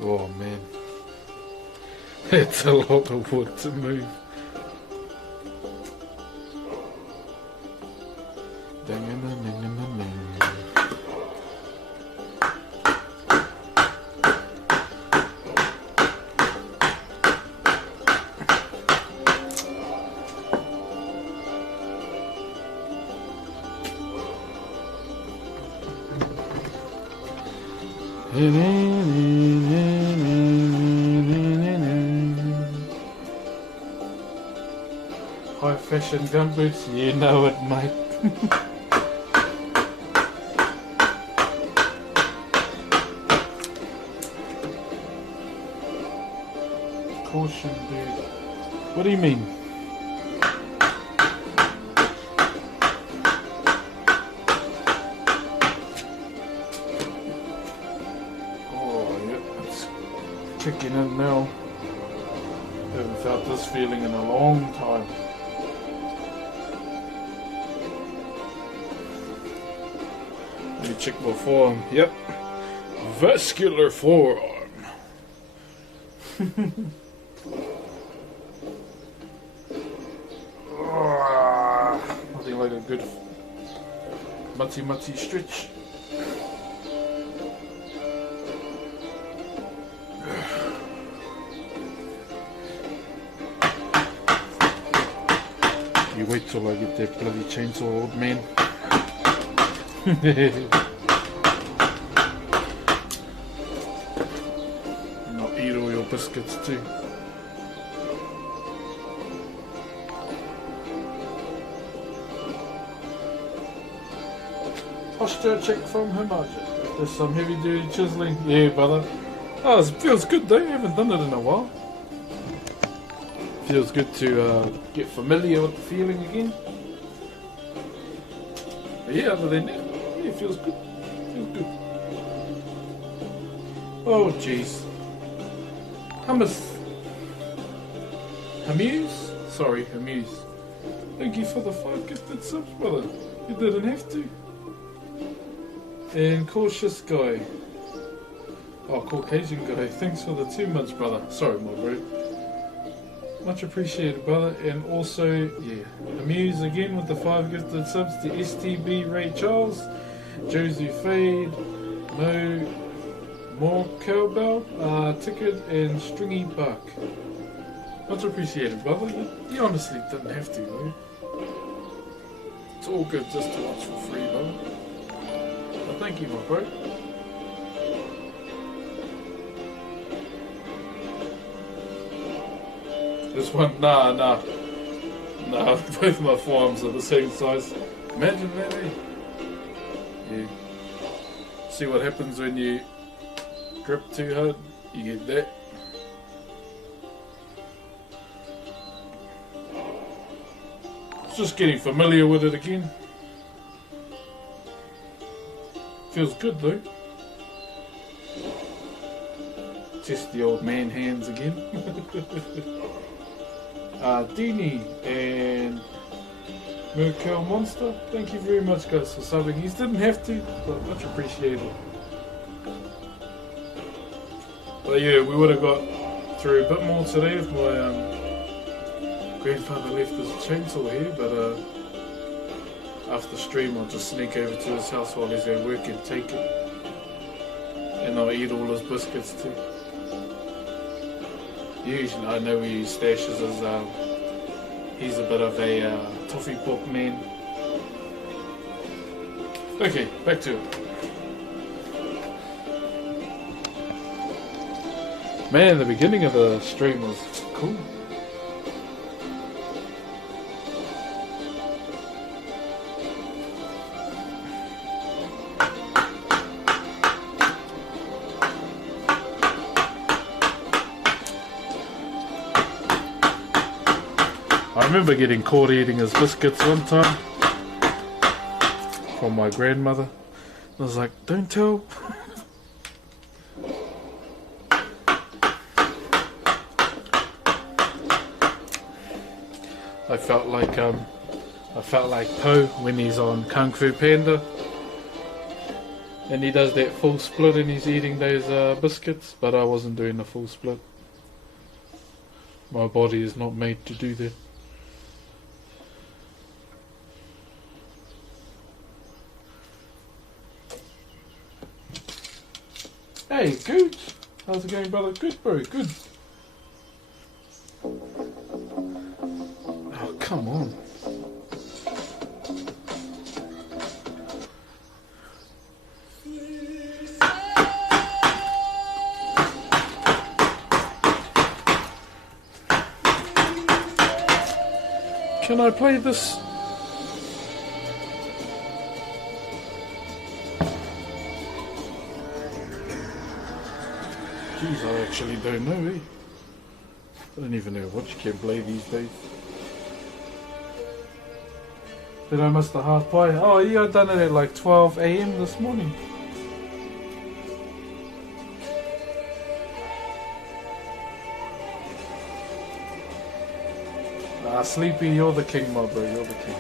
Oh man, it's a lot of wood to move. High fashion gumboots, you know it, mate. Caution, dude. What do you mean? Oh, yep, it's kicking in now. Haven't felt this feeling in a long time. Let me check my forearm. Yep. Vascular forearm. Nothing like a good mutty stretch. You wait till I get that bloody chainsaw, old man. And I'll eat all your biscuits too. Posture check from Himaja. There's some heavy duty chiseling. Yeah, brother. Oh, it feels good though. I haven't done it in a while. Feels good to get familiar with the feeling again. But yeah, other than that, yeah, it feels good. Feels good. Oh, jeez. Amuse? Sorry, Amuse. Thank you for the 5 gifted subs, brother. You didn't have to. And Cautious Guy. Oh, Caucasian Guy. Thanks for the 2 months, brother. Sorry, my bro. Much appreciated, brother. And also, yeah, Amuse again with the 5 gifted subs to STB Ray Charles, Josie Fade, More Cowbell, Ticket, and Stringy Buck. Much appreciated, brother. You honestly didn't have to, though. It's all good just to watch for free, brother. But thank you, my bro. This one, nah. Both my forearms are the same size. Imagine that, eh? Yeah. See what happens when you grip too hard? You get that. Just getting familiar with it again. Feels good though. Test the old man hands again. Dini and Merkel Monster, thank you very much guys for subbing. He didn't have to, but much appreciated. But yeah, we would have got through a bit more today if my grandfather left his chainsaw here, but after stream I'll just sneak over to his house while he's at work and take it. And I'll eat all his biscuits too. Usually I know he stashes his, he's a bit of a toffee pop man. Okay, back to it. Man, the beginning of the stream was cool. I remember getting caught eating his biscuits one time from my grandmother. I was like, don't tell. I felt like Po when he's on Kung Fu Panda and he does that full split and he's eating those biscuits, but I wasn't doing the full split. My body is not made to do that. Hey, good. How's it going, brother? Good, bro. Good. Oh, come on. Can I play this? Jeez, I actually don't know, eh? I don't even know what you can play these days. Did I miss the half pie? Oh yeah, I done it at like 12 AM this morning. Nah, Sleepy, you're the king, my bro, you're the king.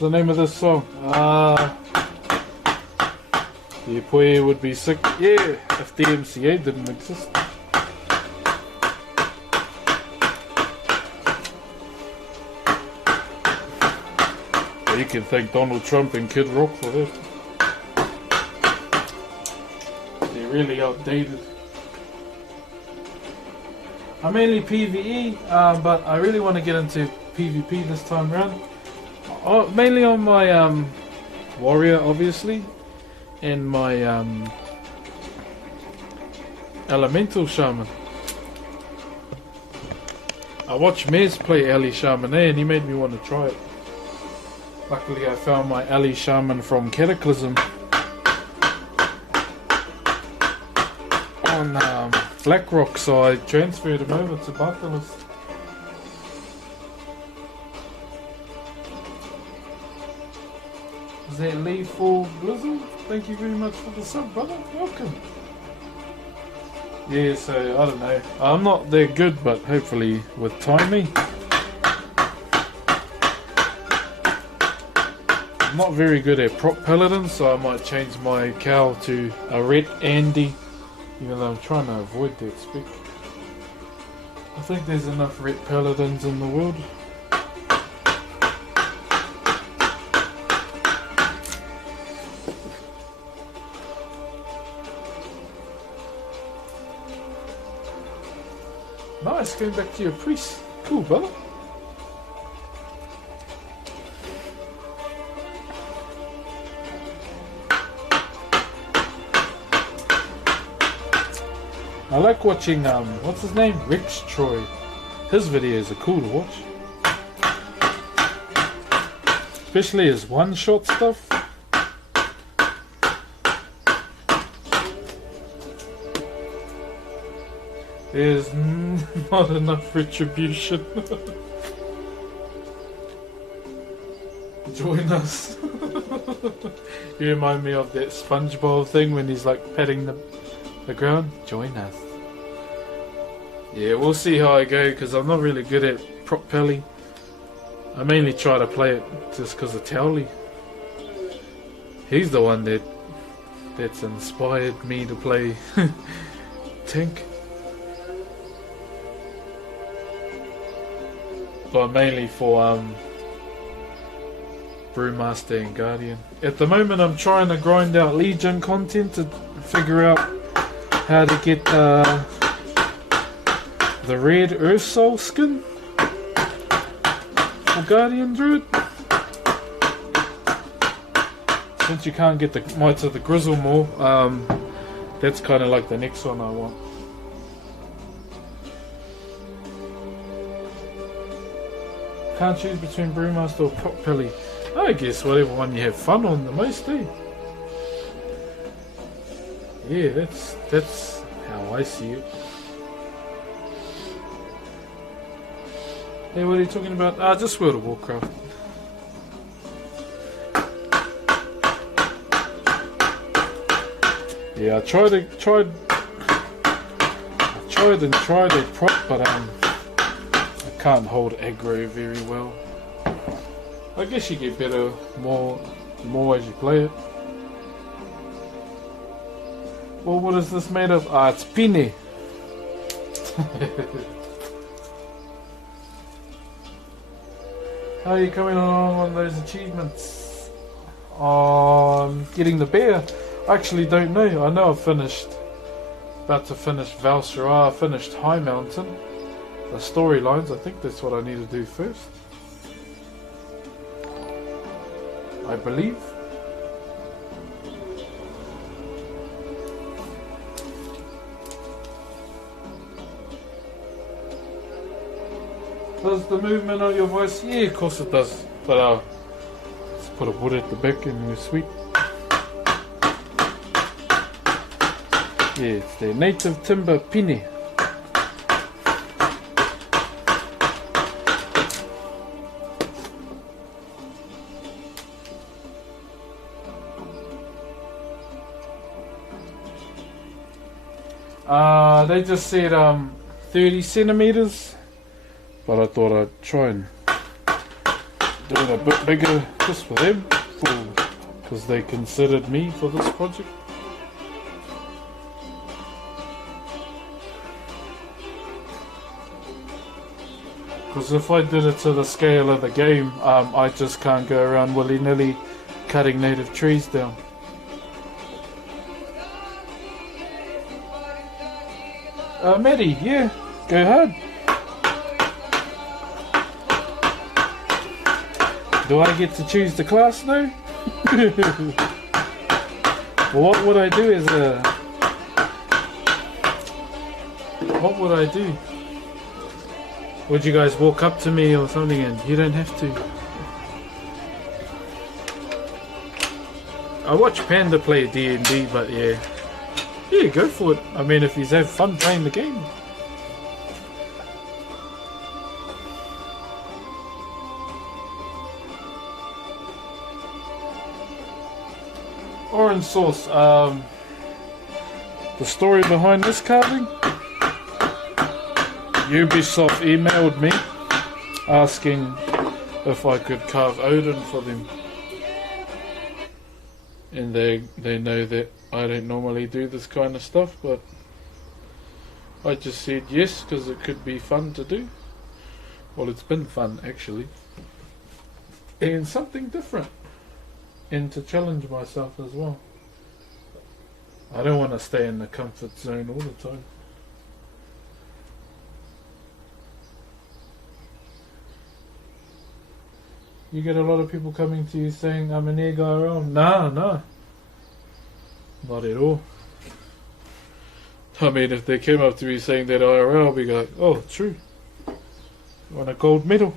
The name of this song? The Poe would be sick. Yeah, if the MCA didn't exist. You can thank Donald Trump and Kid Rock for that. They're really outdated. I'm mainly PvE, but I really want to get into PvP this time around. Mainly on my warrior, obviously, and my elemental shaman. I watched Mez play Ali Shaman and he made me want to try it. Luckily I found my Ali Shaman from Cataclysm on Blackrock, so I transferred him over to Bucklist. Is that Lee for Blizzard? Thank you very much for the sub, brother. Welcome. Yeah, so I don't know. I'm not that good, but hopefully with timing. I'm not very good at prop paladins, so I might change my cow to a red Andy, even though I'm trying to avoid that spec. I think there's enough red paladins in the world. Nice, going back to your priest. Cool, brother. I like watching, what's his name? Rex Troy. His videos are cool to watch. Especially his one-shot stuff. There's not enough retribution. Join us. You remind me of that SpongeBob thing when he's like patting the ground. Join us. Yeah, we'll see how I go because I'm not really good at prop pelly. I mainly try to play it just because of Towley. He's the one that's inspired me to play tank. But mainly for Brewmaster and Guardian. At the moment I'm trying to grind out Legion content to figure out how to get the red Earth Soul skin for Guardian Druid. Since you can't get the Mites of the Grizzlemore, that's kind of like the next one I want. Can't choose between Brewmaster or Prop Pelly. I guess whatever one you have fun on the most, eh? Yeah, that's how I see it. Hey, what are you talking about? Just World of Warcraft. Yeah, I tried a prop, but I can't hold aggro very well. I guess you get better more as you play it. Well, what is this made of? It's pine. How are you coming along on those achievements? On getting the bear? I actually don't know. I know I've about to finish Val'sharah. I finished High Mountain. The storylines, I think that's what I need to do first. I believe. Does the movement of your voice? Yeah, of course it does. But let's put a wood at the back and we're sweet. Yeah, it's the native timber pine. They just said 30 centimeters, but I thought I'd try and do it a bit bigger just for them, because they considered me for this project. Because if I did it to the scale of the game, I just can't go around willy-nilly cutting native trees down. Maddie, yeah, go hard. Do I get to choose the class now? Well, what would I do is what would I do? Would you guys walk up to me or something? And you don't have to. I watch Panda play D&D, but yeah, go for it. I mean, if you have fun playing the game. Orange Sauce, the story behind this carving? Ubisoft emailed me asking if I could carve Odin for them. And they know that I don't normally do this kind of stuff, but I just said yes because it could be fun to do. Well, it's been fun actually. And something different. And to challenge myself as well. I don't want to stay in the comfort zone all the time. You get a lot of people coming to you saying I'm an air guy around. Nah, not at all. I mean, if they came up to me saying that IRL, I'll be like, oh, true. Won a gold medal.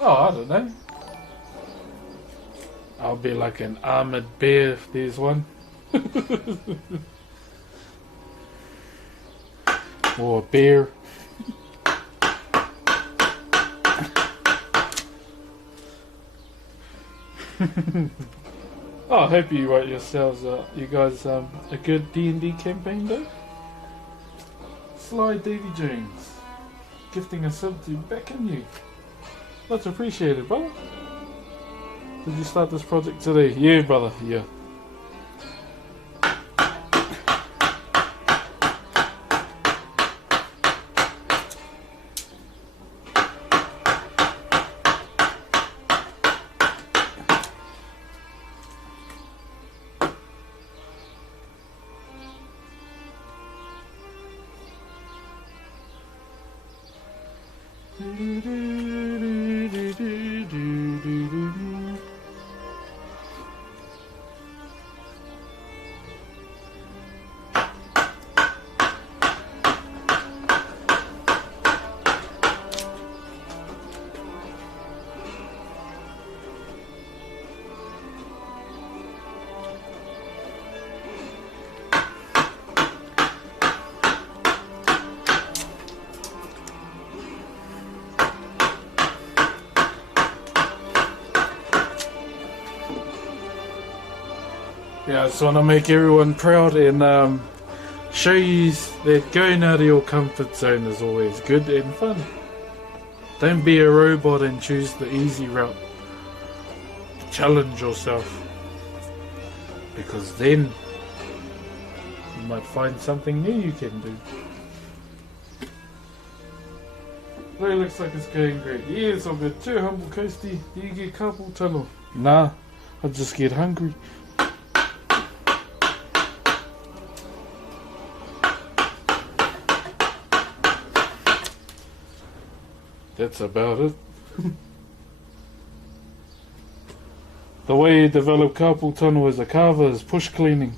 I don't know. I'll be like an armored bear if there's one. Or a bear. I hope you wrote yourselves, you guys, a good D&D campaign though. Sly Davy Jones, gifting a sub to back in you. Much appreciated, brother. Did you start this project today? Yeah, brother, yeah. Yeah, I just want to make everyone proud and show you that going out of your comfort zone is always good and fun. Don't be a robot and choose the easy route. Challenge yourself, because then you might find something new you can do. Well, it looks like it's going great. Yeah, it's all good too, Humble Coasty. Do you get carpal tunnel? Nah, I just get hungry. That's about it. The way you develop carpal tunnel as a carver is push cleaning.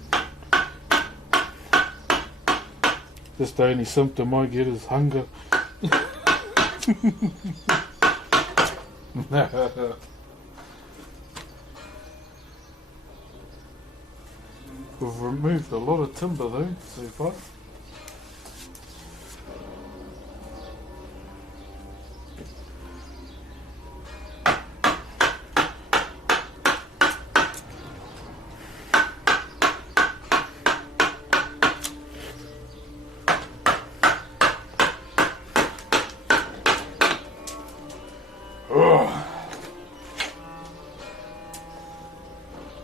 Just the only symptom I get is hunger. We've removed a lot of timber though so far.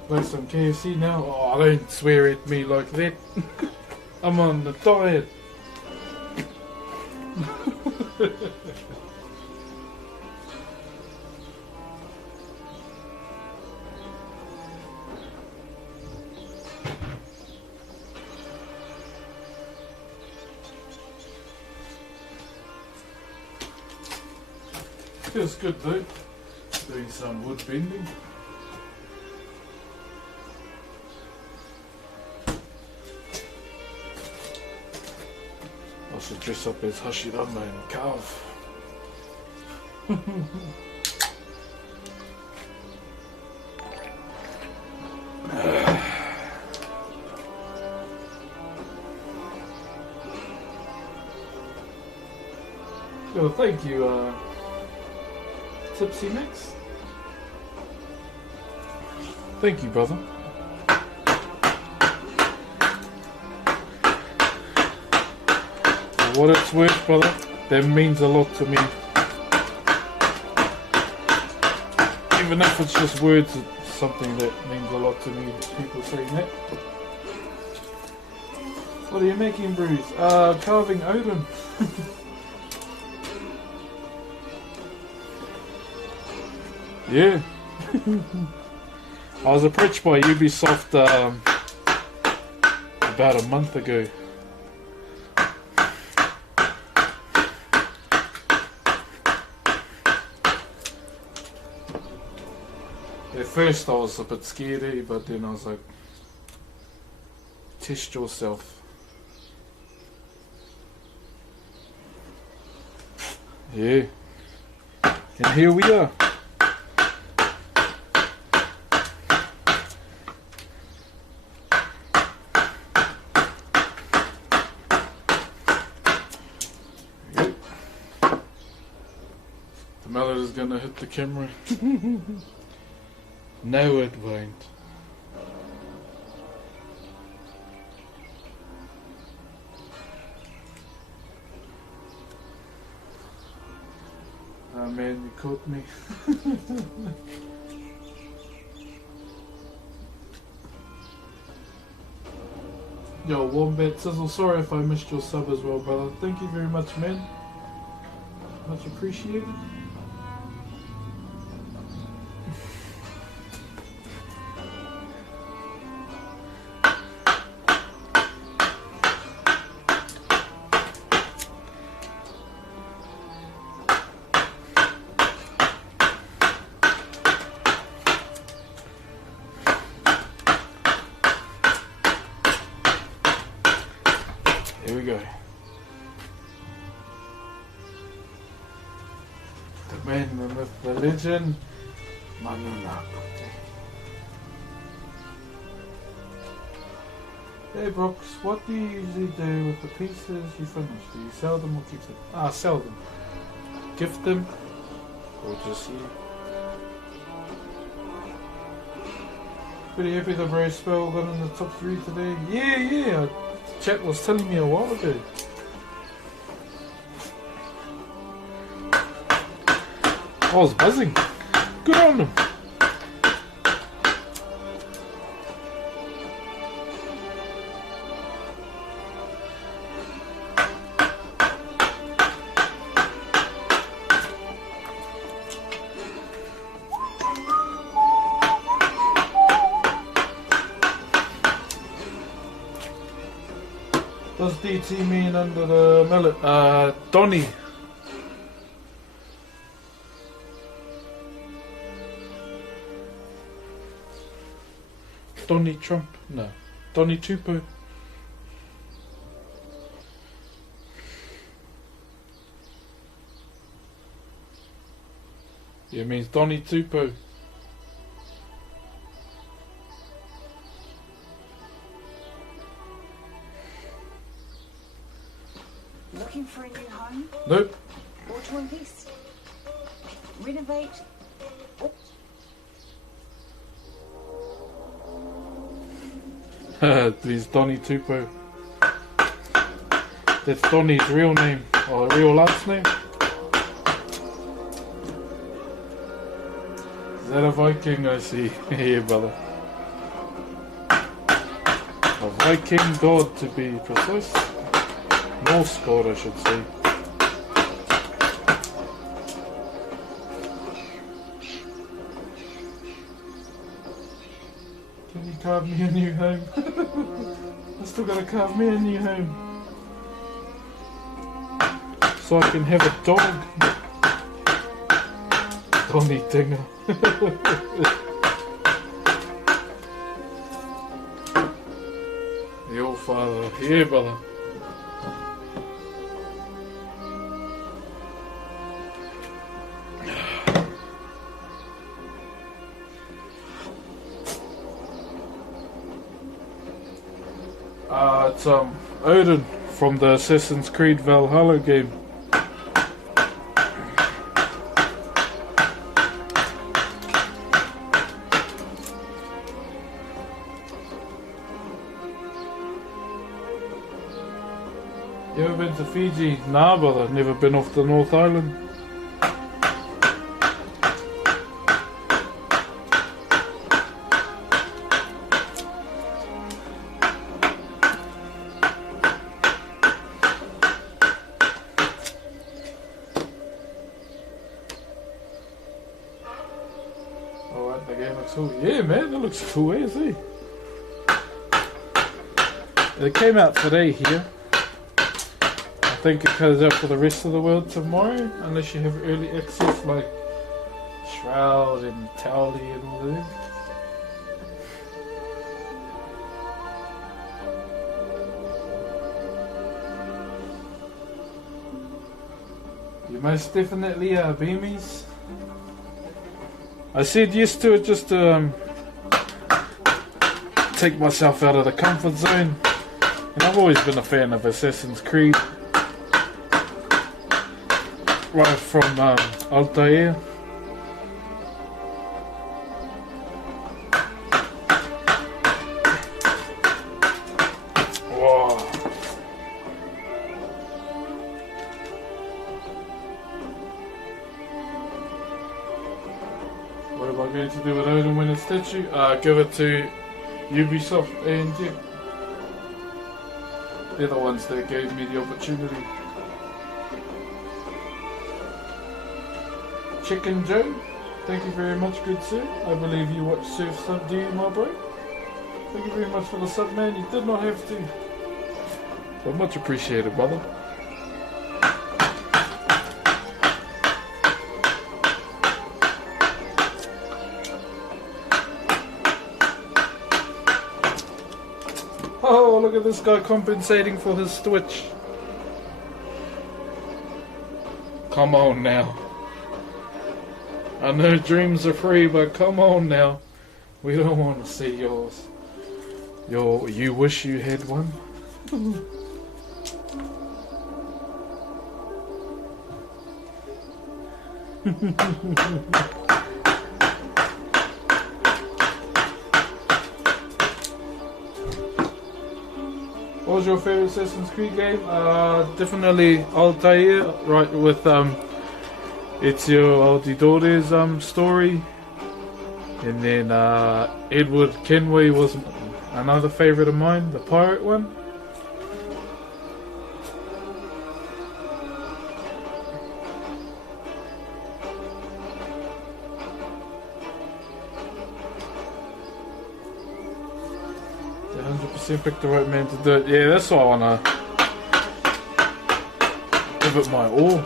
Like some KFC now? Oh, don't swear at me like that. I'm on the diet. Feels good though, doing some wood bending. I should dress up as Hashirama and carve. Well, thank you, Tipsy Mix. Thank you, brother. For what it's worth, brother, that means a lot to me. Even if it's just words, it's something that means a lot to me, people saying that. What are you making, Bruce? Carving Odin. Yeah. I was approached by Ubisoft about a month ago. At first I was a bit scary, but then I was like, test yourself. Yeah. And here we are. Yep. The mallet is gonna hit the camera. No, it won't. Oh man, you caught me. Yo, Wombat Sizzle, sorry if I missed your sub as well, brother. Thank you very much, man. Much appreciated. Here we go. The man, the myth, the legend, Manuna. Hey Broxh, what do you usually do with the pieces you finish? Do you sell them or keep them? Ah, sell them. Gift them, or just you. Pretty happy the Brave Spell got in the top 3 today. Yeah. Chat was telling me a while ago. I was buzzing. Good on them. Does DT mean under the mallet? Donny. Donny Trump? No. Donny Tupo. Yeah, it means Donny Tupo. Looking for a new home? Nope. Or to invest? Renovate? He's Donny Tupo. That's Donny's real name, or real last name. Is that a Viking? I see. Yeah, brother. A Viking god, to be precise. Norse god, I should say. Can you carve me a new home? I still gotta carve me a new home. So I can have a dog. Donny Dinger. Your father. Yeah, brother. It's Odin from the Assassin's Creed Valhalla game. You ever been to Fiji? Nah, brother, never been off the North Island. Alright, the game looks cool. Yeah, man, it looks cool, eh? See? It came out today here. I think it goes out for the rest of the world tomorrow, unless you have early access like Shroud and Towley and all that. You most definitely are, Beamies. I said yes to it just to take myself out of the comfort zone. And I've always been a fan of Assassin's Creed. Right from Altair. Whoa. What am I going to do with Odin when it's statue? Give it to UBISOFT ANZ. They're the ones that gave me the opportunity. Chicken Joe, thank you very much, good sir. I believe you watch Surf Sub, do you, my bro? Thank you very much for the sub, man. You did not have to. But much appreciated, brother. Oh, look at this guy compensating for his Twitch. Come on now. I know dreams are free, but come on now. We don't want to see yours. You wish you had one? What was your favorite Assassin's Creed game? Definitely Altair, right with Ezio Auditore's story. And then Edward Kenway was another favorite of mine, the pirate one. They 100% picked the right man to do it. Yeah, that's why I wanna give it my all.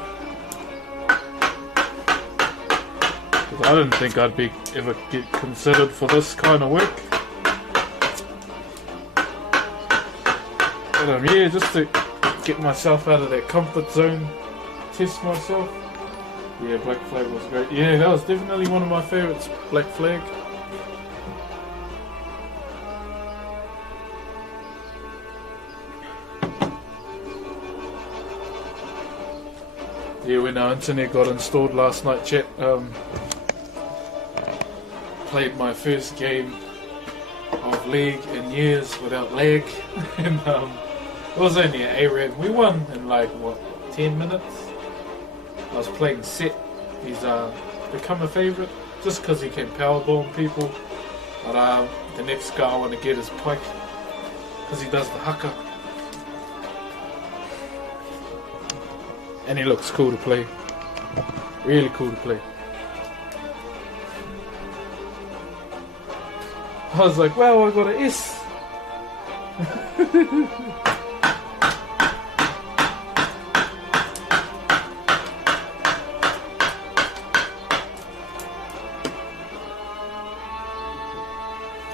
I didn't think I'd ever get considered for this kind of work. But yeah, just to get myself out of that comfort zone, test myself. Yeah, Black Flag was great. Yeah, that was definitely one of my favourites, Black Flag. Yeah, when our internet got installed last night, chat, played my first game of League in years without lag, and it was only an ARAM. We won in like, what, 10 minutes? I was playing Set. He's become a favourite just because he can powerbomb people. But the next guy I want to get is Pike because he does the haka. And he looks cool to play. Really cool to play. I was like, wow, I got an S.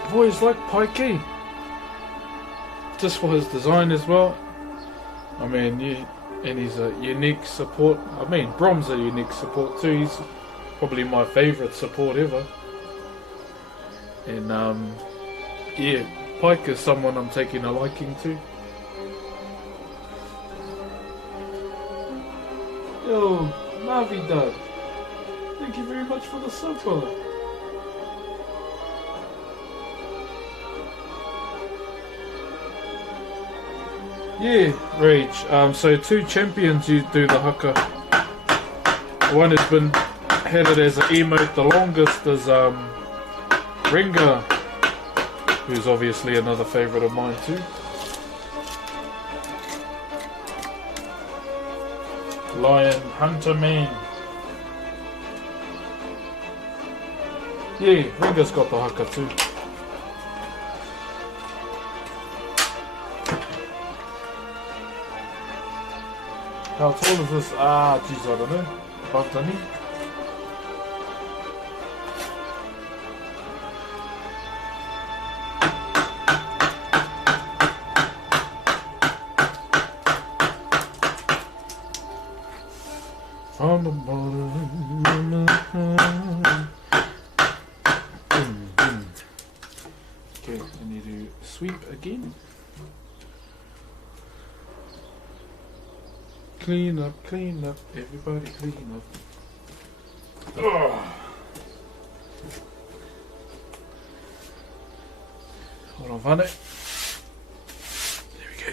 I've always liked Pikey. Just for his design as well. I mean, yeah, and he's a unique support. I mean, Brom's a unique support too. He's probably my favourite support ever. And yeah, Pike is someone I'm taking a liking to. Yo, Navi Dad, thank you very much for the sub, brother. Yeah, Rage. So 2 champions you do the haka. One has been had it as an emote the longest is Ringa, who's obviously another favourite of mine too. Lion Hunter Man. Yeah, Ringa's got the haka too. How tall is this? Ah, geez, I don't know. Above the knee. From the bottom. Okay, I need to sweep again. Clean up, everybody clean up. Ugh. Hold on, find it. There we go.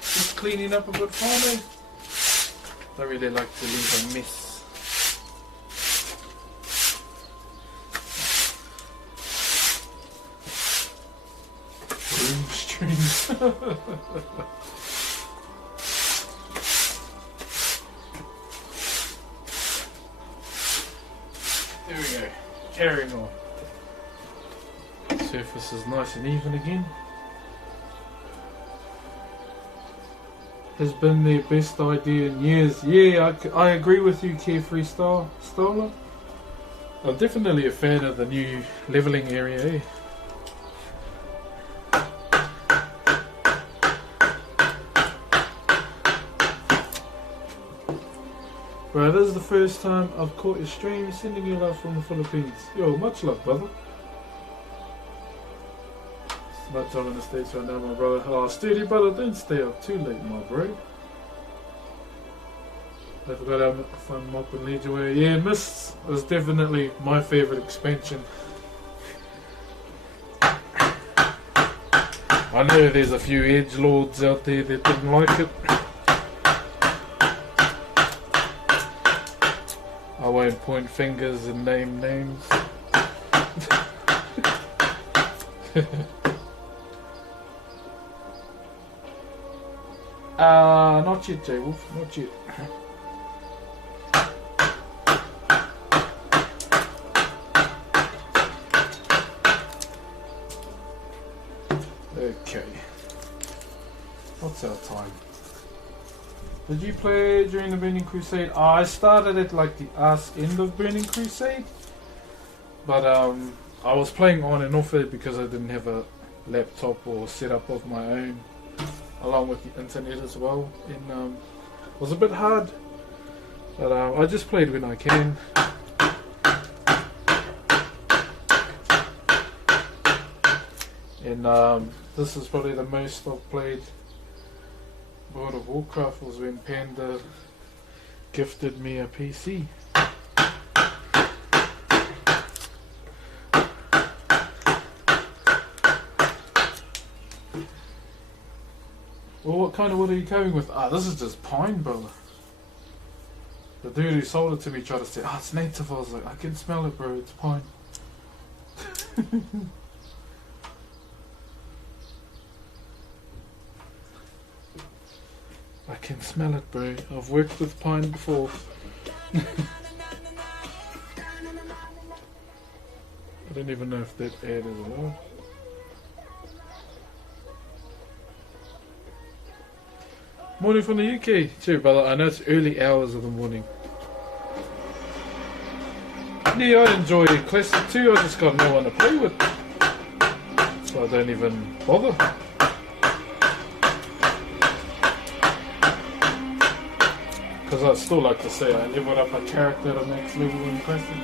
Just cleaning up a bit for me. Don't really like to leave a mess. Broom strings. There we go. Carrying on. Surface is nice and even again. Has been their best idea in years. Yeah, I agree with you, Carefree Stoller. I'm definitely a fan of the new levelling area, eh? Bro, this is the first time I've caught your stream. Sending you love from the Philippines. Yo, much love, brother. It's not time in the States right now, my brother. Oh, steady, brother, don't stay up too late, my bro. I forgot how fun Mop and Legion were. Yeah, Mists was definitely my favourite expansion. I know there's a few edgelords out there that didn't like it. I won't point fingers and name names. Not yet, J Wolf, not yet. Okay. What's our time? Did you play during the Burning Crusade? I started at like the ass end of Burning Crusade, but I was playing on and off it because I didn't have a laptop or setup of my own, along with the internet as well, and it was a bit hard, but I just played when I can. And this is probably the most I've played World of Warcraft was when Panda gifted me a PC. Well, what kind of wood are you going with? Ah, this is just pine, brother. The dude who sold it to me tried to say, it's native. I was like, I can smell it, bro, it's pine. I can smell it, bro. I've worked with pine before. I don't even know if that ad is allowed. Morning from the UK too, brother. I know it's early hours of the morning. Yeah, I enjoy Classic too. I just got no one to play with, so I don't even bother. Because I'd still like to say I leveled up a character to max level in Classic.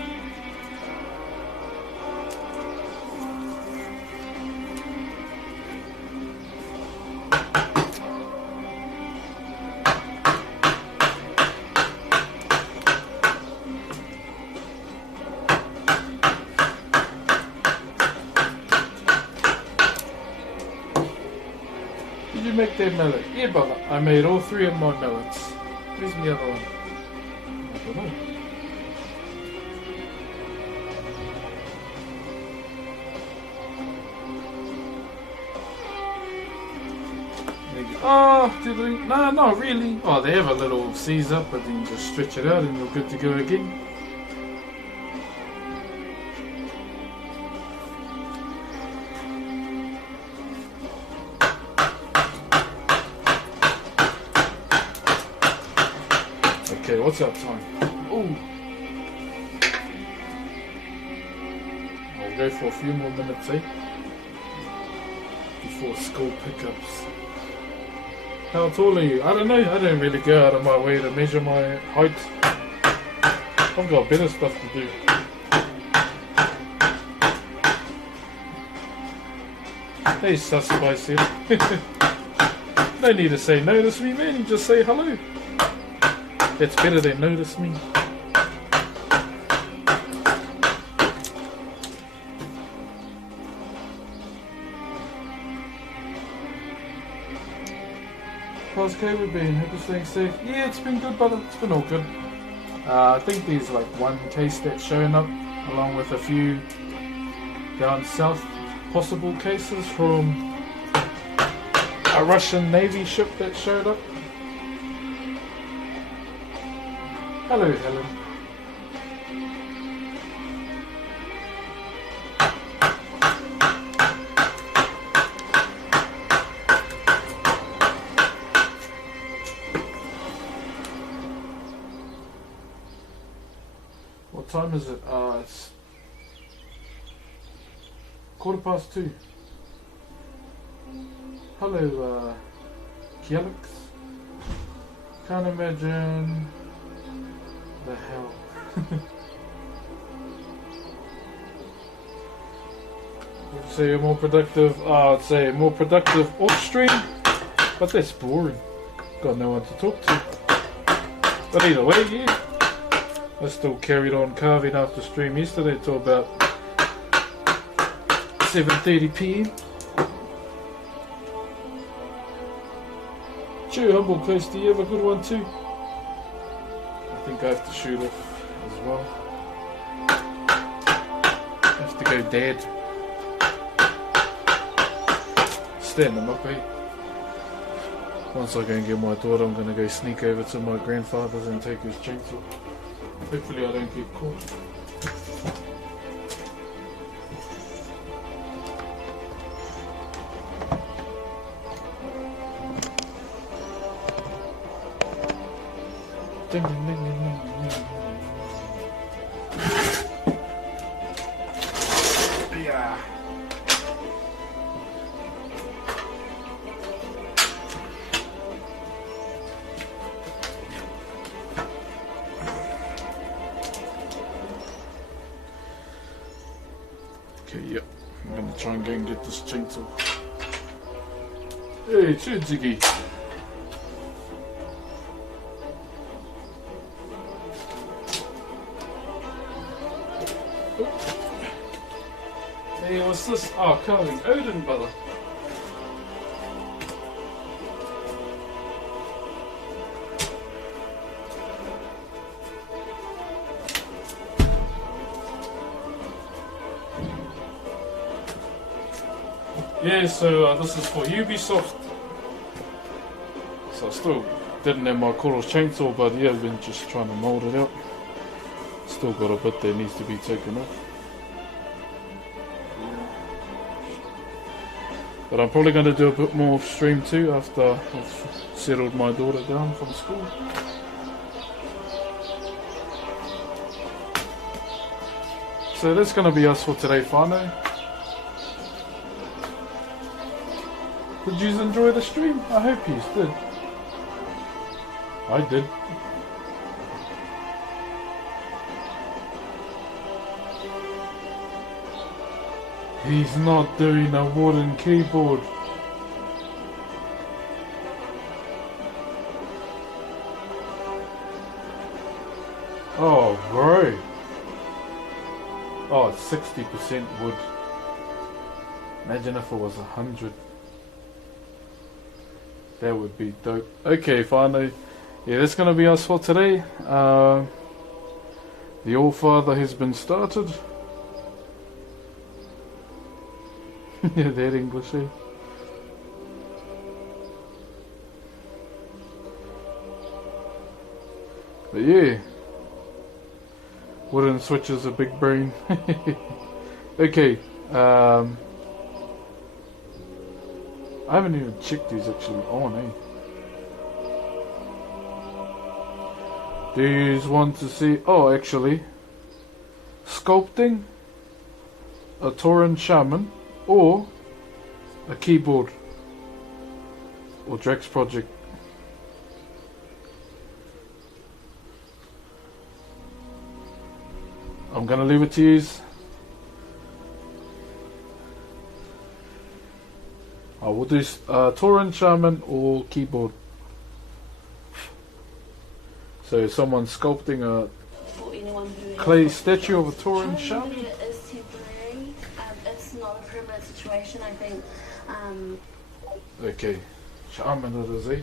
make that mallet? Yeah, brother. I made all 3 of my mallets. Where's the other one? I don't know. Oh, do they? No, not really. Oh, they have a little seize up, but then you just stretch it out and you're good to go again. Okay, what's our time? Ooh. I'll go for a few more minutes, eh? Before school pickups. How tall are you? I don't know. I don't really go out of my way to measure my height. I've got better stuff to do. Hey, sus spicy. No need to say notice me, man. You just say hello. That's better than notice me. How's COVID been? Hope you're staying safe. Yeah, it's been good, brother. It's been all good. I think there's like one case that's showing up, along with a few down south possible cases from a Russian Navy ship that showed up. Hello, Helen. What time is it? It's 2:15. Hello, Kielix. Can't imagine the hell. Would you say you're more productive? I'd say more productive off stream, but that's boring. Got no one to talk to. But either way, yeah. I still carried on carving after stream yesterday till about 7:30 PM. Chew, Humble Coast, do you have a good one too? I think I have to shoot off as well. I have to go dead. Stand them up, eh? Once I go and get my daughter, I'm going to go sneak over to my grandfather's and take his chainsaw. Hopefully I don't get caught. Ding, ding, ding, ding, ding, ding. Yeah. Okay, yep. I'm gonna try and go and get this chainsaw. Hey, cheers, Ziggy. Hey, what's this? Oh, carving Odin, brother. Yeah, so this is for UBISOFT. So I still didn't have my Coros chainsaw, but yeah, I've been just trying to mold it out. Still got a bit that needs to be taken off. But I'm probably going to do a bit more stream too after I've settled my daughter down from school. So that's going to be us for today, whanau. Did you enjoy the stream? I hope you did. I did. He's not doing a wooden keyboard. Oh, bro. Oh, it's 60% wood. Imagine if it was 100. That would be dope. Okay, finally. Yeah, that's going to be us for today. The All-Father has been started. Yeah, that English, eh? But yeah. Wooden switch is a big brain. Okay. I haven't even checked these actually on, eh? Do you want to see... Oh, actually. Sculpting. A Tauran Shaman. Or a keyboard. Or Drax Project. I'm gonna leave it to you. I will do Tauran Shaman or keyboard. So someone's sculpting a For anyone who clay statue of a Tauran Shaman. It is temporary. It's not a permanent situation. I think. Okay, Shaman it is, eh?